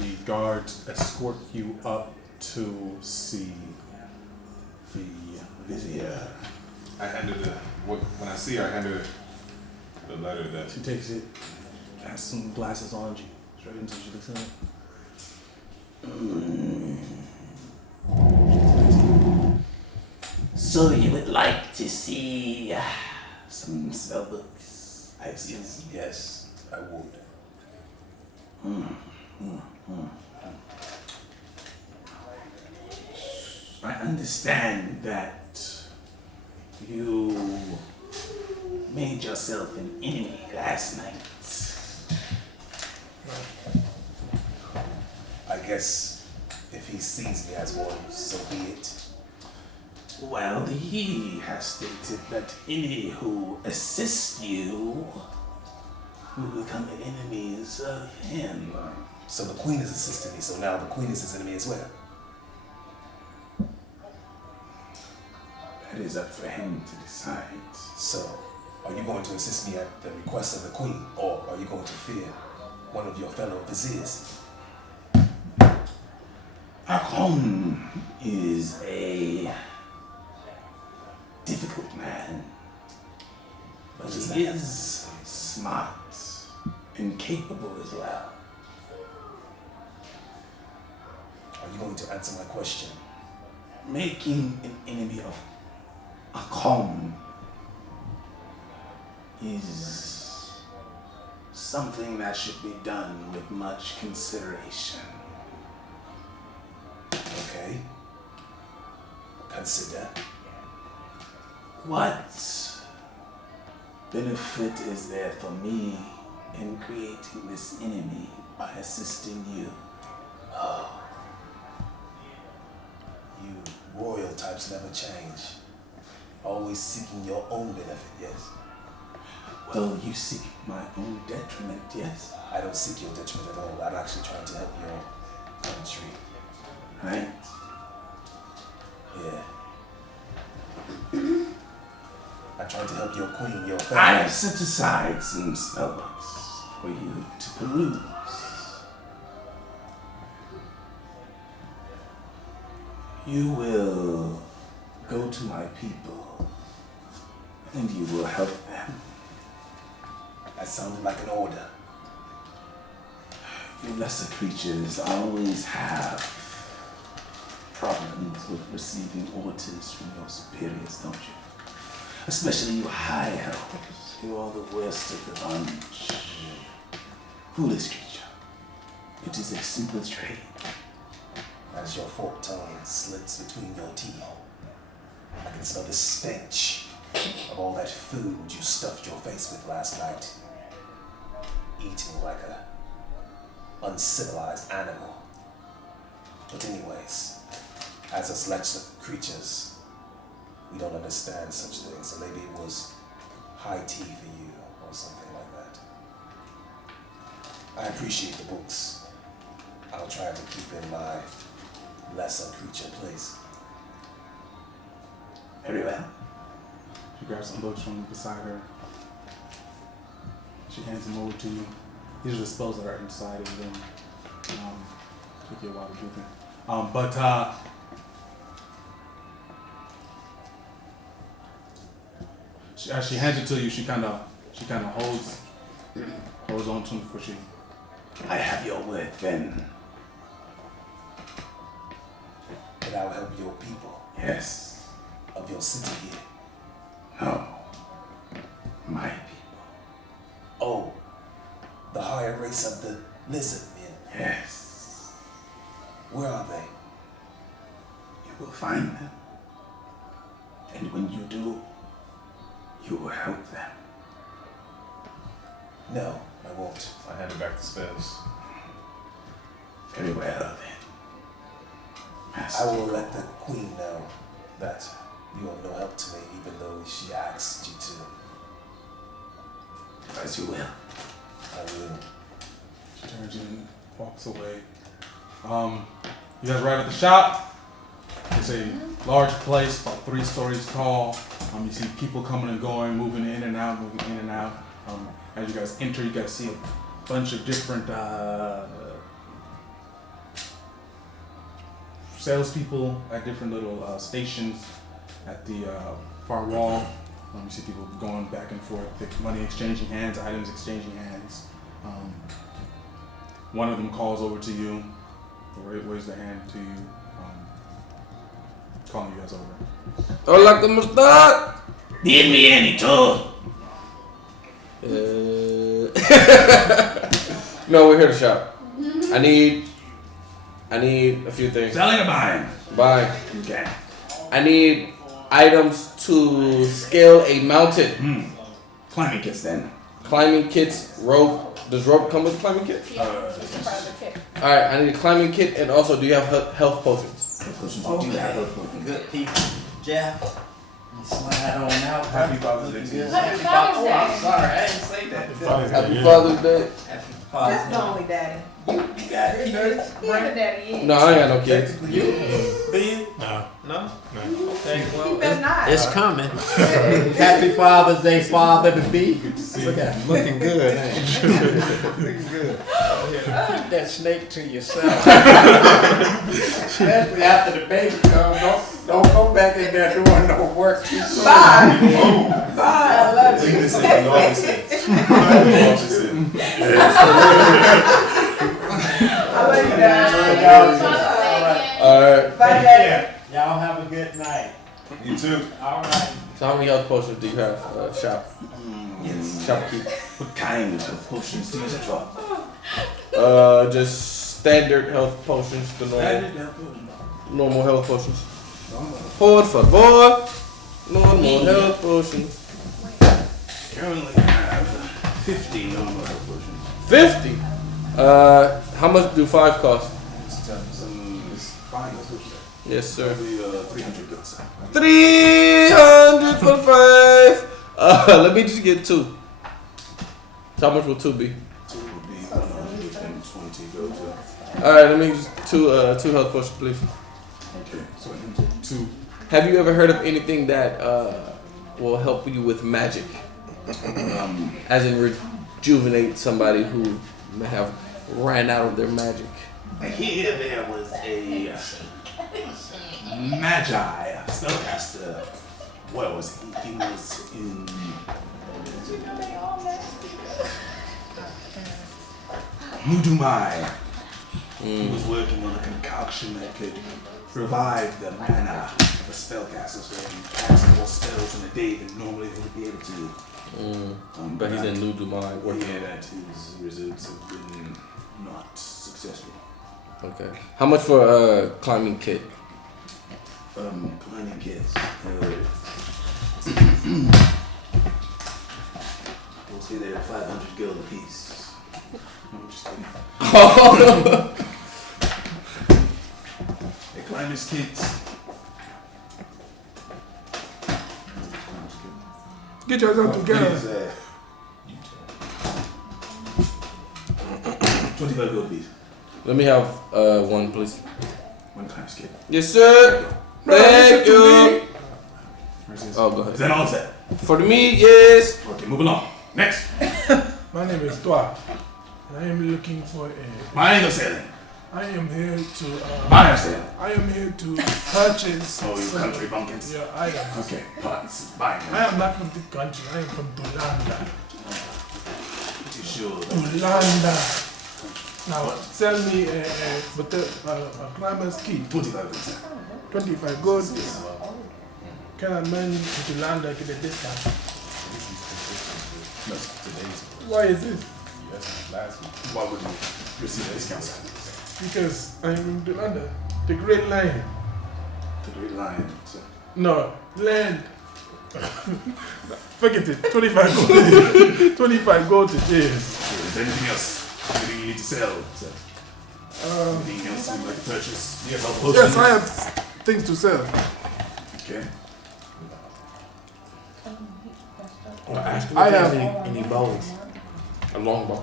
The guards escort you up to see the vizier. I handed when I see her, I handed her the letter that She takes it, has some glasses on, she straight into she looks at it. So you would like to see some spell books? I see. Yes, I would. I understand that you made yourself an enemy last night. I guess if he sees me as one, so be it. Well, he has stated that any who assist you who become enemies of him. So the queen is assisting me, so now the queen is his enemy as well. That is up for him to decide. So, are you going to assist me at the request of the queen, or are you going to fear one of your fellow viziers? Akon is a difficult man, but he is smart and capable as well. Are you going to answer my question? Making an enemy of Akon is something that should be done with much consideration. Okay. Consider. What benefit is there for me in creating this enemy by assisting you? Oh. You royal types never change. Always seeking your own benefit, yes? Well, you seek my own detriment, yes? I don't seek your detriment at all. I'm actually trying to help your country. Right? Yeah. I'm trying to help your queen, your I family. have set aside some spellbooks for you to peruse. You will go to my people and you will help them. That sounded like an order. You lesser creatures always have problems with receiving orders from your superiors, don't you? Especially you high elves. You are the worst of the bunch. Foolish creature. It is a simple trade. As your forked tongue slits between your teeth, I can smell the stench of all that food you stuffed your face with last night. Eating like a uncivilized animal. But anyways, as us lesser creatures, we don't understand such things, so maybe it was high tea for you or something like that. I appreciate the books. I'll try to keep in my lesser creature place. Very well. She grabs some books from beside her. She hands them over to you. These are the spells that are inside of them. Took you a while to do them. As she hands it to you, she kind of holds on to them before she. I have your word then. And I'll help your people Yes. of your city here. No. My people. Oh, the higher race of the lizard men. Yes. Where are they? You will find them. And when you do, you will help them. No, I won't. I handed back the spells. Very well then. I will let the queen know that you are no help to me, even though she asked you to. As you will. I will. She turns and walks away. You guys right at the shop. It's a large place, about 3 stories tall. You see people coming and going, moving in and out. As you guys enter, you guys see a bunch of different salespeople at different little stations at the far wall. You see people going back and forth, money exchanging hands, items exchanging hands. One of them calls over to you, waves their hand to you, calling you guys over. Hola, ¿cómo estás? Bienvenido. No, we're here to shop. I need a few things. Selling or buying? Bye. Okay. I need items to scale a mountain. Climbing kits then. Climbing kits, rope. Does rope come with a climbing kit? Yeah, it's part of the kit. Alright, I need a climbing kit, and also, do you have health potions? Of course, you do have. Good people. Jeff, Slide on out. Happy Father's Day to you. Happy Father's Day. Oh, I'm sorry. I didn't say that. Happy Father's Day. Happy That's Father's the Day. only daddy. You got kids? He ain't a daddy yet. No, I ain't got no kids. You? Do you? No. No? Okay, He well, better not. It's coming. Happy Father's Day, father to be. Look at him, looking good, ain't he? Looking good. Keep that snake to yourself. Especially after the baby comes. Don't go back in there doing no work. Bye. Bye. I love you. this is what you always say. I love you, Dad. Happy Father's Day. Alright. Bye, Daddy. Y'all have a good night. You too. All right. So how many health potions do you have, Shop? Yes. Shopkeep. What kind of potions do you set for? Just standard health potions, the Standard health potions. normal health potions. Por favor. Normal health potions. Currently have 50 normal health potions. 50? How much do 5 cost? It's fine. That's what you said. Yes, sir. Probably 300 gilts. 300 for 5. Let me just get 2. So how much will 2 be? 2 would be 120 gilts. Alright, let me just 2 health potions, please. Okay. So 2. Have you ever heard of anything that will help you with magic? As in rejuvenate somebody who may have ran out of their magic. Here there was a magi spellcaster. Where was he? He was in Mudumai. He was working on a concoction that could revive the mana of spellcasters so he cast more spells in a day than normally they would be able to. But he's in New Dubai Yeah, working. that his results have been not successful. Okay. How much for climbing kit? Climbing kits. We'll say they're 500 gil a piece. I'm just kidding. They climbers kits. Get yourself together. Please, 25 gil a piece. Let me have 1, please. One climbers kit. Yes, sir. Thank you. Oh, go Is ahead. that all set? For the meat, yes. Okay, move along. Next. My name is Dwa. And I am looking for a. Buying or selling? I am here to. Buy or sell? I am here to purchase. Oh, you some country of bumpkins. your items. Okay, parts. Buying. I am not from the country. I am from Tulanda. Pretty sure. Tulanda. Now, sell me a climber's key. 25 gil. 25 gold. Can a man in Tulanda get a discount? No, today's. Why is this? Yes, last week. Why would you receive a discount? Because I am from Tulanda. The Great Lion. The Great Lion. So. No, land. Forget it. 25 gold. 25 gold it is. Is there anything else? Anything you need to sell? Anything else you'd like to purchase? Yes, I have things to sell. Okay. I have. Any bows? A longbow.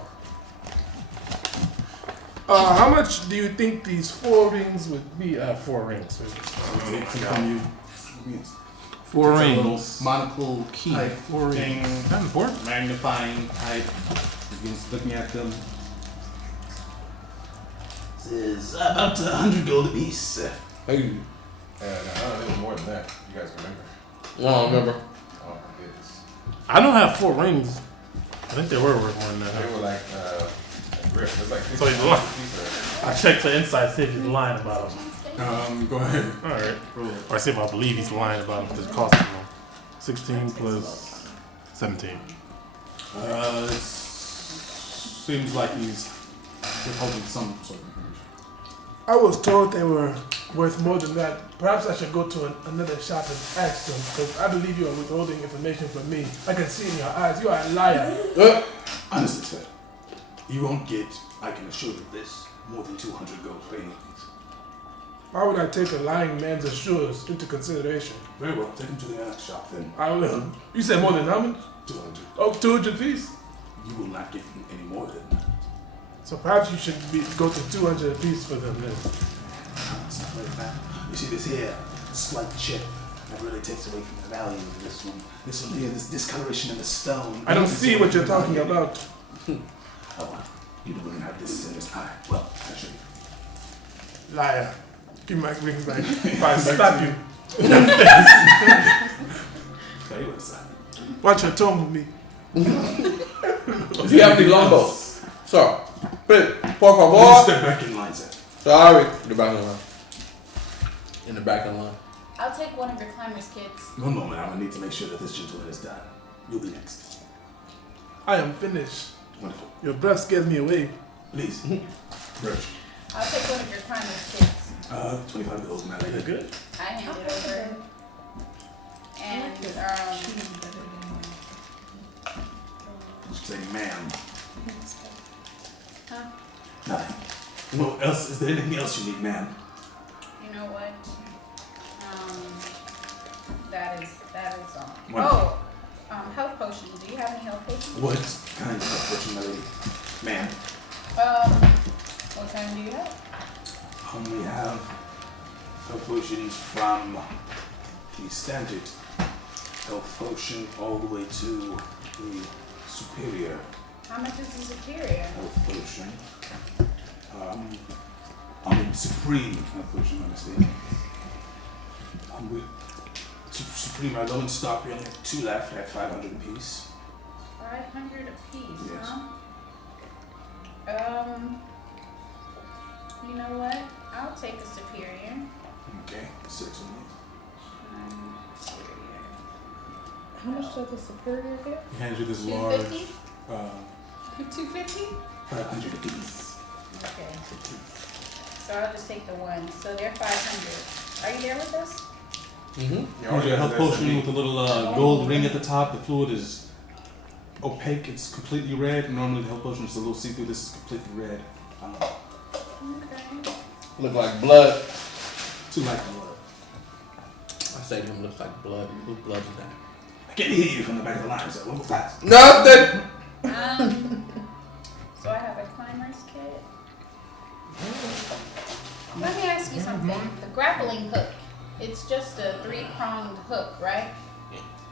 How much do you think these 4 rings would be? 4 rings. From you. Yes. 4 It's a rings. little Monocle key. type 4 thing. rings. Not important. Magnifying type. Begins looking at them. This is about 100 gold apiece. Hey. And it was more than that. You guys remember? No, I remember. Oh my goodness. I don't have 4 rings. I think they were worth more than that. They were like grip. It was like 50 So he's lying. I checked the inside, see if he's lying about them. Go ahead. Alright. Roll it. Or see if I believe he's lying about them. The cost of them. 16 plus 17. It seems like he's withholding some sort of information. I was told they were worth more than that. Perhaps I should go to another shop and ask them, because I believe you are withholding information from me. I can see in your eyes, you are a liar. Honestly, sir, you won't get, I can assure you this, more than 200 gold for any of these. Why would I take a lying man's assures into consideration? Very well, take him to the annex shop then. I will. You said more than how much? 200. Oh, 200 piece. You will not get any more than that. So perhaps you should go to 200 a piece for them then. It's not really bad. You see this here, slight chip that really takes away from the value of this one. This one here, this discoloration in the stone. I don't see what you're talking about. Oh, well, you wouldn't have this in this eye. Well, I'll show you. Liar. Give me my ring back. If I slap you. Tell you what's up. Watch your tongue with me. Do you have any longbows? So, por Please favor. step back in line, sir. Sorry. In the back of the line. In the back of the line. I'll take one of your climber's kits. One moment, I'm gonna need to make sure that this gentleman is done. You'll be next. I am finished. Wonderful. Your breath scares me away. Please. Birch. I'll take one of your climber's kits. 25 gold, man. You're good. I hand it over. And Just say, ma'am. huh? Nothing. Well, else, is there anything else you need, ma'am? You know what? That is all. Wonderful. Oh, health potions. Do you have any health potions? What kind of fortune, my lady? Ma'am. What kind do you have? We have health potions from the standard health potion all the way to the superior How much is the superior? health potion. Supreme health potion, honestly. With Supreme, our low in stock, we only have 2 left at 500 apiece. 500 apiece, Yes. huh? You know what? I'll take a superior. Okay, certainly. Superior. How much does the superior get? He hands you this large. 250? 250? 500 apiece. Okay. So I'll just take the one. So they're 500. Are you there with us? Mm-hmm. Here's your health potion with a little gold ring at the top. The fluid is opaque. It's completely red. Normally the health potion is a little see-through. This is completely red. Okay. Look like blood. Too light blood. I say to him, looks like blood. Whose blood is that? I can't hear you from the back of the line, so what was that? Nothing. So I have a climber's kit. Let me ask you something. The grappling hook. It's just a 3-pronged hook, right?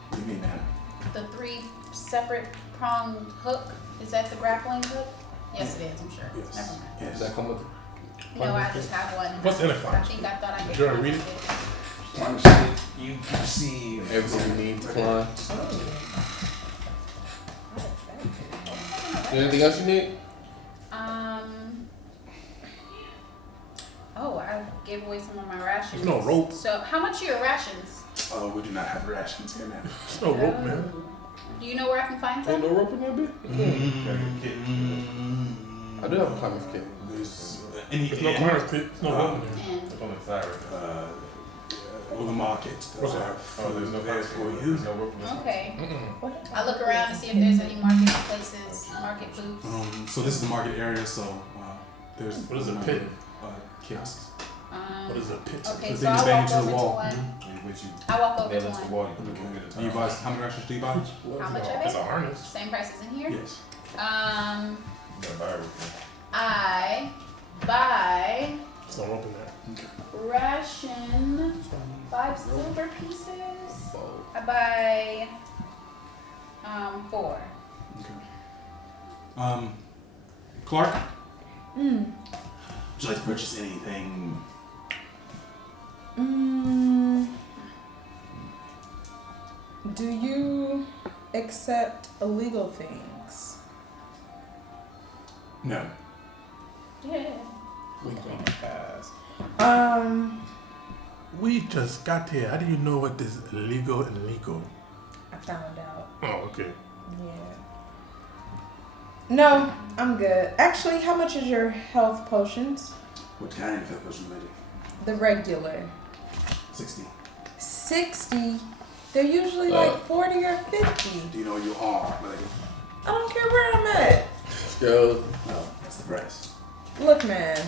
What do you mean, ma'am? The 3 separate pronged hook. Is that the grappling hook? Yes, it is. I'm sure. Yes. Never mind. Yes. Does that come with it? No, I just have one. What's in it, I Clarence? think I thought I could Did you find read it. Honestly, you perceive Everything you need to climb. Anything else you need? Oh, I gave away some of my rations. There's no rope. So, how much are your rations? Oh, we do not have rations here, ma'am. There's no rope, man. Do you know where I can find Ain't some? no rope in that bit? I do have a climber's kit. There's There's no climber's kit. There's no rope in there. And It's on the side right now. well, the market. What's that? Oh, there's no there place for you. There's no rope in this one. okay, What? I look around to see if there's any marketplaces, market booths. So this is the market area. So there's What is a number pit? of, kiosks. What is a pit? Okay, The so thing is I'll banging walk to the over to wall. one. Which you I walk over nail to into the one. wall, you can move it Do you buy how many rations do you buy? How much of It's a it? harness. Same price as in here? Yes. You gotta buy everything. I buy There's no rope in there. ration 5 silver pieces. I buy 4. Clark. Would you like to purchase anything? Do you accept illegal things? No. Yeah. We gonna pass. Um, We just got here. How do you know what is illegal and legal? I found out. Oh, okay. Yeah. No, I'm good. Actually, how much is your health potions? What kind of health potion, lady? The regular. 60. 60? They're usually like 40 or 50. Do you know where you are, lady? I don't care where I'm at. Let's go. No, that's the price. Look, man.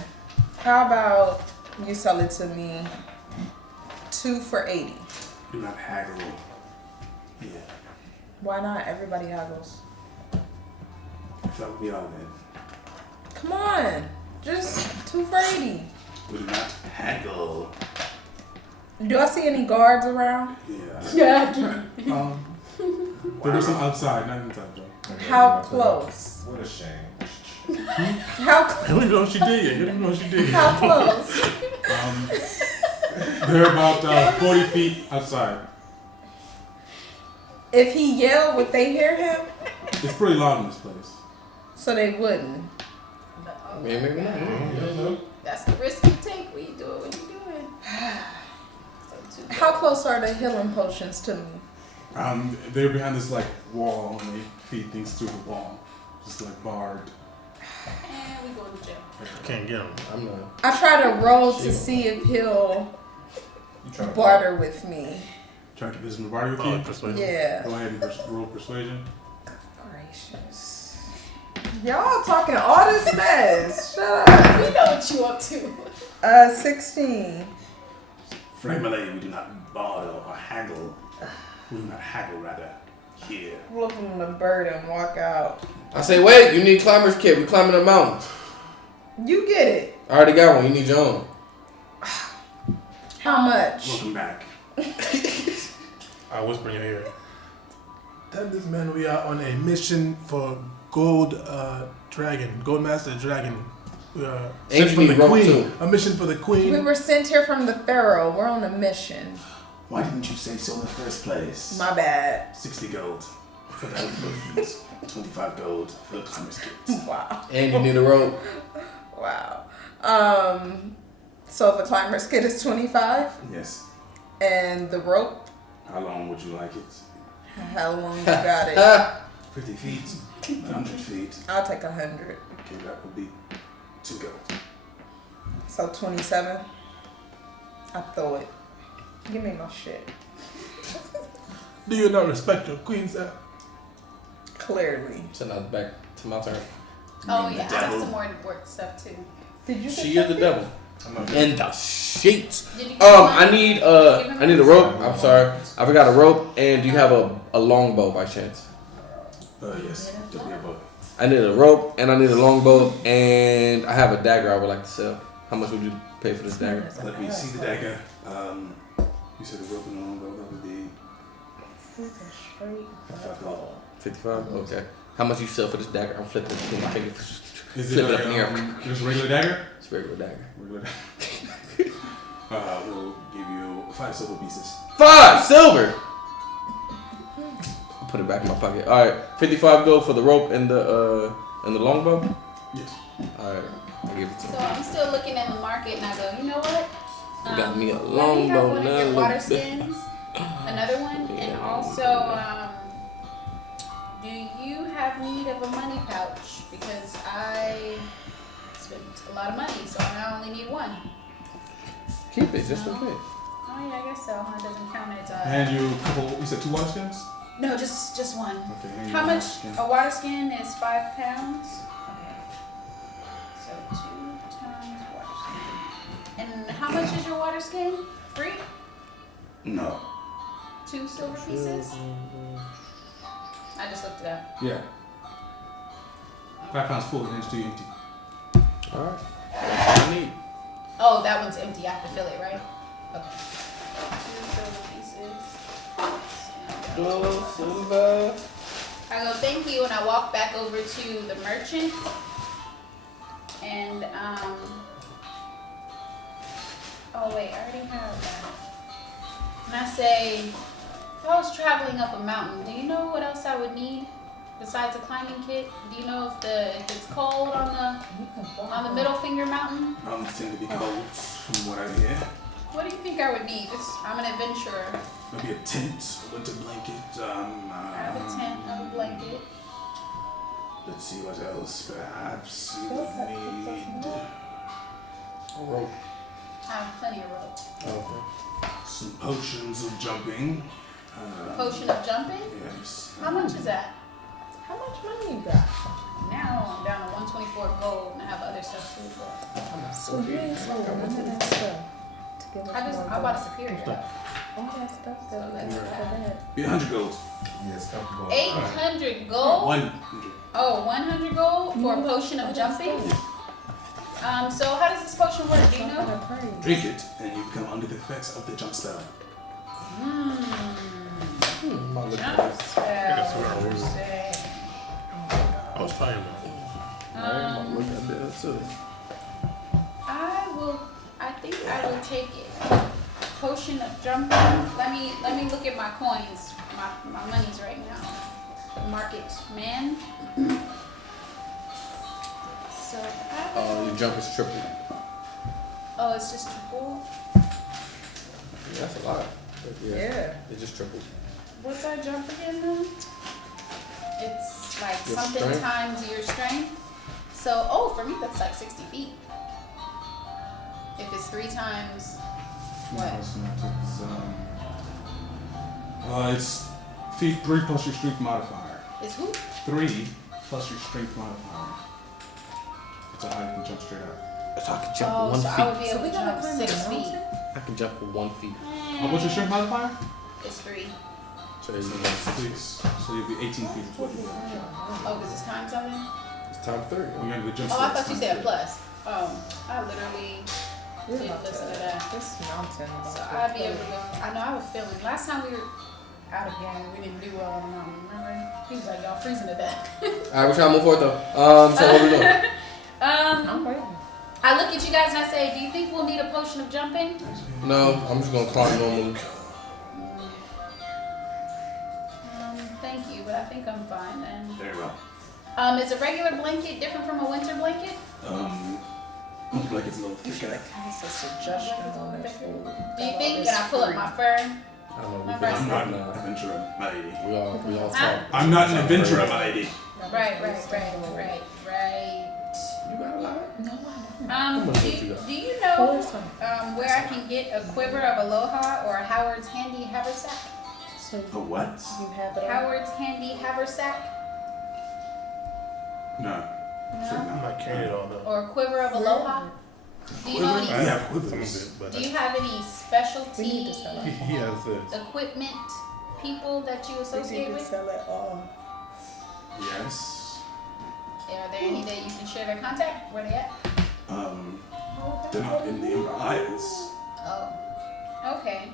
How about You sell it to me 2 for 80. Do not haggle. Yeah. Why not? Everybody haggles. That would be all then. Come on. Just 2 for 80. We do not haggle. Do I see any guards around? Yeah. There was some outside, not inside though. How close? What a shame. How You don't even know what she did yet. You don't even know what she did. How close? They're about 40 feet outside. If he yelled, would they hear him? It's pretty loud in this place. So they wouldn't. Yeah, maybe not. That's the risk you take when you do it. What you doing? How close are the healing potions to me? They're behind this like wall and they feed things through the wall. Just like barred. And we go to jail. Can't get him. I'm not. I try to roll to see if he'll You trying to barter with me. Trying to visit the barter with Oh, you. persuasion. Yeah. Go ahead and roll persuasion. Gracious. Y'all talking all this mess. Shut up. We know what you up to. 16. Frankly, we do not barter or haggle. We do not haggle, rather. Here. Look at the bird and walk out. I say, wait, you need climber's kit. We climbing a mountain. You get it. I already got one. You need your own. How much? Welcome back. I whisper in your ear. Tell this man we are on a mission for Gold Master Dragon. We are sent Angel for need the rope Queen. too. A mission for the Queen. We were sent here from the Pharaoh. We're on a mission. Why didn't you say so in the first place? My bad. 60 gold for the potions. 25 gold for the climber's kit. Wow. And you need a rope. Wow. So the climber's kit is 25 Yes. and the rope, How long would you like it? how long you got it? 50 feet? 100 feet? I'll take 100. Okay, that would be 2 gold. So 27. I throw it. Give me my shit. Do you not respect your queen, sir? Clearly. So now back to my turn. Oh yeah, I have some more work stuff too. Did you She is the devil. And the sheets. Did you get I one? need a rope. I'm sorry. I forgot a rope. And do you have a longbow by chance? Yes. Just be a book. I need a rope and I need a longbow and I have a dagger I would like to sell. How much would you pay for this dagger? Let me see the dagger. You said the rope and the longbow, that would be 55 gold. 55? Okay. How much you sell for this dagger? I'm flipping between my fingers. Is Flip it it up in the air. just a regular dagger? It's a regular dagger. Regular dagger. We'll give you 5 silver pieces. 5 silver! Put it back in my pocket. Alright, 55 gold for the rope and the longbow? Yes. Alright, I'll give it to So you. I'm still looking in the market and I go, you know what? You got me a Let me have longbow one of now. your Look water bit. skins, another one, and also, do you have need of a money pouch? Because I spent a lot of money, so I only need one. Keep it just in case. Oh yeah, I guess so. It doesn't count as Hand you a couple, you said 2 water skins? No, just one. Okay, hand you How one much? water skin. A water skin is 5 pounds. Okay. So 2 times water skin. And how much is your water skin? Free? No. 2 silver pieces? I just looked it up. Yeah. 5 pounds full, hands to you empty. Alright. That's what I need. Oh, that one's empty. I have to fill it, right? Okay. 2 silver pieces. Silver. I go, thank you, and I walk back over to the merchant. And, oh wait, I already have that. And I say, if I was traveling up a mountain, do you know what else I would need besides a climbing kit? Do you know if it's cold on the middle finger mountain? Mountains tend to be cold, from what I hear. What do you think I would need? I'm an adventurer. Maybe a tent, a winter blanket. I have a tent, I have a blanket. Let's see what else. Perhaps you would need A rope. I have plenty of rope. Okay. some potions of jumping. Potion of jumping? Yes. How much is that? How much money you got? Now now I'm down to 124 gold, and I have other stuff too. But So you ain't sold none of that stuff to give us more I bought a gold. superior. All that stuff So that we that's got what for that. 100 gold. Yes, comfortable. 800 gold. 100. Oh, 100 gold for a potion of jumping. So how does this potion work? Do you know? Drink it, and you become under the effects of the jump spell. Jump spell. I was trying to. I think I will take it. Potion of jumping. Let me look at my coins. My money's right now. Market man. So Your jump is triple. oh, it's just triple. Yeah, that's a lot. But Yeah. It's just triple. What's that jump again then? It's like Your something strength? times your strength. So, oh, for me that's like 60 feet. If it's 3 times what? It's feet 3 plus your strength modifier. It's who? 3 plus your strength modifier. That's how you can jump straight up. So I can jump Oh, 1 so feet. I would be So able we to gotta jump climb 6 the feet. mountain? I can jump for 1 feet. What's your strength modifier? It's 3. So there you So go. that's 6. So you'll be 18 feet. Is what you Oh, because it's time something? It's time 30. We're going to jump Oh, I spell, thought you it's said time plus. I literally We're didn't about to, listen to that. this mountain. So I'd be able to go. I know I was feeling. Last time we were out of game, we didn't do well on the mountain. Remember? He was like, y'all freezing to death. Alright, we're trying to move forward though. So what we doing? I'm waiting. I look at you guys and I say, do you think we'll need a potion of jumping? No, I'm just gonna climb normally. Thank you, but I think I'm fine then. Very well. Is a regular blanket different from a winter blanket? Looks like it's a little You should thicker. have cast a suggestion on this food. Do you think? Can I pull up my fur? I don't know. My We first I'm not an can, adventurer, my lady. we all Huh? talk. I'm not an adventurer, my lady. Right. You got a lot. No, I don't. much would you got? Do you know Pour some. where I can get a quiver of aloha or a Howard's handy haversack? So A what? you have it all. Howard's handy haversack? No. No? I'm not carrying it all though. Or a quiver of aloha? Do you know I any? have Some of quivers. it, but Do you have any We need specialty to sell it. he has this. equipment people that you We associate need to with? sell it all. Yes. Are there any that you can share their contact? Where they at? They're not in the Ember Isles. Oh, okay.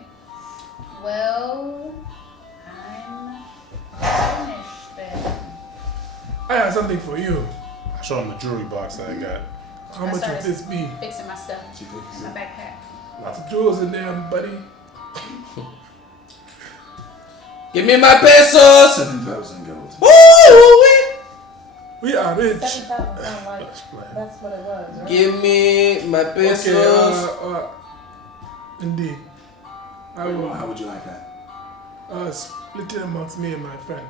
Well, I'm finished then. I have something for you. I show him the jewelry box that I got. How I much started would this be? Fixing my stuff, She thinks my backpack. Lots of jewels in there, buddy. Give me my pesos. 7,000 gold. Woo! We are rich. 7,000 sound like that's what it was, right? Give me my pesos. Okay, indeed. I Very well, will how would you like that? split it amongst me and my friends.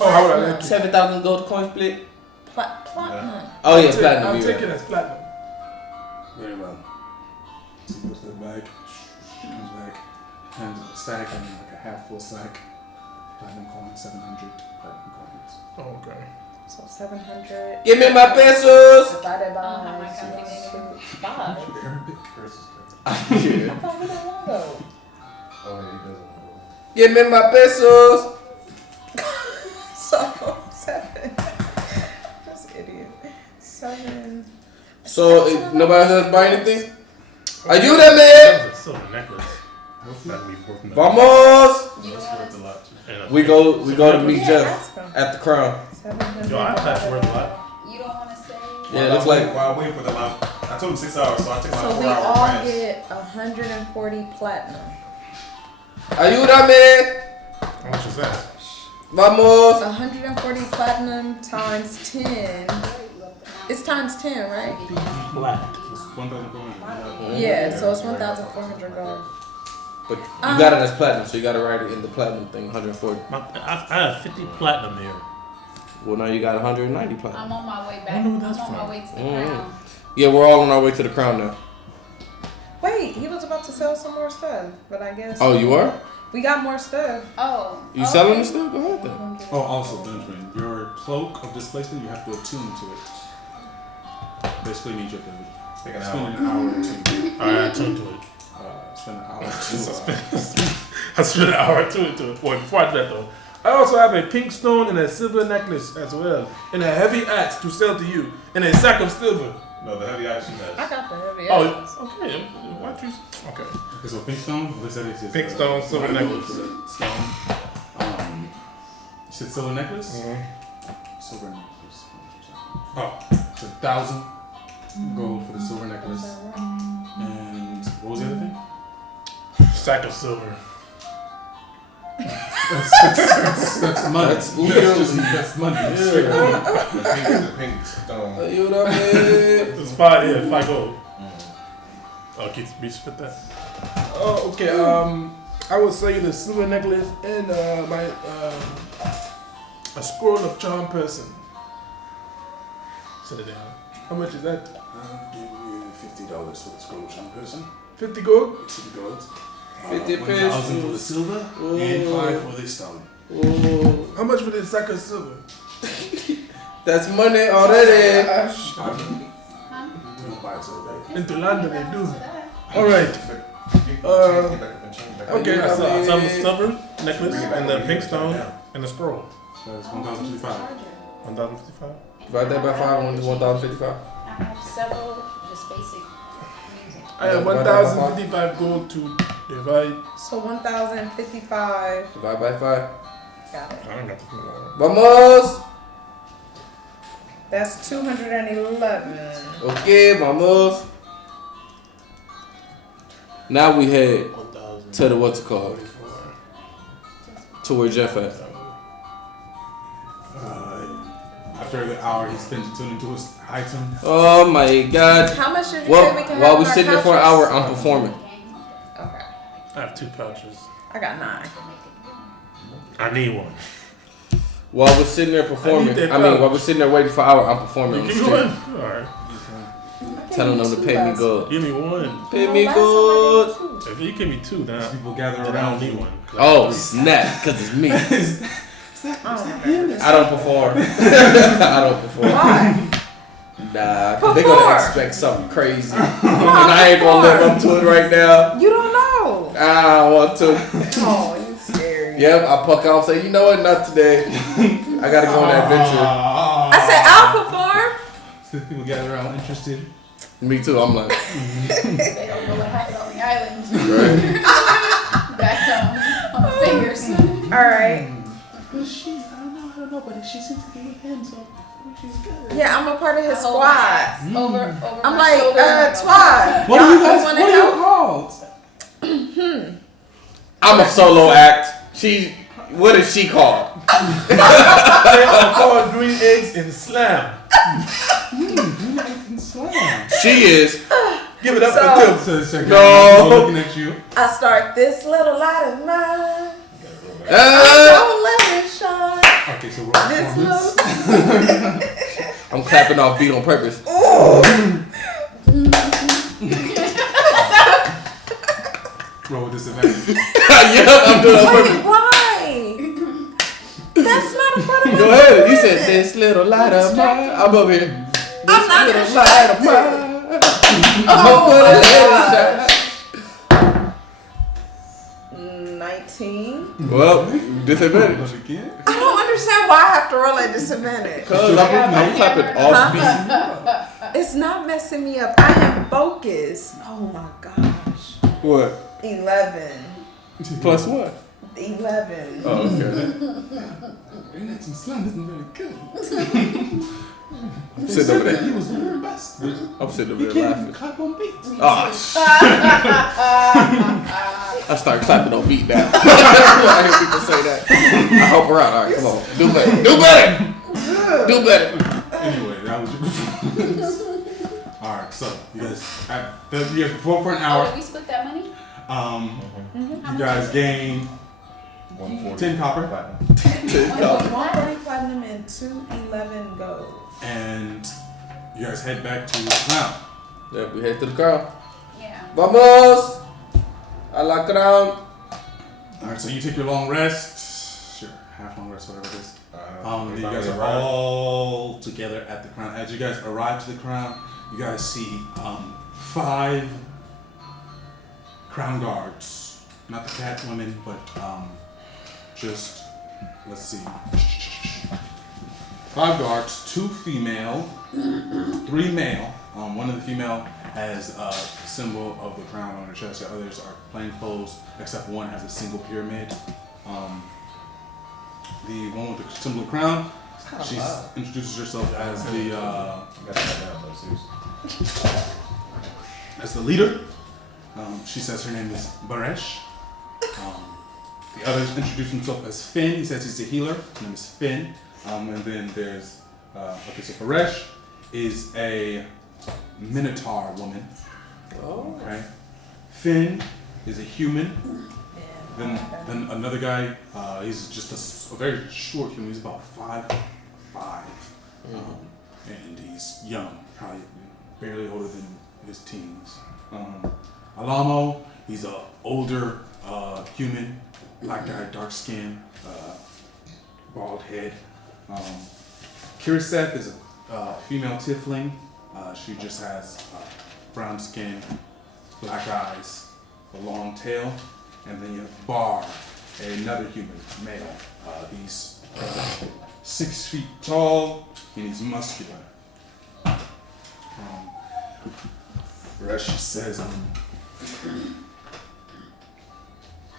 Oh, how would I like it? 7,000 gold coin split. Platinum. Oh yeah, I'll platinum. take it as platinum. Very well. She goes to the bag. She comes back. Hands a sack and like a half full sack. Platinum coins, 700 platinum coins. Oh, okay. So 700. Give me my pesos. Divided by Oh, my God. 5. Arabic. I thought we didn't want to. Oh, yeah, he doesn't. Give me my pesos. So 7. This idiot. 7. So if nobody else buy anything? Are you there, man? That was a silver necklace. That'd be worth nothing. Vamos. You don't That's want worth a to. lot, too. And We go to meet Yeah, Jeff ask him. at the Crown. 700. Yo, I thought you were a lot. You don't want to say. Yeah, it looks like. While I wait for them, I told him 6 hours, so I take my So 4 we hour all rest. get 140 platinum. Ayúdame. How much is that? Vamos. 140 platinum times 10. It's times 10, right? Black. 1,400. Yeah, so it's 1,400 gold. But you got it as platinum, so you got to write it in the platinum thing, 140. I have 50 platinum here. Well, now you got 190 platinum. I'm on my way back. I wonder where I'm that's on my from. way to the Mm. crown. Yeah, we're all on our way to the Crown now. Wait, he was about to sell some more stuff, but I guess. Oh, you are? We got more stuff. Oh. You okay. selling the stuff? Go ahead then. Oh, also, Benjamin, your cloak of displacement, you have to attune to it. Basically means you have to Take an spend hour. an hour or two. Alright, I turned to it. Spend an hour or two. I spent an hour or two into it. Boy, before I do that though, I also have a pink stone and a silver necklace as well, and a heavy axe to sell to you, and a sack of silver. No, the heavy action I has. got the heavy Oh, axe. okay. What you? Okay. Okay, so pink stone, what is that? It says, Pink stone, silver necklace. Stone. You said silver necklace? Silver necklace. Oh, it's 1,000 gold for the silver necklace. And what was the other thing? Sack of silver. That's money. That's literally- That's money. That's Yeah. straight money. The pink stone. You know what I mean? It's 5 gold. Oh, keep me spit that. Oh, okay. I will sell you the silver necklace and a scroll of charm person. Set it down. How much is that? I'll give you $50 for the scroll charm person. 50 gold? 50 gold. 50 1,000 for the pesos. silver Ooh. and 5 for the stone. Ooh, How much for this sack of silver? that's money already. We don't buy it till later. Into London they do. Alright. Okay, I saw the silver necklace and the pink stone and the scroll. That's 1,055. 1,055. Divide that by 5 on 1,055. I have several just basic music. I have 1,055 gold to divide. So 1,055. Divide by 5. Got it. I don't got the Vamos! That's 211. Okay, vamos. Now we head to the what's it called? To where Jeff at. After the hour he spends tuning to his item. Oh my god. How much did you Well, say we can while have we in our sitting there for an pouches? hour, I'm performing. Okay. I have 2 pouches. I got 9. I need one. While we're sitting there performing, that I mean, pouch. while we're sitting there waiting for an hour, I'm performing on the Give me street. one. Alright. Telling them to pay me good. Give me one. Pay me good. If you give me 2, then People gather I around don't need you. one. Oh, snap, because it's me. Oh, I don't perform. I don't perform. why? Nah, 'cause they gonna Perform. expect something crazy. And I ain't gonna live up to it right now. You don't know. I don't want to. Oh, you scary. Yep, I puck out and say, you know what, not today. I gotta go on that adventure. I said I'll perform. So people gather around interested. Me too, I'm like, They don't know what happened on the island. right? Back on the fingers. All right. I don't know, but she seems to be with him, so she's good. Yeah, I'm a part of his I hold my squad. ass over I'm my like, shoulder and I go, Twad. What are you guys? wanna What are you help? called? I'm a solo act. What is she called? They are called green eggs and slam. She is. Give it up So- for them. So No. looking at you. I start this little light of mine. Uh, Don't let it shine. Okay, so roll This performance. little. I'm clapping off beat on purpose. Roll with disadvantage. Yep, I'm doing it on purpose. Wait, why? That's not a part of my Go ahead. He said, this little light of mine. I'm over here. I'm not Little gonna light of mine. Oh Put a my little shine. 19. Well, disadvantage. Again? I don't understand why I have to roll at disadvantage. Cause I'm clapping off beat. It's not messing me up. I am focused. Oh my gosh. What? 11. Plus what? 11. Oh, okay. Ain't that some slam isn't very good. I'm sitting over there. He was very best. I'm sitting over He there can't laughing. even clap on beats. Oh, I start clapping on beat now. I hear people say that. I help her out. All right, come on. Do better. Do better. Do better. Anyway, that was your performance. Alright, so you guys perform for an Oh, hour. did we split that money? You guys gain 10 copper. 1 platinum and 211 gold. And you guys head back to the crown. Yeah, we head to the crown. Yeah. Vamos a la crown. Alright, so you take your long rest. Sure, half long rest, whatever it is. You guys are all together at the crown. As you guys arrive to the crown, you guys see 5 crown guards. Not the cat women, but just, let's see. 5 guards, 2 female, 3 male. One of the female has a symbol of the crown on her chest. The others are plain clothes, except one has a single pyramid. The one with the symbol of the crown, she introduces herself as the leader. She says her name is Baresh. The others introduce himself as Finn. He says he's a healer. His name is Finn. And then there's, okay, so Baresh is a Minotaur woman. Oh. Okay. Finn is a human. Then another guy, he's just a very short human. He's about 5'5", and he's young, probably barely older than his teens. Alamo, he's a older human, black guy, dark skin, bald head. Kiriseth is a female tiefling. She just has brown skin, black eyes, a long tail. And then you have Bar, another human, male. He's 6 feet tall and he's muscular. Baresh says,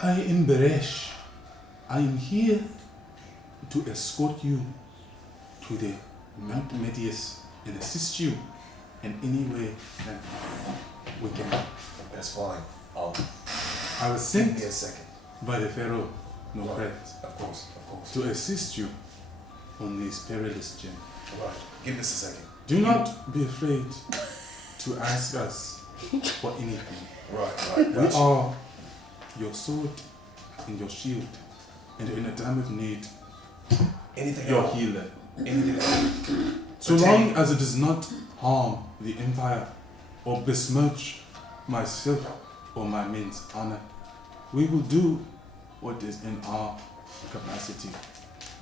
I am Baresh. I am here to escort you to the Mount Medius and assist you in any way that we can. That's fine. I was sent Give me a second. by the Pharaoh, no Right. correct, Of course. to assist you on this perilous journey. Right. Give this a second. Do not be afraid to ask us for anything. Right. We are your sword and your shield, and in a time of need, Anything your else? healer. Anything else? So long as it does not harm the Empire or besmirch myself or my men's honor, we will do what is in our capacity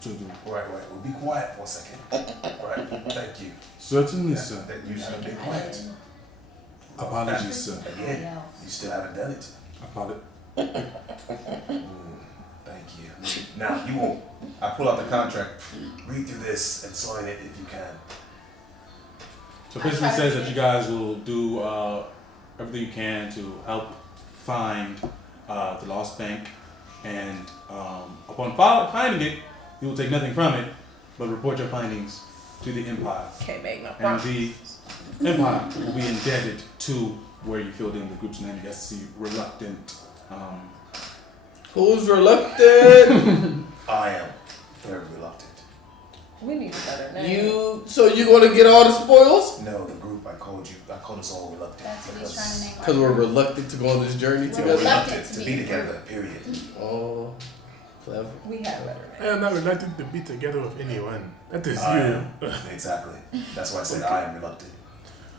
to do. Right. Well, be quiet for a second. Right. Thank you. Certainly, sir. That you should be quiet. Apologies, sir. Again, you still haven't done it. Thank you. Now, you won't. I pull out the contract. Read through this and sign it if you can. So basically says that you guys will do everything you can to help find the lost bank, and upon finding it, you will take nothing from it, but report your findings to the Empire. Can't make no And promises. the Empire will be indebted to where you filled in the group's name. You guys see reluctant. Who's reluctant? I am very reluctant. We need a better name. So you gonna get all the spoils? No, the group I called us all reluctant. That's what he's trying to name our Because we're group. reluctant to go on this journey We're together. reluctant To be together, period. Oh, clever. We have a better I name. am not reluctant to be together with anyone. That is I you. am. Exactly. That's why I said I am reluctant.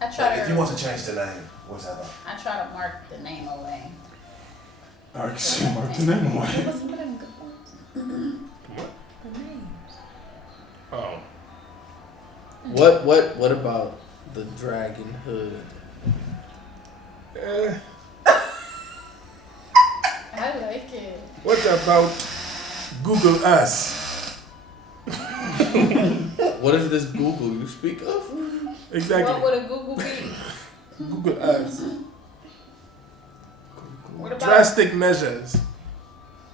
I try If you to want to change the name, whatever. mark the name away. Actually, mark the name away. It wasn't put in good ones. The names. Oh. What about the Dragonhood? I like it. What about Google us? What is this Google you speak of? Exactly. What would a Google be? Google us. What about Drastic measures.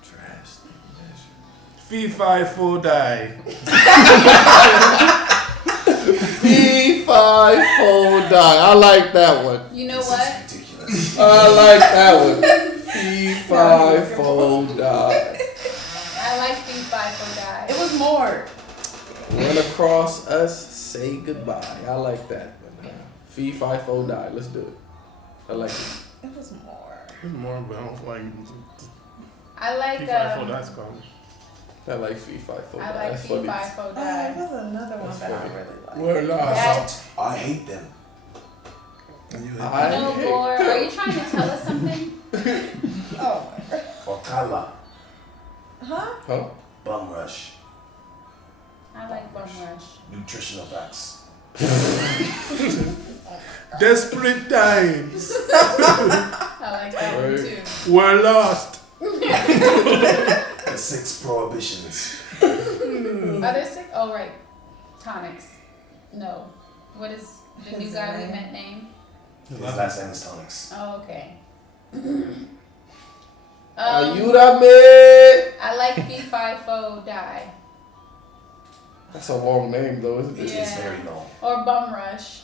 Drastic measure. Fee, fi, fo, die. Fee, fi, fo, die. I like that one. You know This what? is ridiculous. I like that one. Fee, fi, fo, die. I like Fee Fi Fo Die. It was more. Run across us, say goodbye. I like that one. Fee, fi, fo, die. Let's do it. I like it. It was more. There's more, but I don't like I like fee, fi, fo, that's called. I like fee, fi, fo, die. I like That's Fee funny. Fi Fo Oh, Die. there's another one That's that I funny. really like. We're lost. That- I hate them. I No, hate Gore, them. are you trying to tell us something? Oh my god. Okala, Huh? Huh? bum rush. I like bum rush. Nutritional facts. Desperate times. I like that one too. We're lost. The 6 prohibitions. Are there 6? Oh, right. Tonics. No. What is the new guy we met name? His last name is Tonics. Oh, okay. Ayúdame! I like Fee Fi Fo Die. That's a long name though, isn't it? It's very long. Or Bum Rush.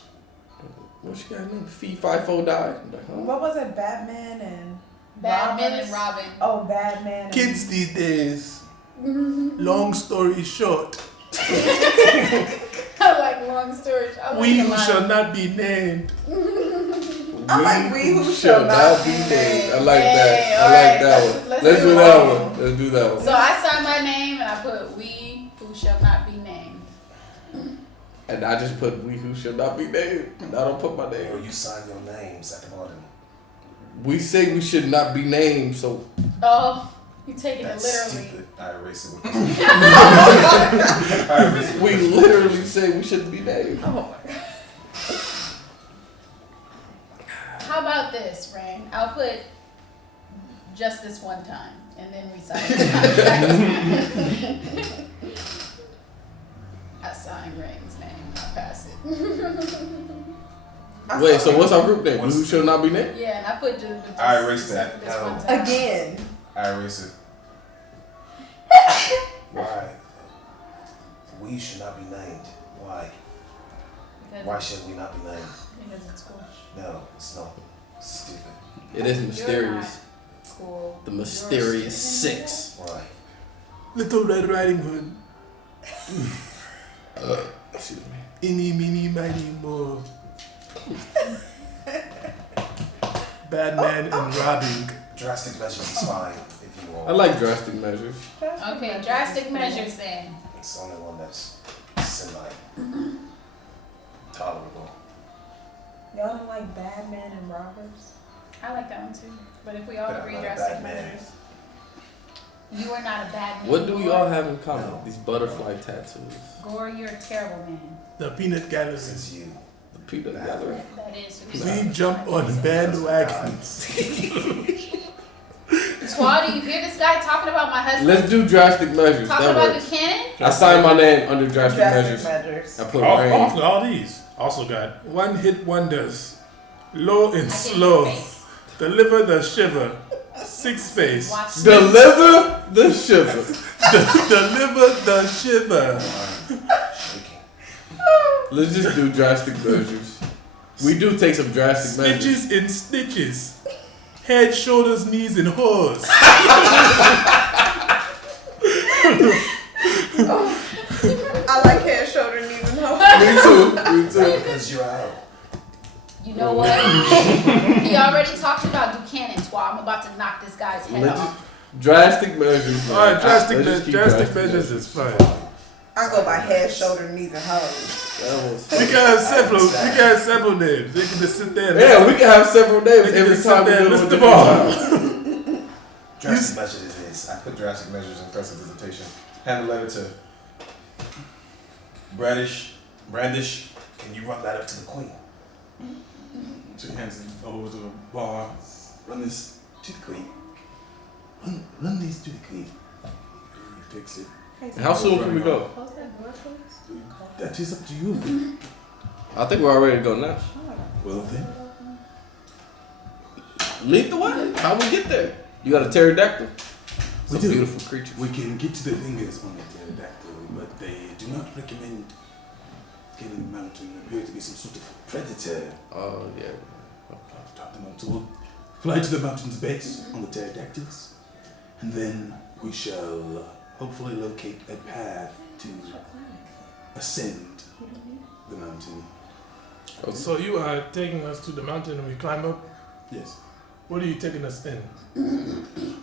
What's she got name? Fee Fi Fo Die. What was it? Batman and Batman Robbers? and Robin. Oh, Batman. And Kids these days. Long story short, I like long stories. I like we a who lot. shall not be named. I like we who shall not be named. I like that. Hey, I like alright, that one. let's Let's do do it. that one. Let's do that one. So I signed my name and I put we who shall not be named. And I just put we who shall not be named. And I don't put my Or name. you sign your names at the bottom. We say we should not be named, so Oh, you taking it That's literally. stupid. I erase it with we literally say we shouldn't be named. Oh my god. How about this, Rain? I'll put just this one time and then we sign the contract. I signed Rain's name. I'll pass it. Wait, so what's our group name? We who shall not be named? Yeah, and I put just I erased that. this one time. Again. I erase it. Why? We should not be named. Why? Why should we not be named? Because it's cool. No, it's not. Stupid. It is You're mysterious. not cool. The You're mysterious stupid. 6. Why? Little Red Riding Hood. Excuse me. Eeny, meeny, miny, mo. Batman and robbing. Drastic measures is fine if you want. I like drastic measures. Okay, drastic measures then. It's the only one that's semi tolerable. Y'all don't like Batman and Robbers? I like that one too. But if we all But I'm agree not a drastic bad man. measures. You are not a bad man. What do we Gore. all have in common? No. These butterfly tattoos. Gore, you're a terrible man. The peanut gallery. Since you. The peanut gallery. That is. We jump on bandwagons. Squad, do you hear this guy talking about my husband? Let's do drastic measures. Talking That about works. Buchanan? I signed my name under drastic measures. measures. I put All, rain. all these also got one hit wonders. Low and I can't slow. face. Deliver the shiver. 6 face. Watch me. Deliver the shiver. Deliver the shiver. Shaking. Let's just do drastic measures. We do take some drastic measures. Snitches and stitches. Head, shoulders, knees, and hose. I like head, shoulder, knees, and hose. Me too. Me too. Because you're out. You know what? He already talked about Buchanan, Squad. I'm about to knock this guy's head Let's off. drastic measures. All right, drastic, Let's just keep drastic measures is fine. I go by head, shoulder, knees, and hose. That was We can have several. We can have several names. They can just sit there. And yeah, we can have several names They can every just sit time we there and do list it. them all. Drastic measures it is. I put drastic measures in presentation. Hand the letter to Brandish. Can you run that up to the queen? Put your hands over to the bar. Run this to the queen. Run these to the queen. He takes it. And how soon can we go? Close that door, please. That is up to you. I think we're all ready to go now. Well then. Lead the way. How we get there? You got a pterodactyl? It's We a do. beautiful creature. We can get to the fingers on the pterodactyl, but they do not recommend getting the mountain. Appear to be some sort of predator. Oh yeah. I've taught them to fly to the mountain's base on the pterodactyls, and then we shall hopefully locate a path to ascend the mountain. So you are taking us to the mountain and we climb up? Yes. What are you taking us in?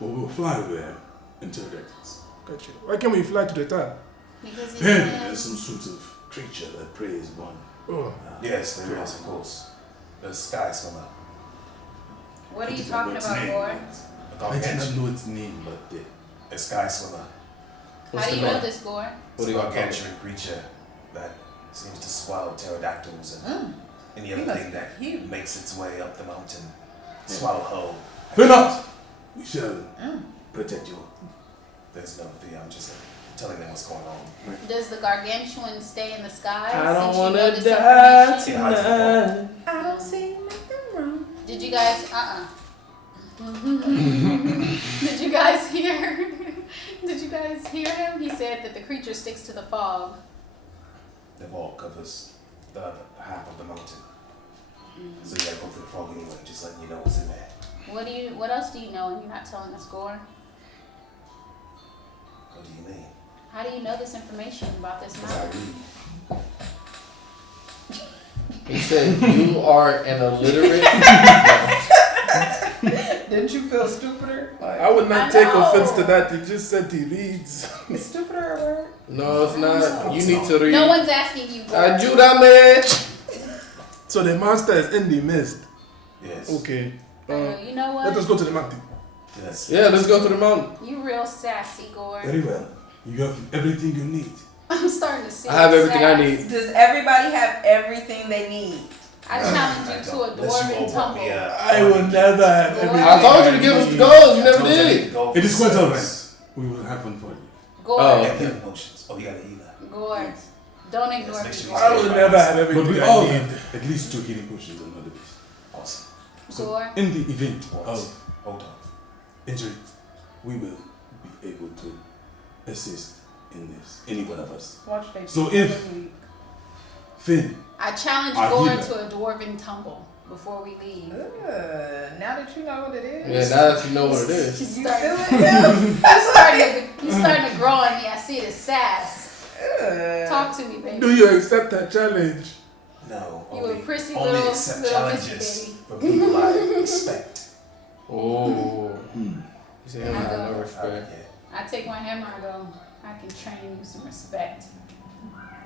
Well, we'll fly there in pterodactyls. Gotcha. Why can't we fly to the top? Because he Then said, there's some sort of creature that preys one. Oh, Yes, there is, of course. The sky swimmer. what are you I don't know talking its about, name. Gore? A I do not gargantuan. know its name, but A sky swimmer. How do you know this, Gore? It's a gargantuan creature that seems to swallow pterodactyls and any other thing that makes its way up the mountain. Swallow whole. Fear not! We shall protect you. There's no fear. I'm just telling them what's going on. Does the gargantuan stay in the sky? I don't since you want know to this die information? tonight. I don't see nothing wrong. Did you guys? Did you guys hear? Did you guys hear him? He said that the creature sticks to the fog. The vault covers the other half of the mountain. So you gotta go through the fog anyway, just letting you know what's in there. What else do you know and you're not telling us, Gore? What do you mean? How do you know this information about this Because I mountain? read. He said you are an illiterate. Didn't you feel stupider? Like, I would not I take know. offense to that. He just said he reads. is stupider a word? No, it's not. You need to read. No one's asking you, Gore. Ayúdame. So the monster is in the mist. Yes. Okay. You know Let us what? go to the mountain. Yes. Yeah, let's go to the mountain. You real sassy, Gore. Very well. You have everything you need. I'm starting to see. I have the everything I sass. need. Does everybody have everything they need? I challenge you to a dwarven tumble. I will never have everything. I told you to give us the goals. You never did. It is quite alright. We will have one for you. Gore. Oh. Healing potions. Oh, you gotta heal that. Gore. Don't ignore Make me. sure Gore. I will never have But everything we I all need. have at least 2 healing potions on the base. Awesome. So Gore. in the event What? of Hold on. injury, we will be able to assist in this, any one of us. Watch they So if Finn, I challenge I Gore hear to a dwarven tumble before we leave. now that you know what it is. Yeah, now that you know what it is. You You starting, feel it? you starting to grow on me. I see the sass. Ugh. Talk to me, baby. Do you accept that challenge? No. You a prissy only little- accept little challenges Mr. Baby. from people I respect. Oh. You say him I have go. no respect. Yeah. I take my hammer and go, I can train you some respect.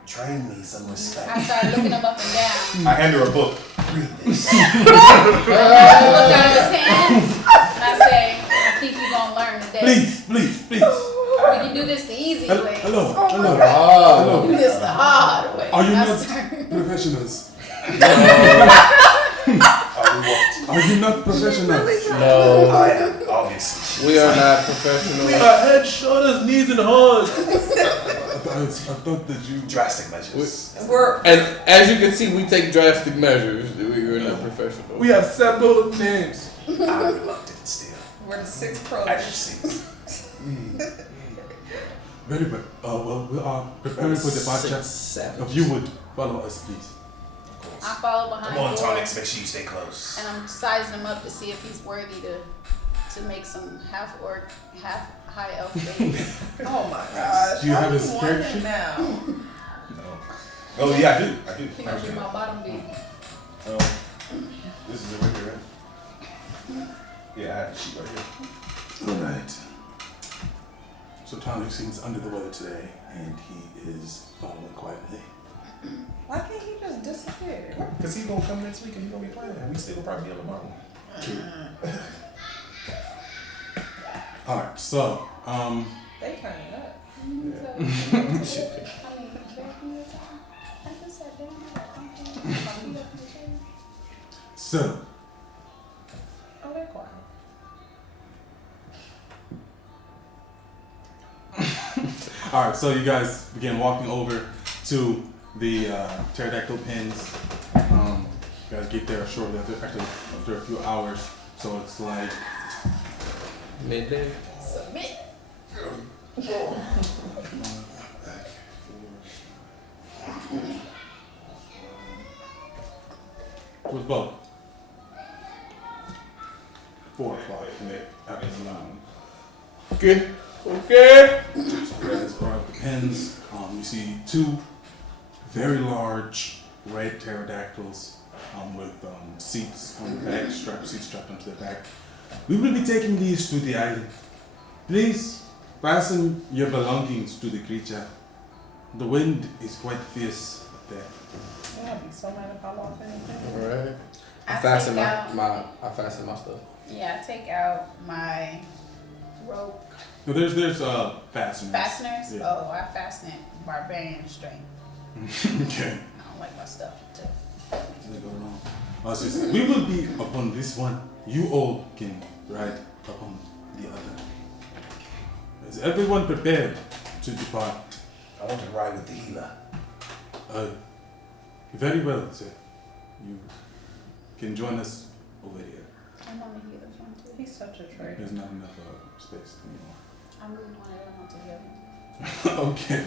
Train me some I respect. start looking him up and down. I hand her a book. Read this. I look at his hand and I say, I think you're going to learn today. please. We can do this the easy way. Hello. Oh. Do this the hard way. Are you I not start- professionals? Are we what? Are you not professionals? No. I am, obviously. We are not professional. Head, shoulders, knees, and hearts. I thought that you. Drastic measures. We're And as you can see, we take drastic measures. We are not professional. We have several names. I'm reluctant still. we're the 6 As pros. you see. Very well. Well, we are preparing for departure. If you would follow us, please. Of course. I follow behind Come on, Gore, Tonix, make sure you stay close. and I'm sizing him up to see if he's worthy to make some half orc, half high elf baby. Oh my gosh. Do you have I his want character him sheet? now. Oh yeah, I do. He gonna be my bottom baby. This is it right here, right? Yeah, I have the sheet right here. All right. So Tonic seems under the weather today, and he is following quietly. Why can't he just disappear? Because he's gonna come next week and he's gonna be playing. We still gonna probably be on the mountain. All right. So, They turning up. so Oh, they're quiet. all right. So you guys begin walking over to the pterodactyl pens. You guys get there shortly after a few hours. So it's like Midday. Submit. what's both 4 o'clock in the afternoon. Okay. Okay. So you guys grab the pens. You see 2 very large red pterodactyls with seats on the back, seats strapped onto the back. We will be taking these to the island. Please fasten your belongings to the creature. The wind is quite fierce up there. I'm gonna be so mad if I lost anything. Alright. I I fasten take out- I fasten my stuff. Yeah, I take out my rope. No, there's fasteners. Fasteners? Yeah. Oh, I fasten it barbarian strength. Okay. I don't like my stuff to. They go wrong. We will be upon this one. You all can ride upon the other. Is everyone prepared to depart? I want to ride with the healer. Very well, sir. You can join us over here. I'm on the healer's one too. He's such a traitor. There's not enough space anymore. I moved one of them onto healing. Okay.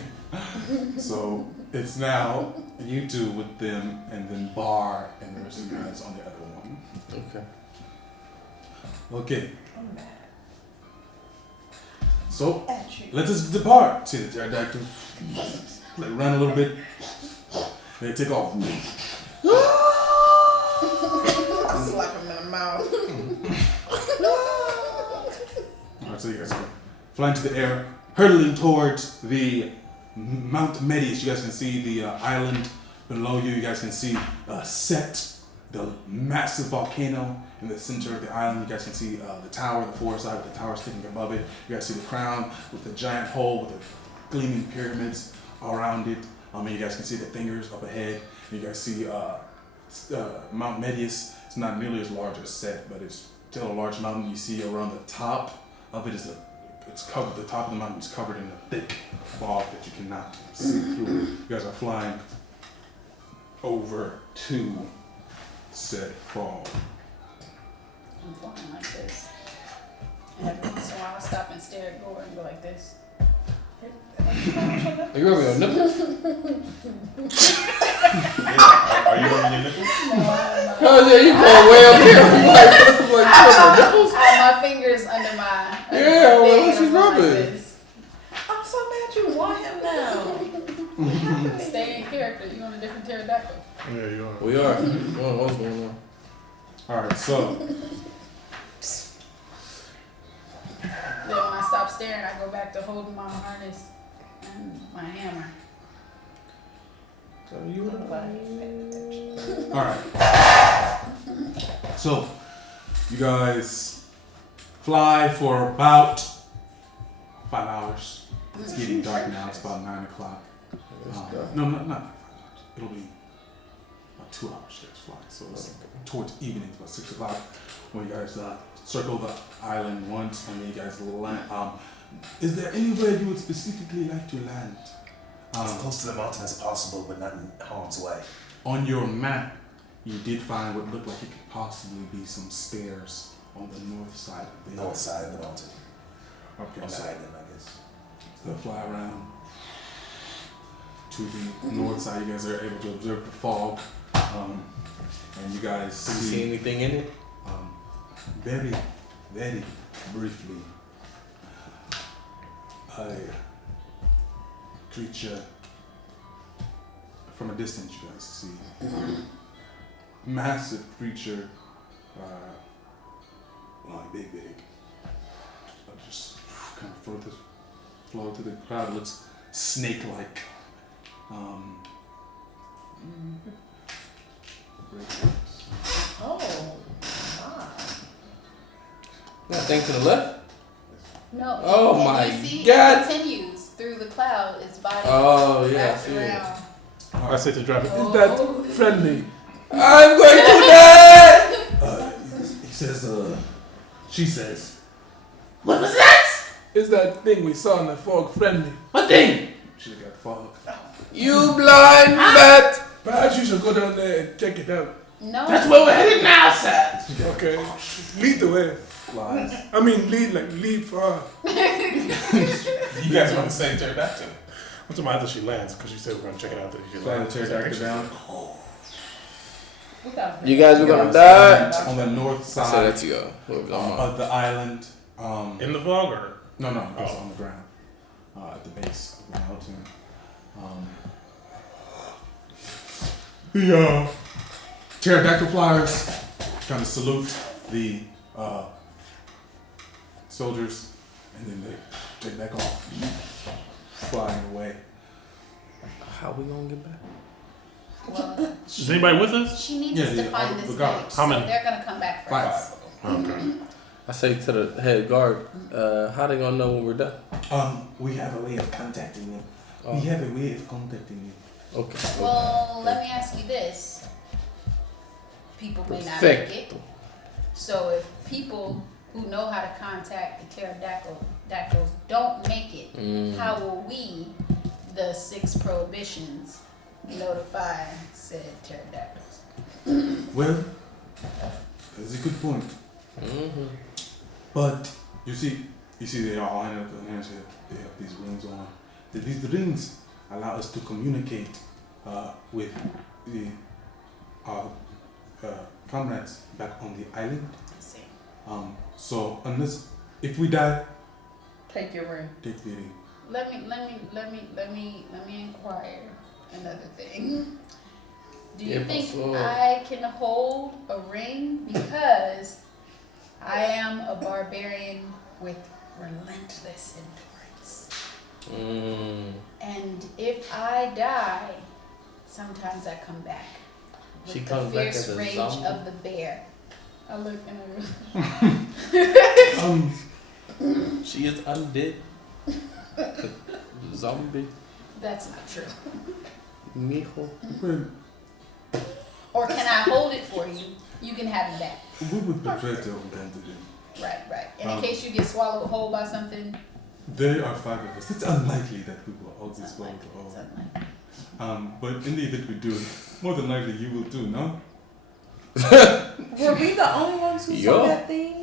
So it's now you two with them, and then Bar and the rest of you guys on the other one. Okay. Okay. I'm mad So at you. let us depart. See the pterodactyl. Like run a little bit. They take off. Slap him in the mouth. Alright, so you guys go flying to the air, hurtling towards the Mount Medius. You guys can see the island below you. You guys can see Set, the massive volcano in the center of the island. You guys can see the tower, the forest side with the tower sticking above it. You guys see the crown with the giant hole with the gleaming pyramids around it. And you guys can see the fingers up ahead. You guys see Mount Medius. It's not nearly as large as Set, but it's still a large mountain. You see around the top of it it's covered. The top of the mountain is covered in a thick fog that you cannot see through. You guys are flying over to Set Fall. I'm flying like this. And every once in a while I stop and stare at Gore and go like this. Are you rubbing your nipples? Yeah. Are you rubbing your nipples? Oh yeah, you going way up here. You like you rubbing your nipples? I have my fingers under my Yeah, well, thing what she's and I'm rubbing? like this. I'm so mad you want him now. Stay in character. You on a different pterodactyl. Yeah, you are. We are. What's going on? Alright, so Then when I stop staring, I go back to holding my harness and my hammer. So you I'm glad you paid attention. alright. So you guys fly for about 5 hours. It's getting dark now. It's about 9 o'clock. No, not 5 hours. It'll be about 2 hours. You guys fly. So it's towards evening, about 6 o'clock, when you guys circle the island once, and then you guys land. Is there anywhere you would specifically like to land? As close to the mountain as possible, but not in harm's way. On your map, you did find what looked like it could possibly be some stairs on the north side of the North side of the mountain. Okay, On the so island, I guess. they'll fly around to the north side. You guys are able to observe the fog, and you guys Did you see see anything in it? very, very briefly a creature from a distance. You guys see massive creature, like big, just kind of flow through the crowd. It looks snake-like. Oh, wow. That thing to the left? No. Oh and my you see, God. It continues through the cloud. Its body Oh, yeah, I wraps see it. around. I said to driver, is that friendly? I'm going to die! He says, she says, What was that? Is that thing we saw in the fog friendly? What thing? she got fog. You blind bat! Perhaps you should go down there and check it out. No. That's where we're headed now, sir. Okay. Lead the way. Flies. I mean, lead for her. You guys are on the same pterodactyl. I'm talking about after she lands, because she said we're going to check it out. That she Fly the lands. pterodactyl down. We got You guys were gonna die? On the north I side said that to you. What was on of the island. In the fog, or? No, it's Oh. on the ground. At the base of the mountain. The pterodactyl flyers kind of salute the soldiers, and then they take back off, flying away. How we gonna get back? Well, Is anybody with us? she needs Yeah, us to the- find the this guards. village. How many? So they're gonna come back first. Five. Okay. I say to the head guard, how they gonna know when we're done? We have a way of contacting them. Oh. We have a way of contacting them. Okay. Well, let me ask you this. People may not Perfect. make it. So if people who know how to contact the pterodactyls don't make it, how will we, the 6 prohibitions, notify said pterodactyls? Well, that's a good point. Mm-hmm. But you see they all line up their hands here. They have these rings on. These rings allow us to communicate with the comrades back on the island. I see. So if we die, Take your ring. take the ring. Let me inquire another thing. Do you Yeah, think so- I can hold a ring? Because I am a barbarian with relentless endurance. And if I die, sometimes I come back with She the comes back fierce as a rage zombie? of the bear. I look and She is undead. Zombie. that's not true. Mijo. Well, Or can I hold it for you? You can have it back. we would prefer to hold on to them. Right. And in case you get swallowed whole by something, There are 5 of us. It's unlikely that we will all it's be swallowed unlikely. It's whole. unlikely. But in the event we do, more than likely you will too, no? Were we the only ones who Yeah. saw that thing?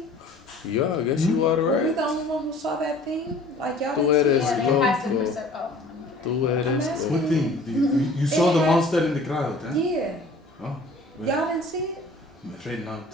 Yeah, I guess you are Were we right. the only one who saw that thing? Like y'all Tú didn't see eres Yeah, it? go- it has to go. preserve. Oh, Tú eres. asking. What thing? You saw the It had- monster in the crowd, huh? Yeah. Oh, well, Y'all didn't see it? I'm afraid not.